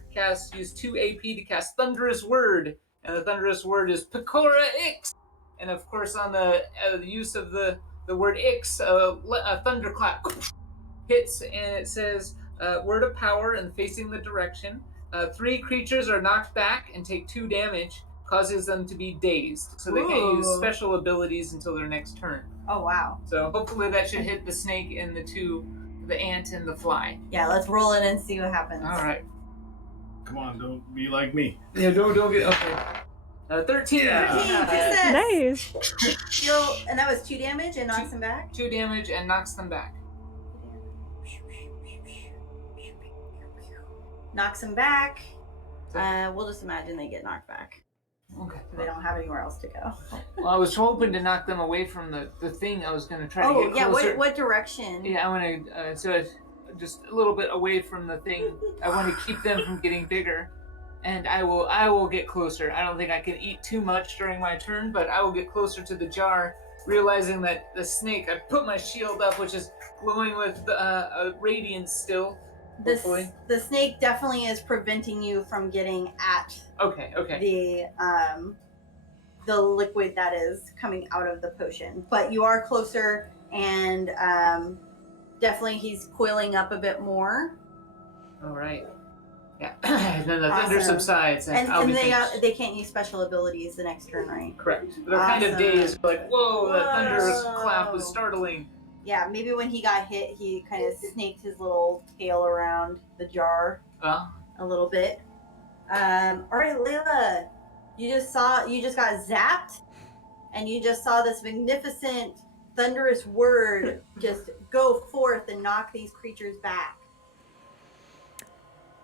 use 2 AP to cast Thunderous Word, and the Thunderous Word is Pecora Ix. And of course, on the use of the word Ix, a thunderclap hits, and it says, Word of Power and facing the direction. 3 creatures are knocked back and take 2 damage, causes them to be dazed, so they can't use Ooh. special abilities until their next turn. Oh wow. So hopefully that should hit the snake and the ant and the fly. Yeah, let's roll it and see what happens. All right. Come on, don't be like me. Yeah, don't get okay. 13. Yeah. 13 success. Nice. And that was 2 damage and knocks him back. 2 damage and knocks them back. knocks him back. We'll just imagine they get knocked back. Okay. They don't have anywhere else to go. Well, I was hoping to knock them away from the thing. I was going to try to Oh, get yeah. closer. What direction? Yeah, I want to. So just a little bit away from the thing. I want to keep them from getting bigger, and I will get closer. I don't think I can eat too much during my turn, but I will get closer to the jar, realizing that the snake. I put my shield up, which is glowing with radiance still. Hopefully. The snake definitely is preventing you from getting at Okay. the liquid that is coming out of the potion. But you are closer, and definitely he's coiling up a bit more. All right. Yeah. And then the thunder Awesome. subsides, and I'll And be they finished. they can't use special abilities the next turn, right? Correct. They're kind of dazed, like, whoa, that thunderous Whoa. clap was startling. Yeah, maybe when he got hit, he kind of snaked his little tail around the jar a little bit. All right, Layla, you just got zapped, and you just saw this magnificent, thunderous word just go forth and knock these creatures back.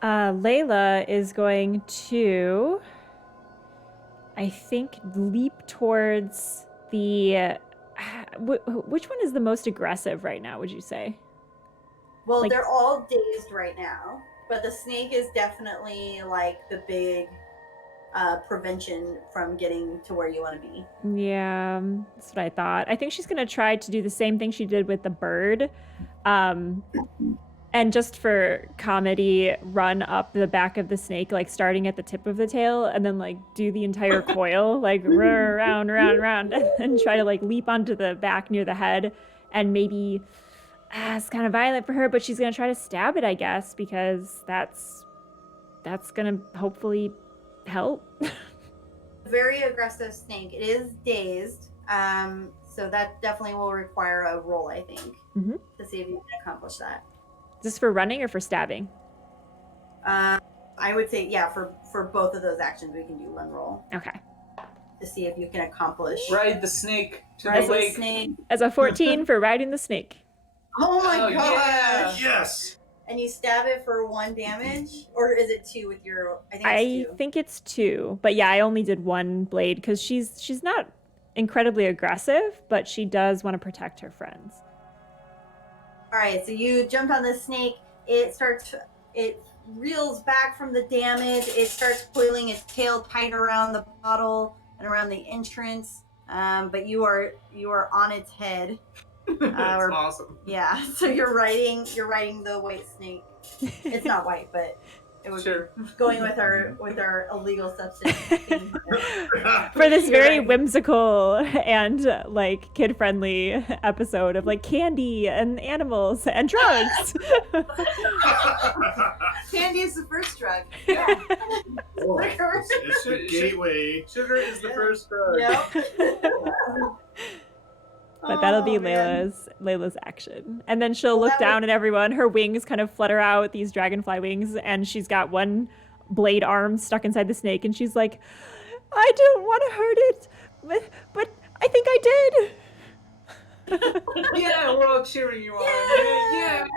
Layla is going to, I think, leap towards the. Which one is the most aggressive right now, would you say? Well, Like- they're all dazed right now, but the snake is definitely like the big prevention from getting to where you want to be. Yeah, that's what I thought. I think she's going to try to do the same thing she did with the bird. And just for comedy, run up the back of the snake, like starting at the tip of the tail, and then like do the entire coil, like round, and try to like leap onto the back near the head. And maybe it's kind of violent for her, but she's gonna try to stab it, I guess, because that's gonna hopefully help. Very aggressive snake. It is dazed, so that definitely will require a roll, I think, to see if you can accomplish that. Is this for running or for stabbing? I would say, yeah, for both of those actions, we can do one roll Okay. to see if you can accomplish. Ride the snake to Ride the the lake. snake. As a 14 for riding the snake. Oh my Oh, gosh! yeah. Yes. And you stab it for 1 damage, or is it 2 with your? I I think it's 2. think it's 2, but yeah, I only did 1 blade because she's not incredibly aggressive, but she does want to protect her friends. All right, so you jumped on the snake. It reels back from the damage. It starts coiling its tail tight around the bottle and around the entrance. But you are on its head. That's awesome. Yeah, so you're riding the white snake. It's not white, but it was Sure. going with our illegal substance thing. For this You're very right. whimsical and like kid-friendly episode of like candy and animals and drugs. Candy is the first drug. Yeah. It's the gateway. Sugar is the first drug. Yep. But that'll be Oh, man. Layla's action. And then she'll Well, look that down at everyone. Her wings kind of flutter out, these dragonfly wings, and she's got one blade arm stuck inside the snake, and she's like, I don't want to hurt it, but I think I did. Yeah, we're all cheering you on. Yeah.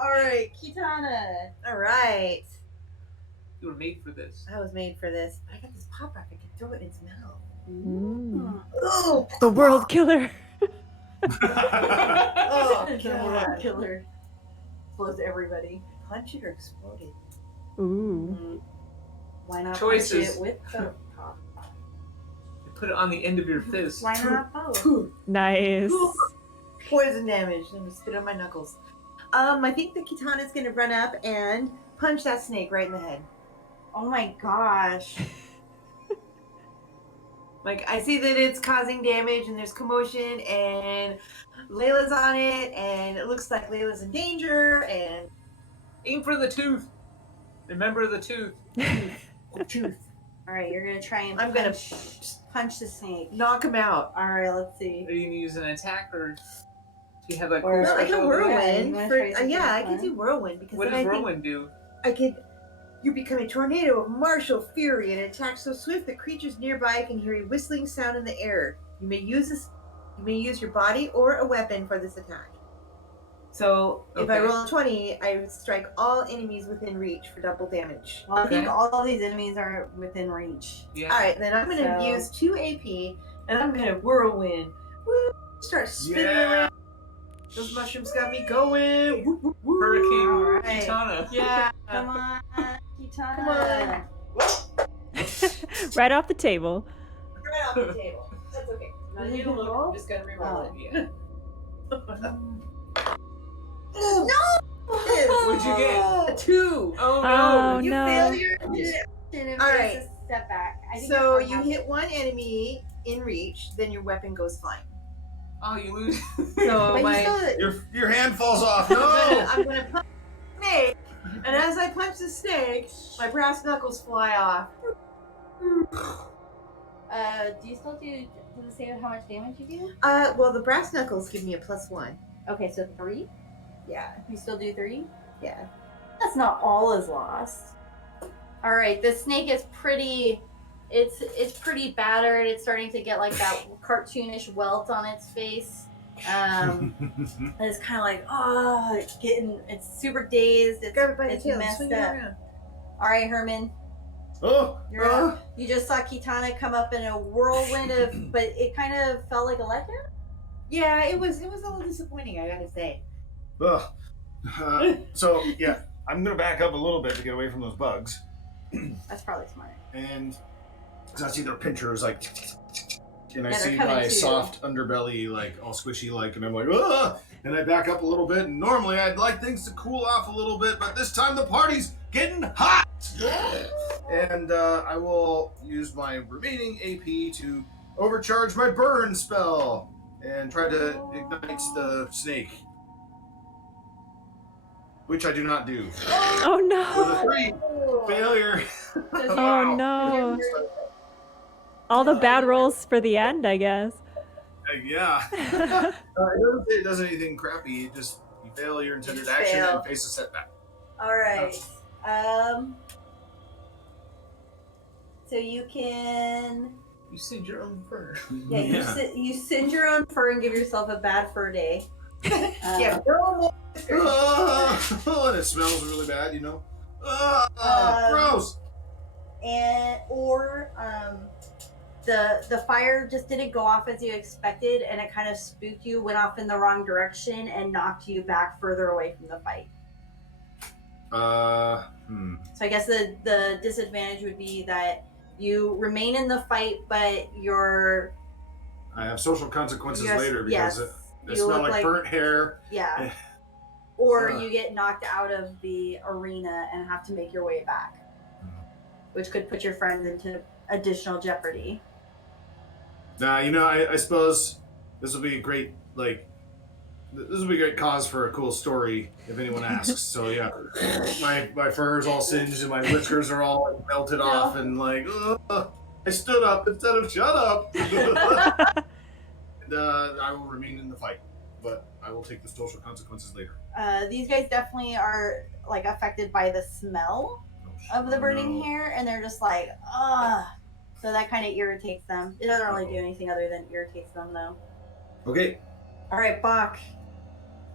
All right, Kitana. All right. You were made for this. I was made for this. I got this pop rock. I can throw it in its mouth. Mm. Oh, The world killer. oh, The world God. killer. Blows everybody. Punch it or explode it. Ooh. Why not Choices. punch it with the pop? You put it on the end of your fist. Why not both? Nice. Poison damage. Let me spit on my knuckles. I think the Kitana's gonna run up and punch that snake right in the head. Oh my gosh. Like, I see that it's causing damage and there's commotion and Layla's on it and it looks like Layla's in danger and Aim for the tooth. Remember the tooth. tooth. All right, you're gonna try and I'm gonna punch the snake. knock him out. All right, let's see. Are you gonna use an attack or do you have like Or- cool Well, I can special Yeah, whirlwind. you wanna For, try something yeah, I fun? can do whirlwind because What then does I think whirlwind do? I could. You become a tornado of martial fury and attack so swift that creatures nearby can hear a whistling sound in the air. You may use your body or a weapon for this attack. So if I Okay. roll a 20, I strike all enemies within reach for double damage. Well, I think Okay. all of these enemies are within reach. Yeah. All right, then I'm going to So- use 2 AP, and I'm going to whirlwind. Woo! Start spinning Yeah. around. Those mushrooms got me going. Woo, woo, woo. Hurricane Alright. Kitana. Yeah. Come on, Kitana. Come on. Right off the table. Right off the table. That's okay. Now you can roll? I'm just going to reroll it. Yeah. No! What'd you get? A 2. Oh Oh, You no. fail your action and All face right. a step back. I think So that's you what hit one enemy in reach, then your weapon goes flying. Oh, you lose. So But my, you still, Your hand falls off. I'm No. gonna punch the snake, and as I punch the snake, my brass knuckles fly off. do you still do? Does it say how much damage you do? Well, the brass knuckles give me a +1. Okay, so 3. Yeah, You still do 3. yeah. That's not all is lost. All right, the snake is pretty. It's pretty battered. It's starting to get like that cartoonish welt on its face. And it's kind of like, oh, it's super dazed. Grab it by the It's tail, messed swing it up. around. All right, Herman, Oh. you're up. You just saw Kitana come up in a whirlwind of, but it kind of felt like a letdown. Yeah, it was a little disappointing, I gotta say. Ugh. So yeah, I'm gonna back up a little bit to get away from those bugs, That's probably smart. and I see their pinchers like, and I Yeah, they're see coming my too. soft underbelly like all squishy like, and I'm like, ugh, and I back up a little bit. And normally I'd like things to cool off a little bit, but this time the party's getting hot, and I will use my remaining AP to overcharge my burn spell and try to ignite the snake. Which I do not do. Oh With a no. 3, failure. Oh no. All the bad rolls for the end, I guess. Yeah. It doesn't say it does anything crappy. It just you fail your intended You action fail. and face a setback. All right. So you can. You said your own fur. Yeah, you singe your own fur and give yourself a bad fur day. Yeah, no more. And it smells really bad, you know. Gross. Or the fire just didn't go off as you expected, and it kind of spooked you, went off in the wrong direction, and knocked you back further away from the fight. So I guess the disadvantage would be that you remain in the fight, but you're I have social consequences yes, later yes, because it you smell look like burnt hair. yeah. Or Ugh. you get knocked out of the arena and have to make your way back, which could put your friends into additional jeopardy. Nah, you know, I suppose this will be a great this will be a great cause for a cool story if anyone asks. So yeah, my fur is all singed and my whiskers are all like, melted off and like I stood up instead of shut up. And, I will remain in the fight, but I will take the social consequences later. These guys definitely are like affected by the smell of the burning No. hair, and they're just like, ugh. So that kind of irritates them. It doesn't really do anything other than irritates them, though. Okay. All right, Bach.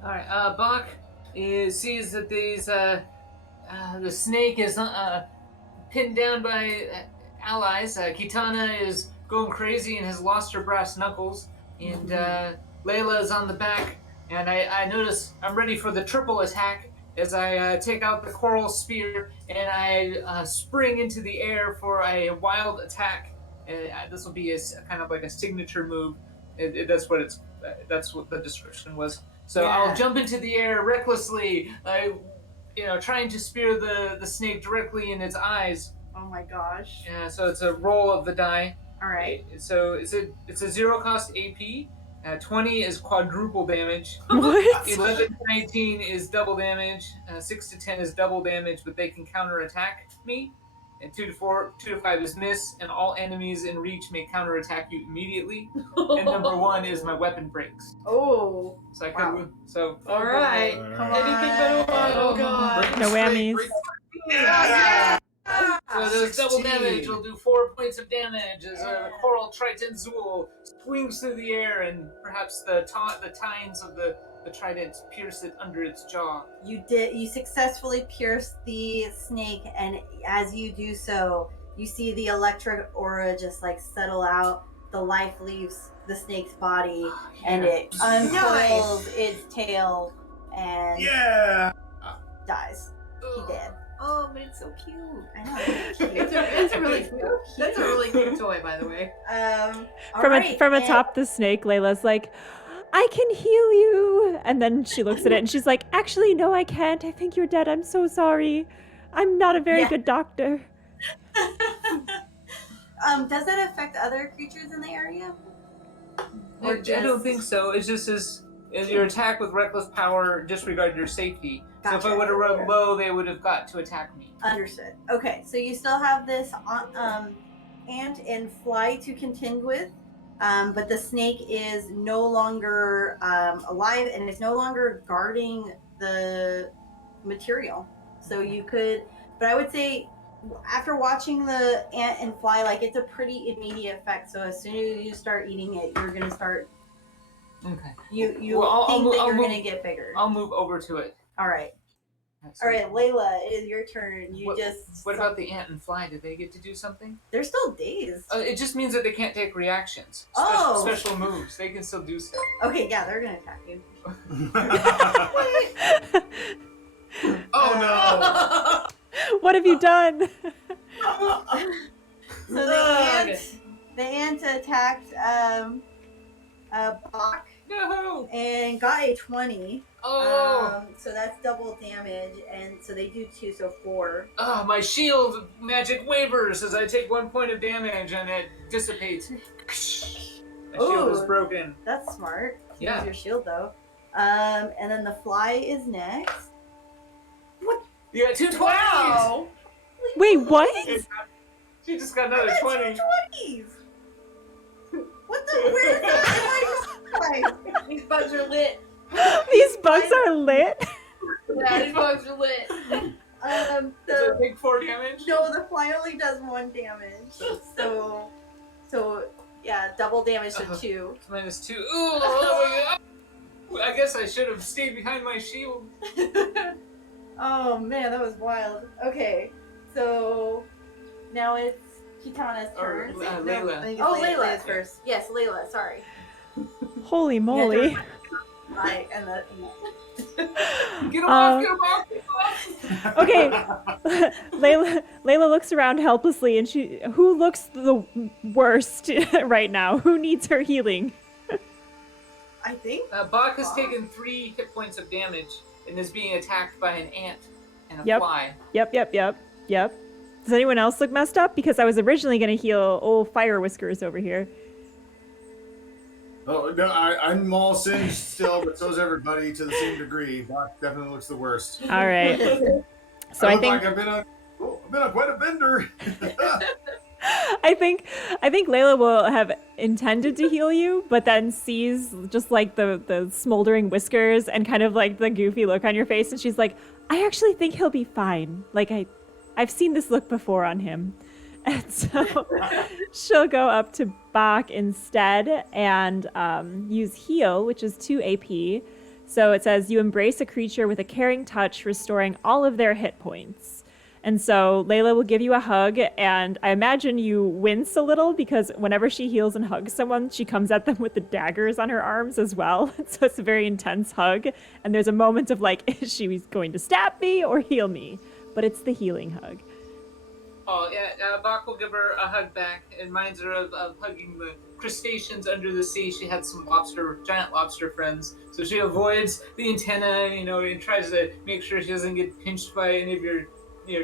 All right. Bach sees that these the snake is pinned down by allies. Kitana is going crazy and has lost her brass knuckles, and Layla is on the back. And I notice I'm ready for the triple attack as I take out the coral spear and I spring into the air for a wild attack. This will be a kind of like a signature move. That's what the description was. So Yeah. I'll jump into the air recklessly, trying to spear the snake directly in its eyes. Oh my gosh. Yeah, so it's a roll of the die. All right. So it's a zero cost AP. 20 is quadruple damage. What? 11 to 19 is double damage. 6 to 10 is double damage, but they can counterattack me. And 2 to 5 is miss, and all enemies in reach may counterattack you immediately. And number 1 is my weapon breaks. Oh. So I could. Wow. So All right. Come Anything on. but a one. Oh god. Break No the snake, whammies. break- Yeah. So those double 16. damage will do 4 points of damage as a coral triton Zool swings through the air, and perhaps the tines of the the trident pierce it under its jaw. You successfully pierce the snake, and as you do so, you see the electric aura just like settle out. The life leaves the snake's body, and it uncoils its tail and dies. He dead. Oh, but it's so cute. I know. It's cute. It's a really cute. That's a really cute toy, by the way. From atop the snake, Layla's like, I can heal you. And then she looks at it and she's like, actually, no, I can't. I think you're dead. I'm so sorry. I'm not a very good doctor. Does that affect other creatures in the area? I don't think so. It's just as your attack with reckless power disregard your safety. Gotcha. So if I would have run low, they would have got to attack me. Understood. Okay, so you still have this ant and fly to contend with, but the snake is no longer alive and is no longer guarding the material. So you could, but I would say after watching the ant and fly, like it's a pretty immediate effect. So as soon as you start eating it, you're gonna start. Okay. You're gonna get bigger. I'll move over to it. All right. All right, Layla, it is your turn. What about the ant and fly? Did they get to do something? They're still dazed. It just means that they can't take reactions. Special moves. They can still do stuff. Okay, yeah, they're gonna attack you. Oh no! What have you done? So the ant attacked Bach No! and got a 20. Oh! So that's double damage, and so they do 2, so 4. Oh, my shield magic wavers as I take 1 point of damage and it dissipates. My shield is broken. That's smart. Yeah. Use your shield though. And then the fly is next. You got 2 20s! Wow! Wait, what? She just got another 20. 20s! What the? Where's that? These bugs are lit. These bugs are lit. Yeah, these bugs are lit. Is it a big 4 damage? No, the fly only does 1 damage. So yeah, double damage to 2. Minus 2. Ooh, oh my God. I guess I should have stayed behind my shield. Oh man, that was wild. Okay, so now it's Kitana's turn. Layla. Layla's first. Yes, Layla. Sorry. Holy moly. Right, and the. Get him off! Get him off! Get him off! Okay, Layla looks around helplessly, and who looks the worst right now? Who needs her healing? I think. Bach has taken 3 hit points of damage and is being attacked by an ant and a fly. Yep. Does anyone else look messed up? Because I was originally going to heal old Fire Whiskers over here. Oh no, I'm all singed still, but so's everybody to the same degree. Bach definitely looks the worst. All right. So I I look think like I've been on quite a bender. I think Layla will have intended to heal you, but then sees just like the smoldering whiskers and kind of like the goofy look on your face, and she's like, I actually think he'll be fine. Like I've seen this look before on him. And so she'll go up to Bach instead and use heal, which is 2 AP. So it says you embrace a creature with a caring touch, restoring all of their hit points. And so Layla will give you a hug, and I imagine you wince a little because whenever she heals and hugs someone, she comes at them with the daggers on her arms as well. So it's a very intense hug, and there's a moment of like, is she going to stab me or heal me? But it's the healing hug. Oh, yeah, Bach will give her a hug back. It reminds her of hugging the crustaceans under the sea. She had some giant lobster friends. So she avoids the antenna, and tries to make sure she doesn't get pinched by any of your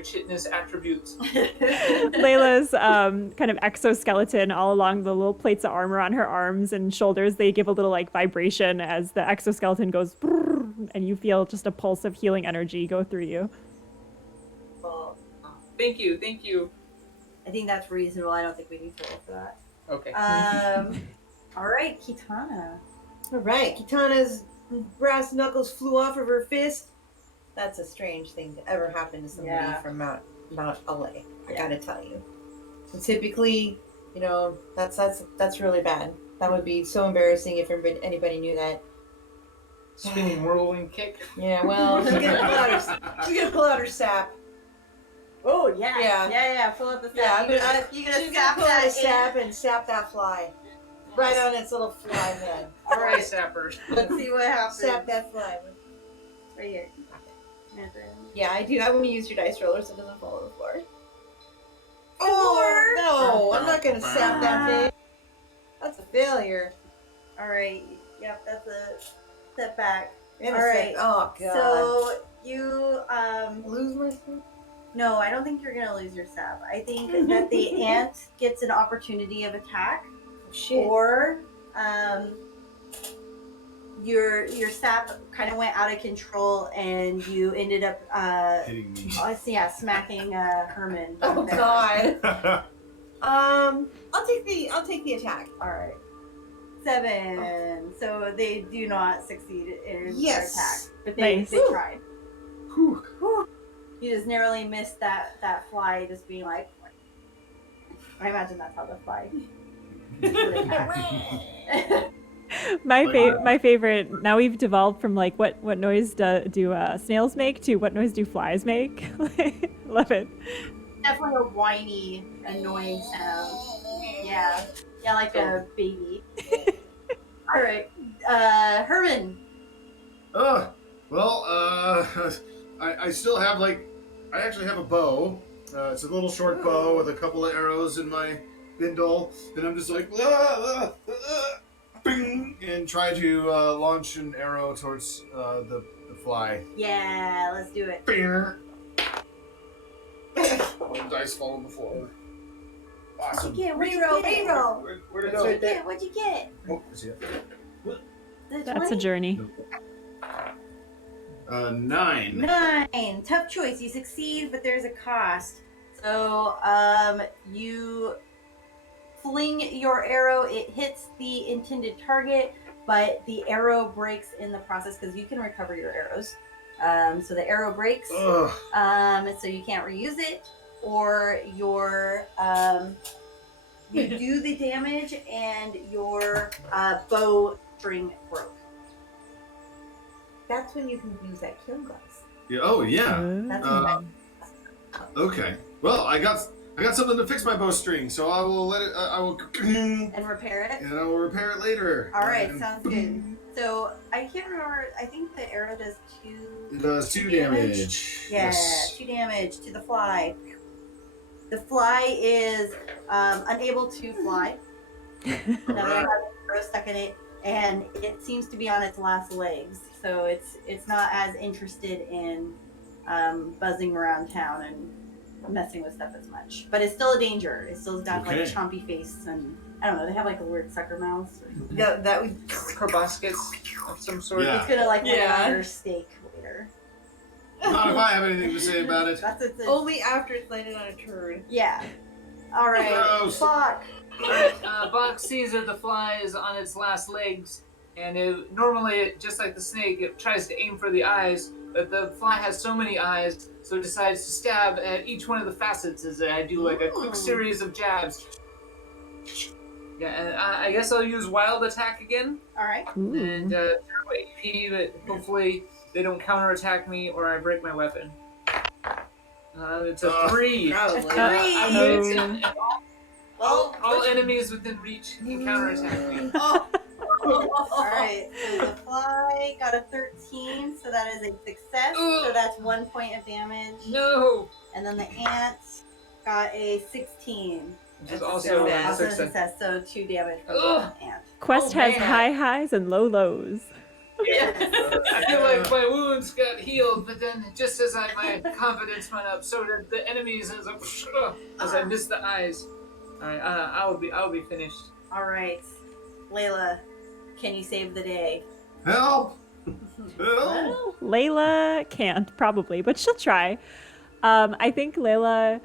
chitness attributes. Layla's kind of exoskeleton all along the little plates of armor on her arms and shoulders, they give a little like vibration as the exoskeleton goes brrr, and you feel just a pulse of healing energy go through you. Well, Thank you. I think that's reasonable. I don't think we need to roll for that. Okay. All right, Kitana. All right, Kitana's brass knuckles flew off of her fist. That's a strange thing to ever happen to somebody from Mount LA. I gotta tell you. And typically, that's really bad. That would be so embarrassing if anybody knew that. spinning whirlwind kick. Yeah, well, she's gonna pull out her sap. Oh yeah. Yeah. Yeah. Pull up the sap. Yeah, You gonna she's sap gonna pull out that a sap and sap that fly. Right on its little fly head. All Fly right. sappers. Let's see what happens. Sap that fly. Right here. Yeah, I do. I want to use your dice roller so it doesn't fall on the floor. Four. No, I'm not gonna sap that thing. That's a failure. All right. Yep, that's a setback. And All a right. Oh god. So you lose my sap? no, I don't think you're gonna lose your sap. I think that the ant gets an opportunity of attack, Shit. or your sap kind of went out of control and you ended up Hitting me. smacking Herman. back Oh there. god. I'll take the attack. All right. 7. So they do not succeed in their Yes. attack, but they Nice. tried. Whew. You just narrowly missed that fly just being like. I imagine that's how the fly would attack. My favorite. Now we've devolved from like what noise do snails make to what noise do flies make. Love it. Definitely a whiny, annoying sound. Yeah, like a baby. All right, Herman. I still have I actually have a bow. It's a little short bow with a couple of arrows in my bindle, and I'm just like, bing, and try to launch an arrow towards the fly. Yeah, let's do it. Bing. All the dice fall on the floor. Awesome. Reroll. Where'd it What'd you go? get? What'd you get? Oh, I see it. The That's a 20? journey. 9. 9. Tough choice. You succeed, but there's a cost. So, you fling your arrow. It hits the intended target, but the arrow breaks in the process because you can recover your arrows. So the arrow breaks. Ugh. So you can't reuse it, or your you do the damage and your bow string broke. That's when you can use that killing glass. Yeah, oh yeah. That's Okay. Well, I got something to fix my bowstring, so I will let it. I will. And and repair it. I will repair it later. All right, And sounds good. So I can't remember. I think the arrow does 2. It does 2 damage. Yeah, Yes. 2 damage to the fly. The fly is unable to fly. Another Alright. arrow stuck in it, and it seems to be on its last legs. So it's not as interested in buzzing around town and messing with stuff as much. But it's still a danger. It still got like a Okay. chompy face, and I don't know. They have like a weird sucker mouth. Or something. Yeah, that would. Proboscis of some sort. Yeah. It's gonna like lay Yeah. on your steak later. Not if I have anything to say about it. That's it's Only after it's landed on a turd. yeah. All right, Gross. Fuck. Bach sees that the fly is on its last legs, and normally, just like the snake, it tries to aim for the eyes, but the fly has so many eyes, so it decides to stab at each one of the facets as I do like a quick Ooh. series of jabs. Yeah, and I guess I'll use wild attack again, All right. and zero AP, but hopefully they don't counterattack me or I break my weapon. It's a 3. Probably. I Oh. mean, all enemies within reach can counterattack me. All right. So the fly got a 13, so that is a success. So that's 1 point of damage. No! And then the ant got a 16. Which is That's also so a Also a success. success. So 2 damage from Ugh. the ant. Quest Oh, has man. high highs and low lows. I feel like my wounds got healed, but then just as my confidence went up, so did the enemies as I missed the eyes. Alright, I'll be finished. All right. Layla, can you save the day? Help! Help! Layla can't, probably, but she'll try. I think Layla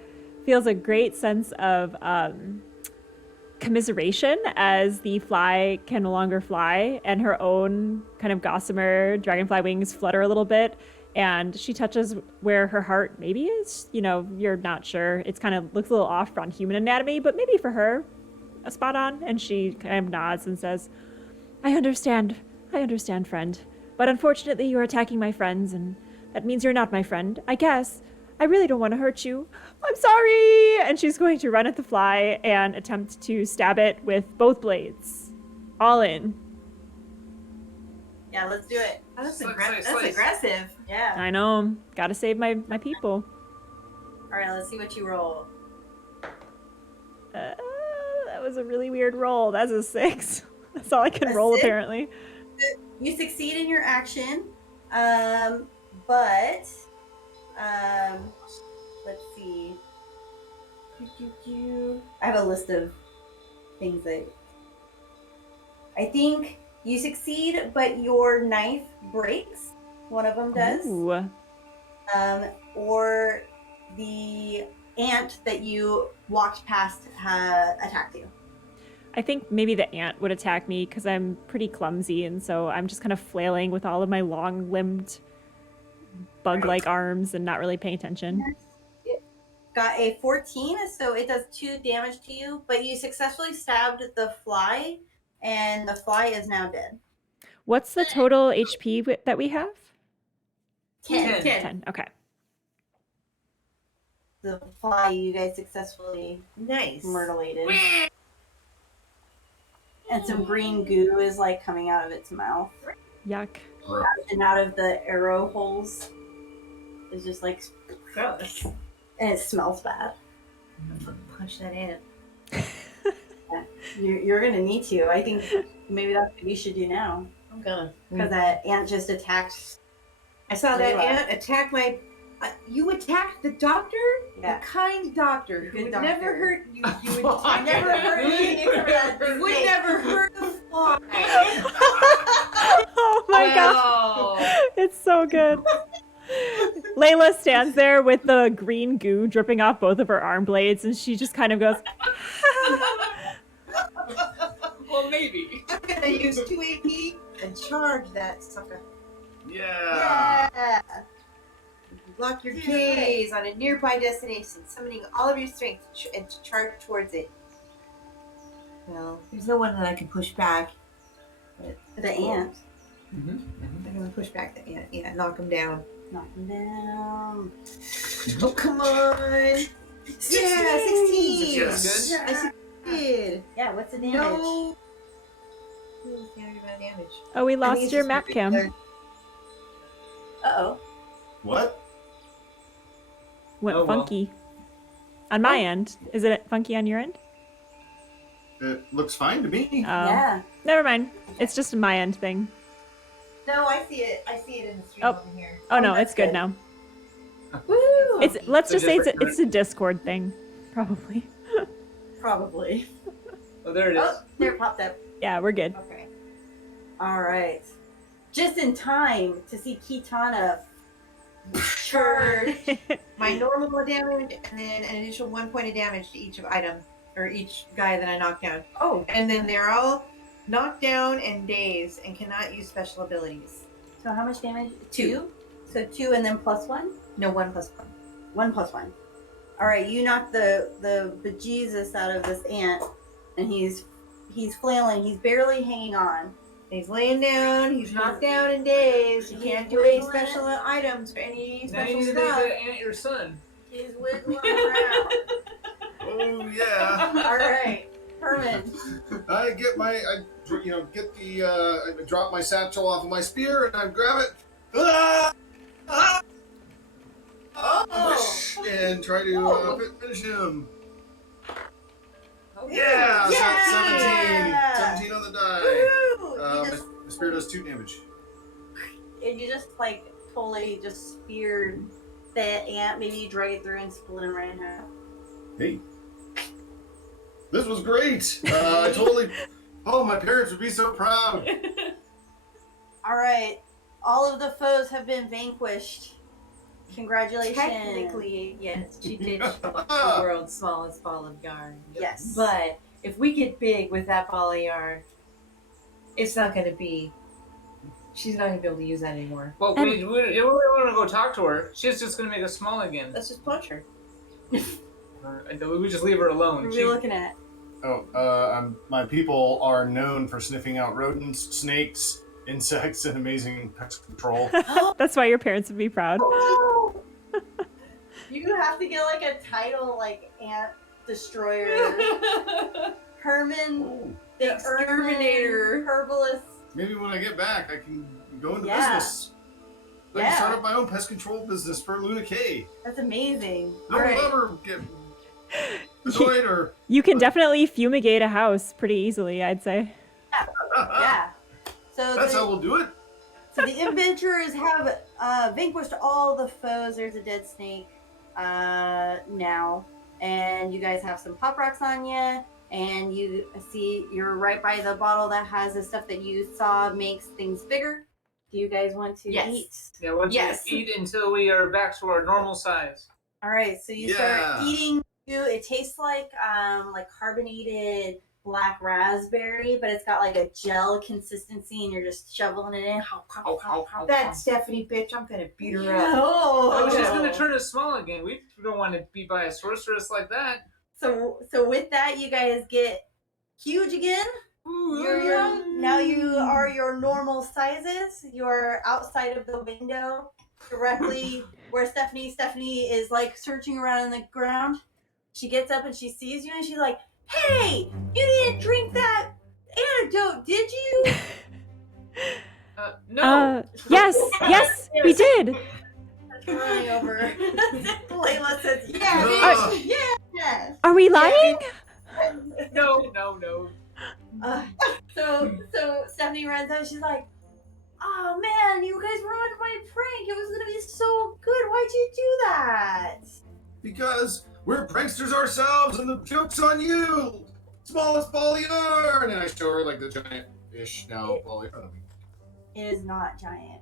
feels a great sense of commiseration as the fly can no longer fly, and her own kind of gossamer dragonfly wings flutter a little bit, and she touches where her heart maybe is. You know, you're not sure. It's kind of looks a little off on human anatomy, but maybe for her, a spot on. And she kind of nods and says, I understand, friend. But unfortunately, you are attacking my friends, and that means you're not my friend. I guess. I really don't want to hurt you. I'm sorry! And she's going to run at the fly and attempt to stab it with both blades. All in. Yeah, let's do it. Oh, that's, Slice, that's slice. aggressive. Yeah. I know. Gotta save my people. All right, let's see what you roll. That was a really weird roll. That's a 6. That's all I can A roll, 6? apparently. You succeed in your action, but let's see. I have a list of things that I think you succeed, but your knife breaks. One of them does. Ooh. Or the ant that you walked past attacked you. I think maybe the ant would attack me because I'm pretty clumsy, and so I'm just kind of flailing with all of my long-limbed bug-like arms and not really paying attention. Got a 14, so it does 2 damage to you, but you successfully stabbed the fly, and the fly is now dead. What's the total HP that we have? 10. 10. Okay. The fly you guys successfully Nice. mutilated. And some green goo is like coming out of its mouth. Yuck. And out of the arrow holes is just like Gross. and it smells bad. Punch that ant. You're gonna need to. I think maybe that's what you should do now. I'm gonna. Because that ant just attacked. I saw that Layla. ant attack my. You attacked the doctor? Yeah. A kind doctor who Good would doctor. never hurt you. You would I never heard anything from that. You would never hurt a fly. Oh my god. It's so good. Layla stands there with the green goo dripping off both of her arm blades, and she just kind of goes, Well, maybe. I'm gonna use 2 AP and charge that sucker. Yeah. Yeah. Lock your Dude, gaze on a nearby destination, summoning all of your strength and to charge towards it. Well, there's no one that I can push back. The ant. I'm gonna push back the ant. Yeah, knock him down. Knock him down. Oh, come on! 16. Yeah, 16! Yes. I succeeded. Yeah, what's the damage? No! Who's damage about damage? oh, we I think lost it's your just map cam. regular- Uh-oh. What? Went Oh, well. funky. On my end. Is it funky on your end? It looks fine to me. Oh. Yeah. Never mind. It's just a my end thing. No, I see it. I see it in the stream Oh. over here. Oh no, that's it's good good. now. Woo! It's let's So just say just it's a Discord thing, probably. Probably. Oh, there it is. Oh, there it popped up. Yeah, we're good. Okay. All right. Just in time to see Kitana charge. My normal damage, and then an additional 1 point of damage to each of item, or each guy that I knock down. Oh, And then they're all knocked down and dazed and cannot use special abilities. so how much damage? 2? So 2 and then plus 1? No, 1 plus 1. 1 plus 1. All right, you knocked the bejesus out of this ant, and he's flailing. He's barely hanging on. He's laying down, he's knocked down and dazed. You can't do any special items for any Now you special need to make stuff. that ant your son. He's wiggling around. Oh yeah. All right, Herman. I get my, I drop my satchel off of my spear and I grab it. Ah! Ah! Oh. And try to Oh. finish him. Oh, Yeah, Yeah. 17 on the die. Woo! My spear does 2 damage. You just like totally just speared that ant. Maybe you drag it through and split him right in half. Hey, this was great. I totally. Oh, my parents would be so proud. All right, all of the foes have been vanquished. Congratulations. Technically, yes, she did show up the world's smallest ball of yarn. Yes. But if we get big with that ball of yarn, it's not going to be. She's not going to be able to use that anymore. Well, we want to go talk to her. She's just going to make us small again. Let's just punch her. We just leave her What alone. are we looking at? Oh, my people are known for sniffing out rodents, snakes, insects and amazing pest control. That's why your parents would be proud. You have to get like a title like Ant Destroyer. Herman Oh, the Exterminator. Herbalist. maybe when I get back, I can go into Yeah. business. I Yeah. can start up my own pest control business for Luna K. That's amazing. No All one right. will ever get annoyed or. You can definitely fumigate a house pretty easily, I'd say. Yeah. So That's how we'll do it. So the adventurers have vanquished all the foes. There's a dead snake now, and you guys have some pop rocks on you. And you see you're right by the bottle that has the stuff that you saw makes things bigger. Do you guys want to Yes. eat? Yeah, we'll Yes. eat until we are back to our normal size. All right, so you Yeah. start eating. It tastes like carbonated black raspberry, but it's got like a gel consistency, and you're just shoveling it in. That Stephanie bitch, I'm gonna beat her up. Oh, she's Oh, gonna turn us small again. We don't want to be by a sorceress like that. So with that, you guys get huge again. Now you are your normal sizes. You're outside of the window, directly where Stephanie is like searching around in the ground. She gets up and she sees you, and she's like, "Hey, you didn't drink that antidote, did you?" No. Yes, we did. Running over. Layla says, "Yeah, Ugh. bitch. Yes." Are we lying? No. So Stephanie runs out. She's like, "Oh man, you guys ruined my prank. It was gonna be so good. Why'd you do that?" Because we're pranksters ourselves, and the joke's on you. Smallest ball of yarn, and I show her like the giant-ish now ball of yarn. It is not giant.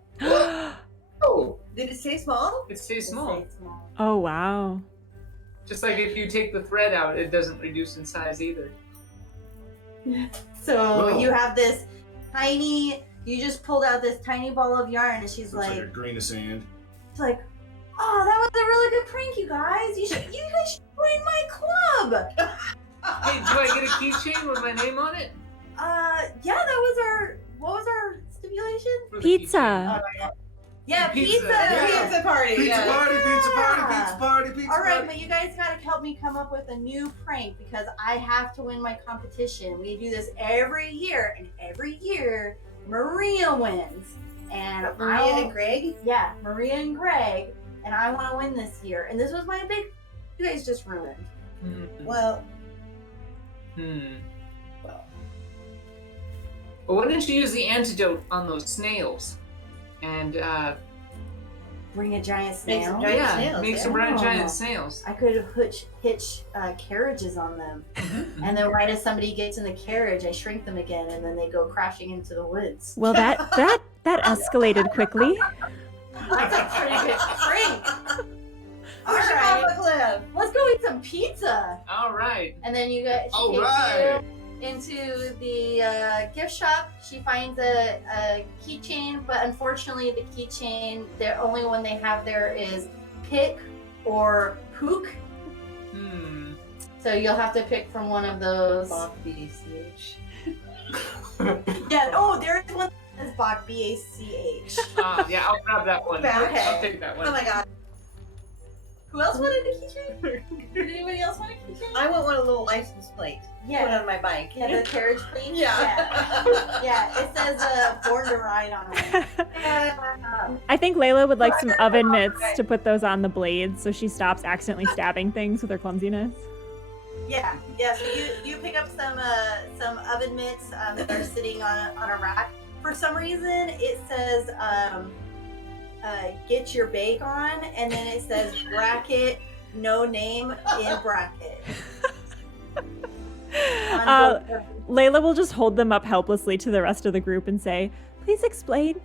Oh, did it say small? It stays It's small. small. Oh, wow. Just like if you take the thread out, it doesn't reduce in size either. So Whoa. you have this tiny. You just pulled out this tiny ball of yarn, and she's Looks like like, a grain of sand. "Oh, that was a really good prank, you guys. You guys should join my club." Hey, do I get a keychain with my name on it? Yeah, that was our. What was our stipulation? For the Pizza. keychain. Yeah, Pizza. pizza. Yeah. Pizza party. Pizza yeah. party, pizza party, Yeah. pizza party, pizza All right, party. but you guys gotta help me come up with a new prank because I have to win my competition. We do this every year, and every year Maria wins. And Maria and Greg? Yeah, Maria and Greg, and I want to win this year. And this was my big. You guys just ruined. Well, Well, why didn't you use the antidote on those snails? And Bring a giant Make some snail. giant snails, make some yeah. giant snails. I could hitch carriages on them, and then right as somebody gets in the carriage, I shrink them again, and then they go crashing into the woods. Well, that escalated quickly. That's a pretty good prank. All push him right, off a cliff. let's go eat some pizza. All right. And then you get All she takes right. you into the gift shop. She finds a keychain, but unfortunately, the keychain, the only one they have there is pick or pook. So you'll have to pick from one of those. Bach BCH. Yeah. Oh, there is one that says Bach BACH. Yeah, I'll grab that one. Okay. I'll take that one. Oh my god. Who else wanted a keychain? Did anybody else want a keychain? I want one a little license plate. Put Yeah. on my bike. Yeah, the carriage plate. Yeah. Yeah, it says "Born to Ride" on it. I think Layla would like some oven mitts to put those on the blades so she stops accidentally stabbing things with her clumsiness. Yeah. So you pick up some oven mitts that are sitting on a rack. For some reason, it says "Get your bake on," and then it says bracket no name in bracket. Layla will just hold them up helplessly to the rest of the group and say, "Please explain."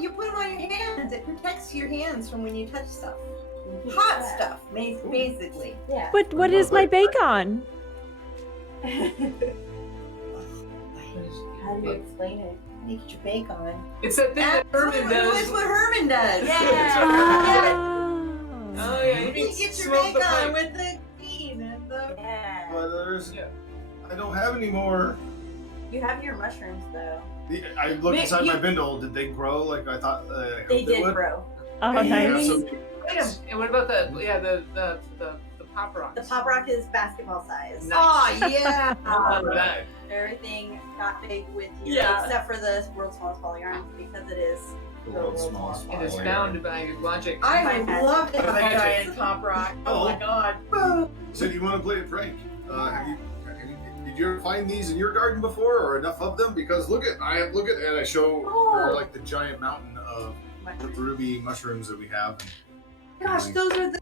You put them on your hands. It protects your hands from when you touch stuff. Hot stuff, basically. Yeah. But what is my bacon? How do you explain it? Make your bake on. It's that thing that Herman That's does. what Herman does. Oh, yeah. You You get your smoke bake the on pipe. with the bean and the. Yeah. But there's Yeah. I don't have any more. You have your mushrooms though. I looked Wait, inside my you- bindle. Did they grow like I thought? I They hoped did would? grow. Oh, Yeah, nice. so- Wait a And what about the pop rocks? The pop rock is basketball size. Nice. Oh yeah. I love that. Everything got big with you, Yeah. except for the world's smallest ball yarn because it is The the world's smallest It is ball bound by logic. I would My love to have a Magic. giant pop rock. Oh my god. So do you want to play a prank? Did you ever find these in your garden before, or enough of them? Because look at, and I show her like the giant mountain of ruby mushrooms that we have. Gosh, those are the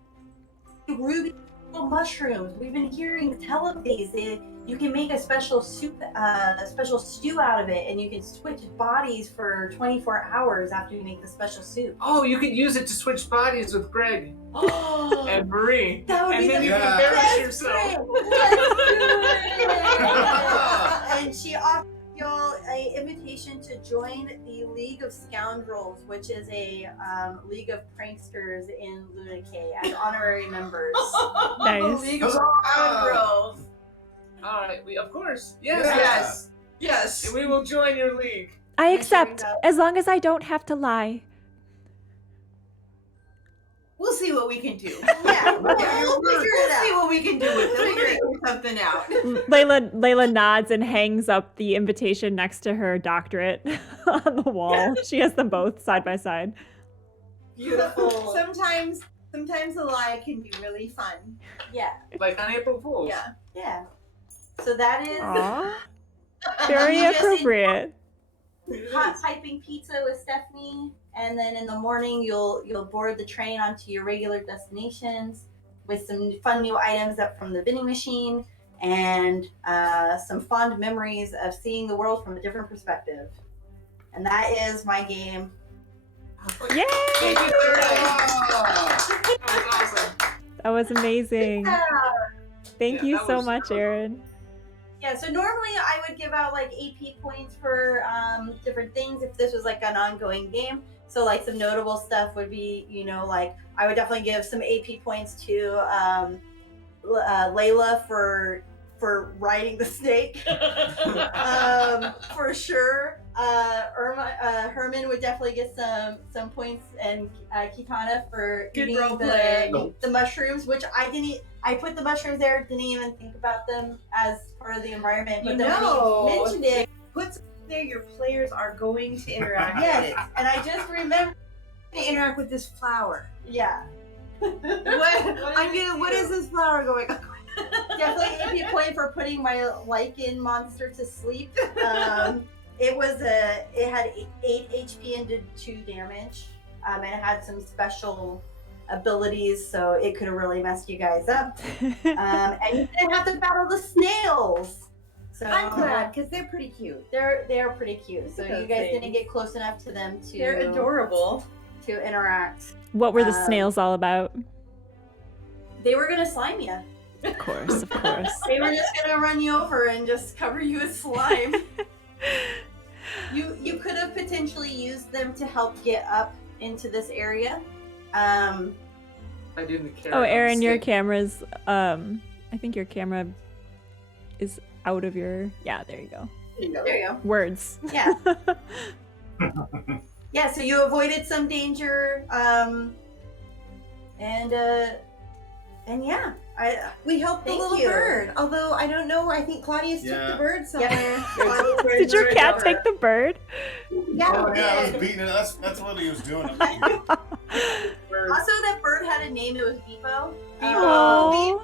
ruby mushrooms. We've been hearing tell of these. You can make a special soup, a special stew out of it, and you can switch bodies for 24 hours after you make the special soup. Oh, you could use it to switch bodies with Greg Oh. and Marie. That would and be then the you Yeah. can embarrass best yourself. thing. Let's do it. And she offered y'all a invitation to join the League of Scoundrels, which is a league of pranksters in Luna K as honorary members. Nice. League of Huzzah! Scoundrels. All right, we of course. Yes. Yeah. Yes. Yes. And we will join your league. I Make sure we accept, go. as long as I don't have to lie. We'll see what we can do. Yeah, we'll figure We'll it see out. what we can do with it. We'll figure something out. Layla nods and hangs up the invitation next to her doctorate on the wall. She has them both side by side. Beautiful. Sometimes a lie can be really fun. Yeah, Like on April Fools. Yeah. yeah. So that is Aw, very You just appropriate. hot piping pizza with Stephanie, and then in the morning you'll board the train onto your regular destinations with some fun new items up from the vending machine and some fond memories of seeing the world from a different perspective. And that is my game. Yay! Thank you, Ah! That was awesome. That was amazing. Thank Yeah, you that so was- much, Erin. Yeah, so normally I would give out like AP points for different things if this was like an ongoing game. So like some notable stuff would be, like I would definitely give some AP points to Layla for riding the snake, for sure. Herman would definitely get some points, and Kitana for Good eating role play. the mushrooms, which I put the mushrooms there, didn't even think about them as part of the environment, but then when you mentioned it, Put something there your players are going to interact with yes, it. and I just remembered, They interact with this flower. yeah. What is this flower going? Definitely AP point for putting my lichen monster to sleep. It had 8 HP and did 2 damage. And it had some special abilities, so it could have really messed you guys up. And you didn't have to battle the snails. So I'm glad because they're pretty cute. they're pretty cute. So Those you guys didn't things. get close enough to them They're adorable. to interact. What were the Um, snails all about? They were gonna slime you. Of course, of course. They were just gonna run you over and just cover you with slime. You could have potentially used them to help get up into this area. I didn't care. Oh, Erin, your camera's I think your camera is out of your yeah, there you go. There you go. Words. Yeah. Yeah, so you avoided some danger, and yeah, We helped the Thank little you. bird. Although I don't know, I think Claudius took Yeah. the bird somewhere. Did your cat take the bird? Yeah, Oh yeah, I was did. beating it. That's what he was doing. Also, that bird had a name. It was Beepo. Oh,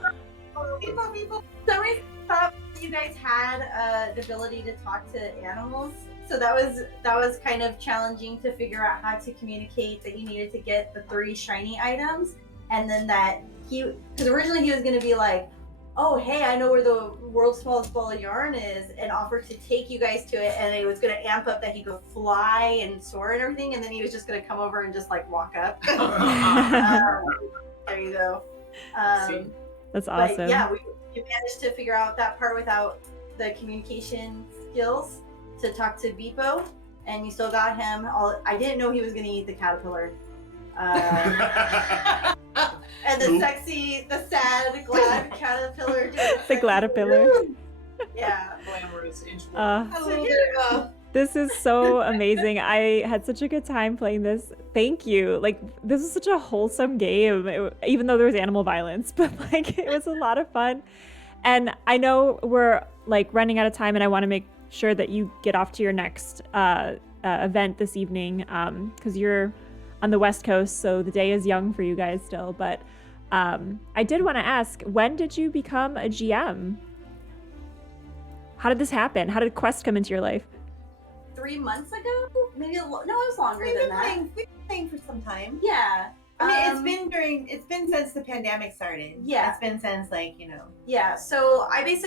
People, people. For some reason, I thought you guys had the ability to talk to animals. So that was kind of challenging to figure out how to communicate that you needed to get the 3 shiny items, and then that because originally he was going to be like, oh hey, I know where the world's smallest ball of yarn is, and offer to take you guys to it, and it was going to amp up that he could fly and soar and everything, and then he was just going to come over and just like walk up. There you go. See? that's But awesome. yeah, we managed to figure out that part without the communication skills to talk to Beepo, and you still got him. I didn't know he was going to eat the caterpillar. And the Oop. sad, glad caterpillar. doing The Gladapillar. Yeah. Glamorous inch. Uh, A little bit of This is so amazing. I had such a good time playing this. Thank you. Like, this is such a wholesome game, even though there was animal violence, but like, it was a lot of fun. And I know we're like running out of time, and I want to make sure that you get off to your next event this evening, because you're on the West Coast, so the day is young for you guys still. But I did want to ask, when did you become a GM? How did this happen? How did Quest come into your life? 3 months ago, maybe no, it was longer We've than been that. playing. We've been playing for some time. Yeah. I mean, it's been since the pandemic started. Yeah. It's been since like, you know. Yeah, so I was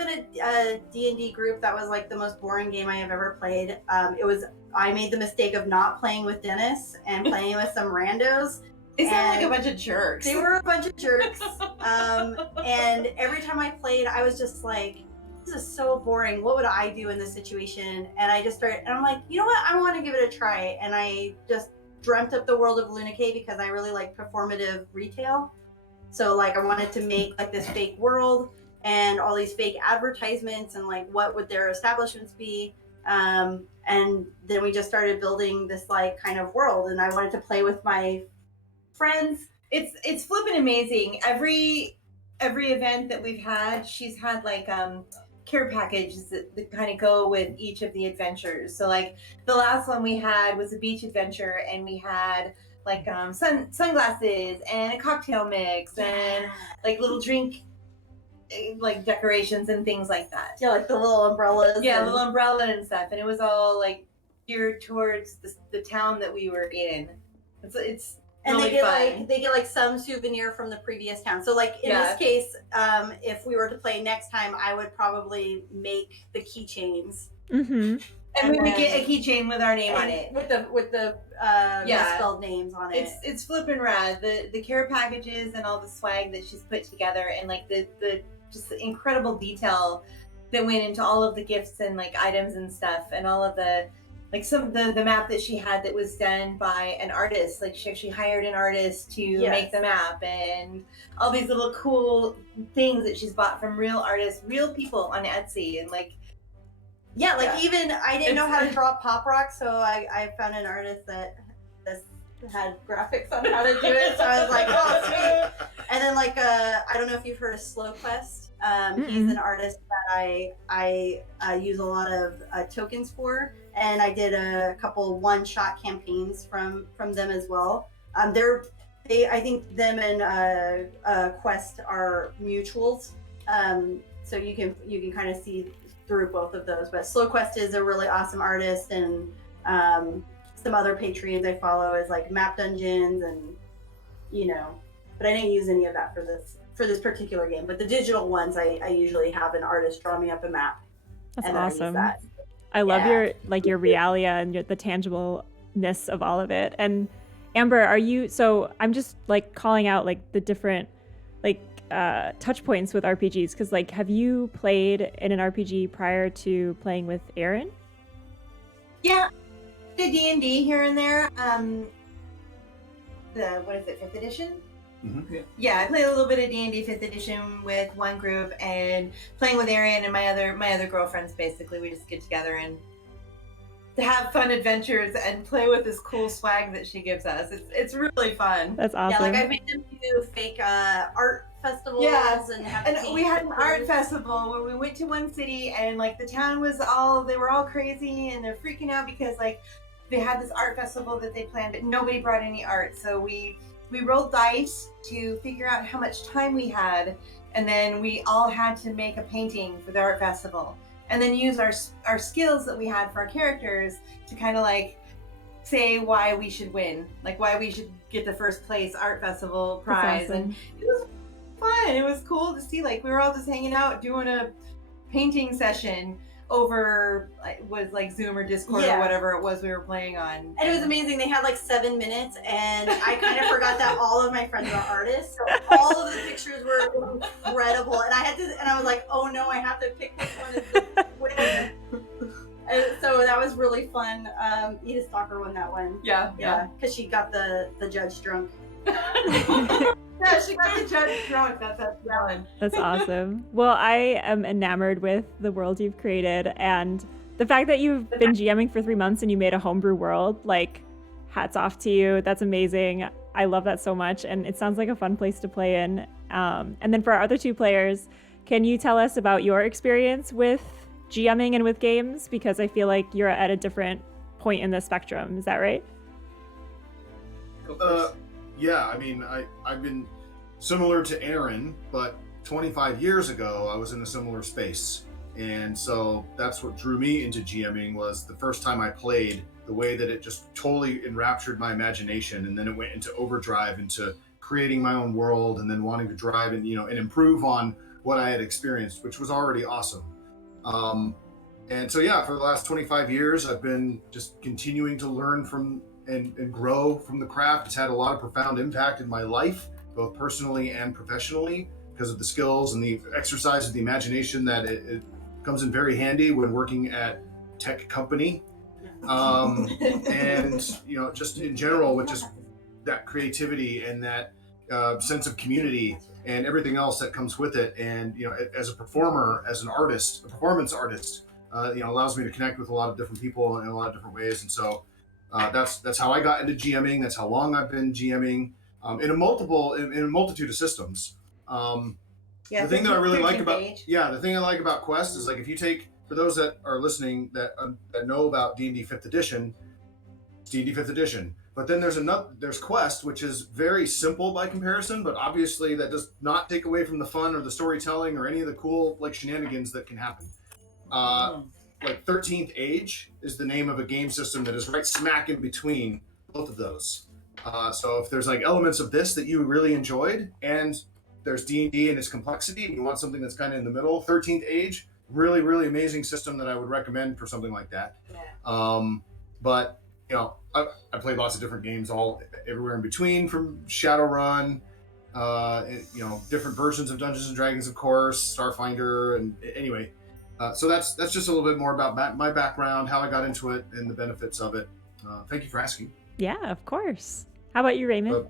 in a D&D group that was like the most boring game I have ever played. I made the mistake of not playing with Dennis and playing with some randos. They sound like a And bunch of jerks. They were a bunch of jerks. And every time I played, I was just like, this is so boring. What would I do in this situation? And I just started, and I'm like, you know what? I want to give it a try. And I just dreamt up the world of Lunacade because I really like performative retail. So like I wanted to make like this fake world and all these fake advertisements and like what would their establishments be. And then we just started building this like kind of world, and I wanted to play with my friends. It's flipping amazing. Every event that we've had, she's had like care packages that kind of go with each of the adventures. So like the last one we had was a beach adventure, and we had like sunglasses and a cocktail mix and like little drink like decorations and things like that. Yeah, like the little umbrellas. Yeah, and little umbrella and stuff, and it was all like geared towards the town that we were in. It's and really they get like some souvenir from the previous town. So like in this case, if we were to play next time, I would probably make the keychains. Mm-hmm. And we would get a keychain with our name on it. With the misspelled names on it. It's flipping rad. The care packages and all the swag that she's put together, and like the just the incredible detail that went into all of the gifts and like items and stuff, and all of the like the map that she had that was done by an artist. Like she actually hired an artist to make the map, and all these little cool things that she's bought from real artists, real people on Etsy, and like even I didn't know how to draw pop rock, so I found an artist that had graphics on how to do it. So I was like, oh sweet. And then like I don't know if you've heard of Slow Quest. He's an artist that I use a lot of tokens for, and I did a couple one-shot campaigns from them as well. I think them and Quest are mutuals, so you can kind of see through both of those. But Slow Quest is a really awesome artist, and some other Patreons I follow is like Map Dungeons, and but I didn't use any of that for this particular game. But the digital ones, I usually have an artist draw me up a map. That's and awesome. I love your realia and the tangibleness of all of it. And Amber, I'm just like calling out like the different like touch points with RPGs, because like have you played in an RPG prior to playing with Erin? Yeah, did D&D here and there. What is it, 5th edition? Mm-hmm. Yeah, I played a little bit of D&D 5th edition with one group, and playing with Erin and my other girlfriends. Basically, we just get together and to have fun adventures and play with this cool swag that she gives us. It's really fun. That's awesome. Yeah, like I made them do fake art festivals. And we had an art festival where we went to one city, and like the town they were all crazy, and they're freaking out because like they had this art festival that they planned, but nobody brought any art. So we rolled dice to figure out how much time we had, and then we all had to make a painting for the art festival, and then use our skills that we had for our characters to kind of like say why we should win, like why we should get the first place art festival prize. Awesome. And it was fun. It was cool to see, like we were all just hanging out doing a painting session over like Zoom or Discord or whatever it was we were playing on. And it was amazing. They had like 7 minutes, and I kind of forgot that all of my friends are artists, so all of the pictures were incredible. And I was like, oh no, I have to pick which one is the winner. And so that was really fun. Edith Stalker won that one. Yeah. Because she got the judge drunk. Yeah, she got the judge drunk. That's Ellen. That's awesome. Well, I am enamored with the world you've created, and the fact that you've been GMing for 3 months and you made a homebrew world, like, hats off to you. That's amazing. I love that so much, and it sounds like a fun place to play in. And then for our other 2 players, can you tell us about your experience with GMing and with games? Because I feel like you're at a different point in the spectrum. Is that right? Go first. Yeah, I mean, I've been similar to Erin, but 25 years ago, I was in a similar space. And so that's what drew me into GMing, was the first time I played, the way that it just totally enraptured my imagination. And then it went into overdrive, into creating my own world, and then wanting to drive and, and improve on what I had experienced, which was already awesome. And so, yeah, for the last 25 years, I've been just continuing to learn from and grow from the craft. It's had a lot of profound impact in my life, both personally and professionally, because of the skills and the exercise of the imagination that it comes in very handy when working at tech company. And, just in general, with just that creativity and that sense of community and everything else that comes with it. And, as a performer, as an artist, a performance artist, allows me to connect with a lot of different people in a lot of different ways. And so that's how I got into GMing. That's how long I've been GMing in a multitude of systems. The thing that I really like about the thing I like about Quest is, like, if you take, for those that are listening that know about D&D 5th edition, it's D&D 5th edition. But then there's Quest, which is very simple by comparison, but obviously that does not take away from the fun or the storytelling or any of the cool, like, shenanigans that can happen. Like 13th Age is the name of a game system that is right smack in between both of those. So if there's, like, elements of this that you really enjoyed, and there's D&D and its complexity, and you want something that's kind of in the middle, 13th Age, really, really amazing system that I would recommend for something like that. Yeah. But I played lots of different games everywhere in between, from Shadowrun, different versions of Dungeons and Dragons, of course, Starfinder, and anyway. So that's just a little bit more about my background, how I got into it, and the benefits of it. Thank you for asking. Yeah, of course. How about you, Raymond?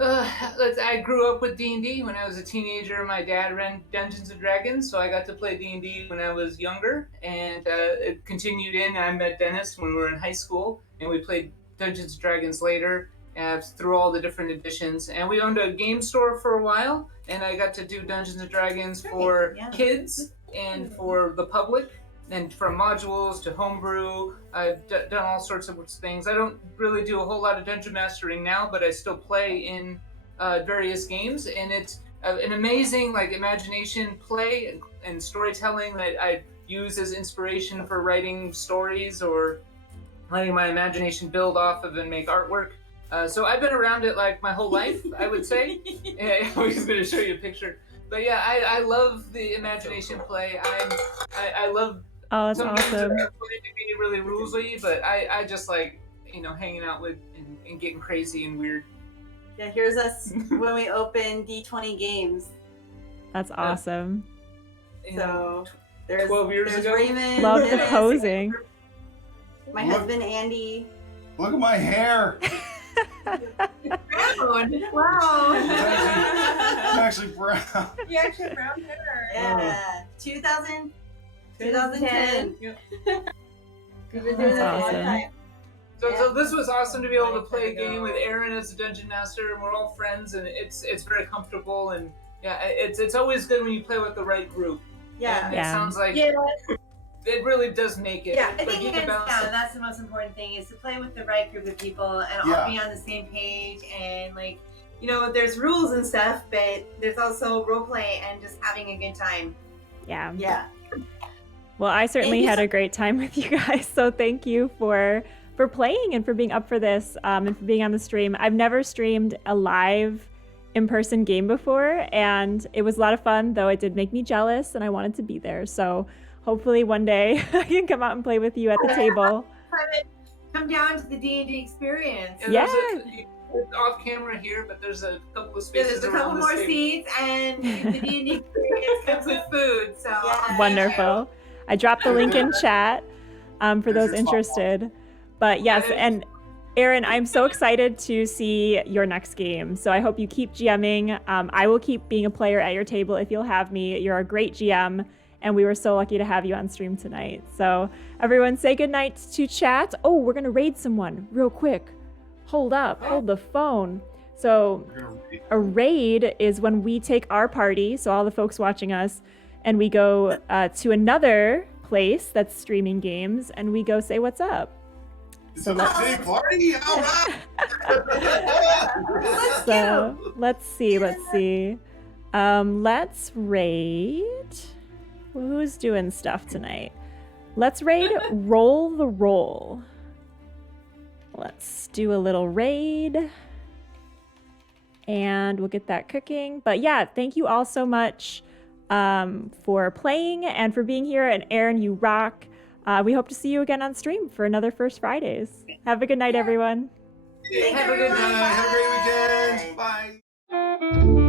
I grew up with D&D. When I was a teenager, my dad ran Dungeons and Dragons, so I got to play D&D when I was younger, and it continued in. I met Dennis when we were in high school, and we played Dungeons and Dragons later through all the different editions. And we owned a game store for a while, and I got to do Dungeons and Dragons for kids and for the public, and from modules to homebrew. I've done all sorts of things. I don't really do a whole lot of dungeon mastering now, but I still play in various games, and it's an amazing, like, imagination play and storytelling that I use as inspiration for writing stories or letting my imagination build off of and make artwork. So I've been around it, like, my whole life, I would say. I was going to show you a picture. But yeah, I love the imagination play. I love. Oh, that's some awesome. games are going to be really rulesy, but I just like, hanging out with and getting crazy and weird. Yeah, here's us when we open D20 games. That's awesome. So there's 12 years ago. Raymond, Love the Dennis, posing. my husband Andy. Look at my hair. Brown. Wow. It's actually brown. You actually have brown hair. Yeah, 2010. Yeah. We've been doing this a long awesome. time. So this was awesome to be able to play a game with Erin as a dungeon master, and we're all friends, and it's very comfortable, and yeah, it's always good when you play with the right group. Yeah. And it Yeah. sounds like Yeah, it really does make it. yeah. I Like, think you can hands balance down, it. that's the most important thing, is to play with the right group of people and Yeah. all be on the same page. And, like, there's rules and stuff, but there's also role play and just having a good time. Yeah. Yeah. Well, I certainly Thank you had a great time with you guys. So thank you for playing and for being up for this, and for being on the stream. I've never streamed a live in-person game before, and it was a lot of fun, though it did make me jealous and I wanted to be there. So hopefully one day I can come out and play with you at the table. Come down to the D&D experience. And Yeah. it's off camera here, but there's a couple of Yeah, spaces there's a around couple this more table. seats, and the D&D experience comes with food. So Yeah. Wonderful. I dropped the link in chat for those There's your spot. interested. But yes, and Erin, I'm so excited to see your next game. So I hope you keep GMing. I will keep being a player at your table if you'll have me. You're a great GM, and we were so lucky to have you on stream tonight. So everyone say goodnight to chat. Oh, we're going to raid someone real quick. Hold up. Hold the phone. So a raid is when we take our party, so all the folks watching us, and we go to another place that's streaming games, and we go say what's up. So big party! All right. So let's see. Let's raid. Who's doing stuff tonight? Let's raid Roll the Roll. Let's do a little raid. And we'll get that cooking. But yeah, thank you all so much for playing and for being here. And Erin, you rock. We hope to see you again on stream for another First Fridays. Have a good night, everyone. Have a good night. Have a great weekend. Bye.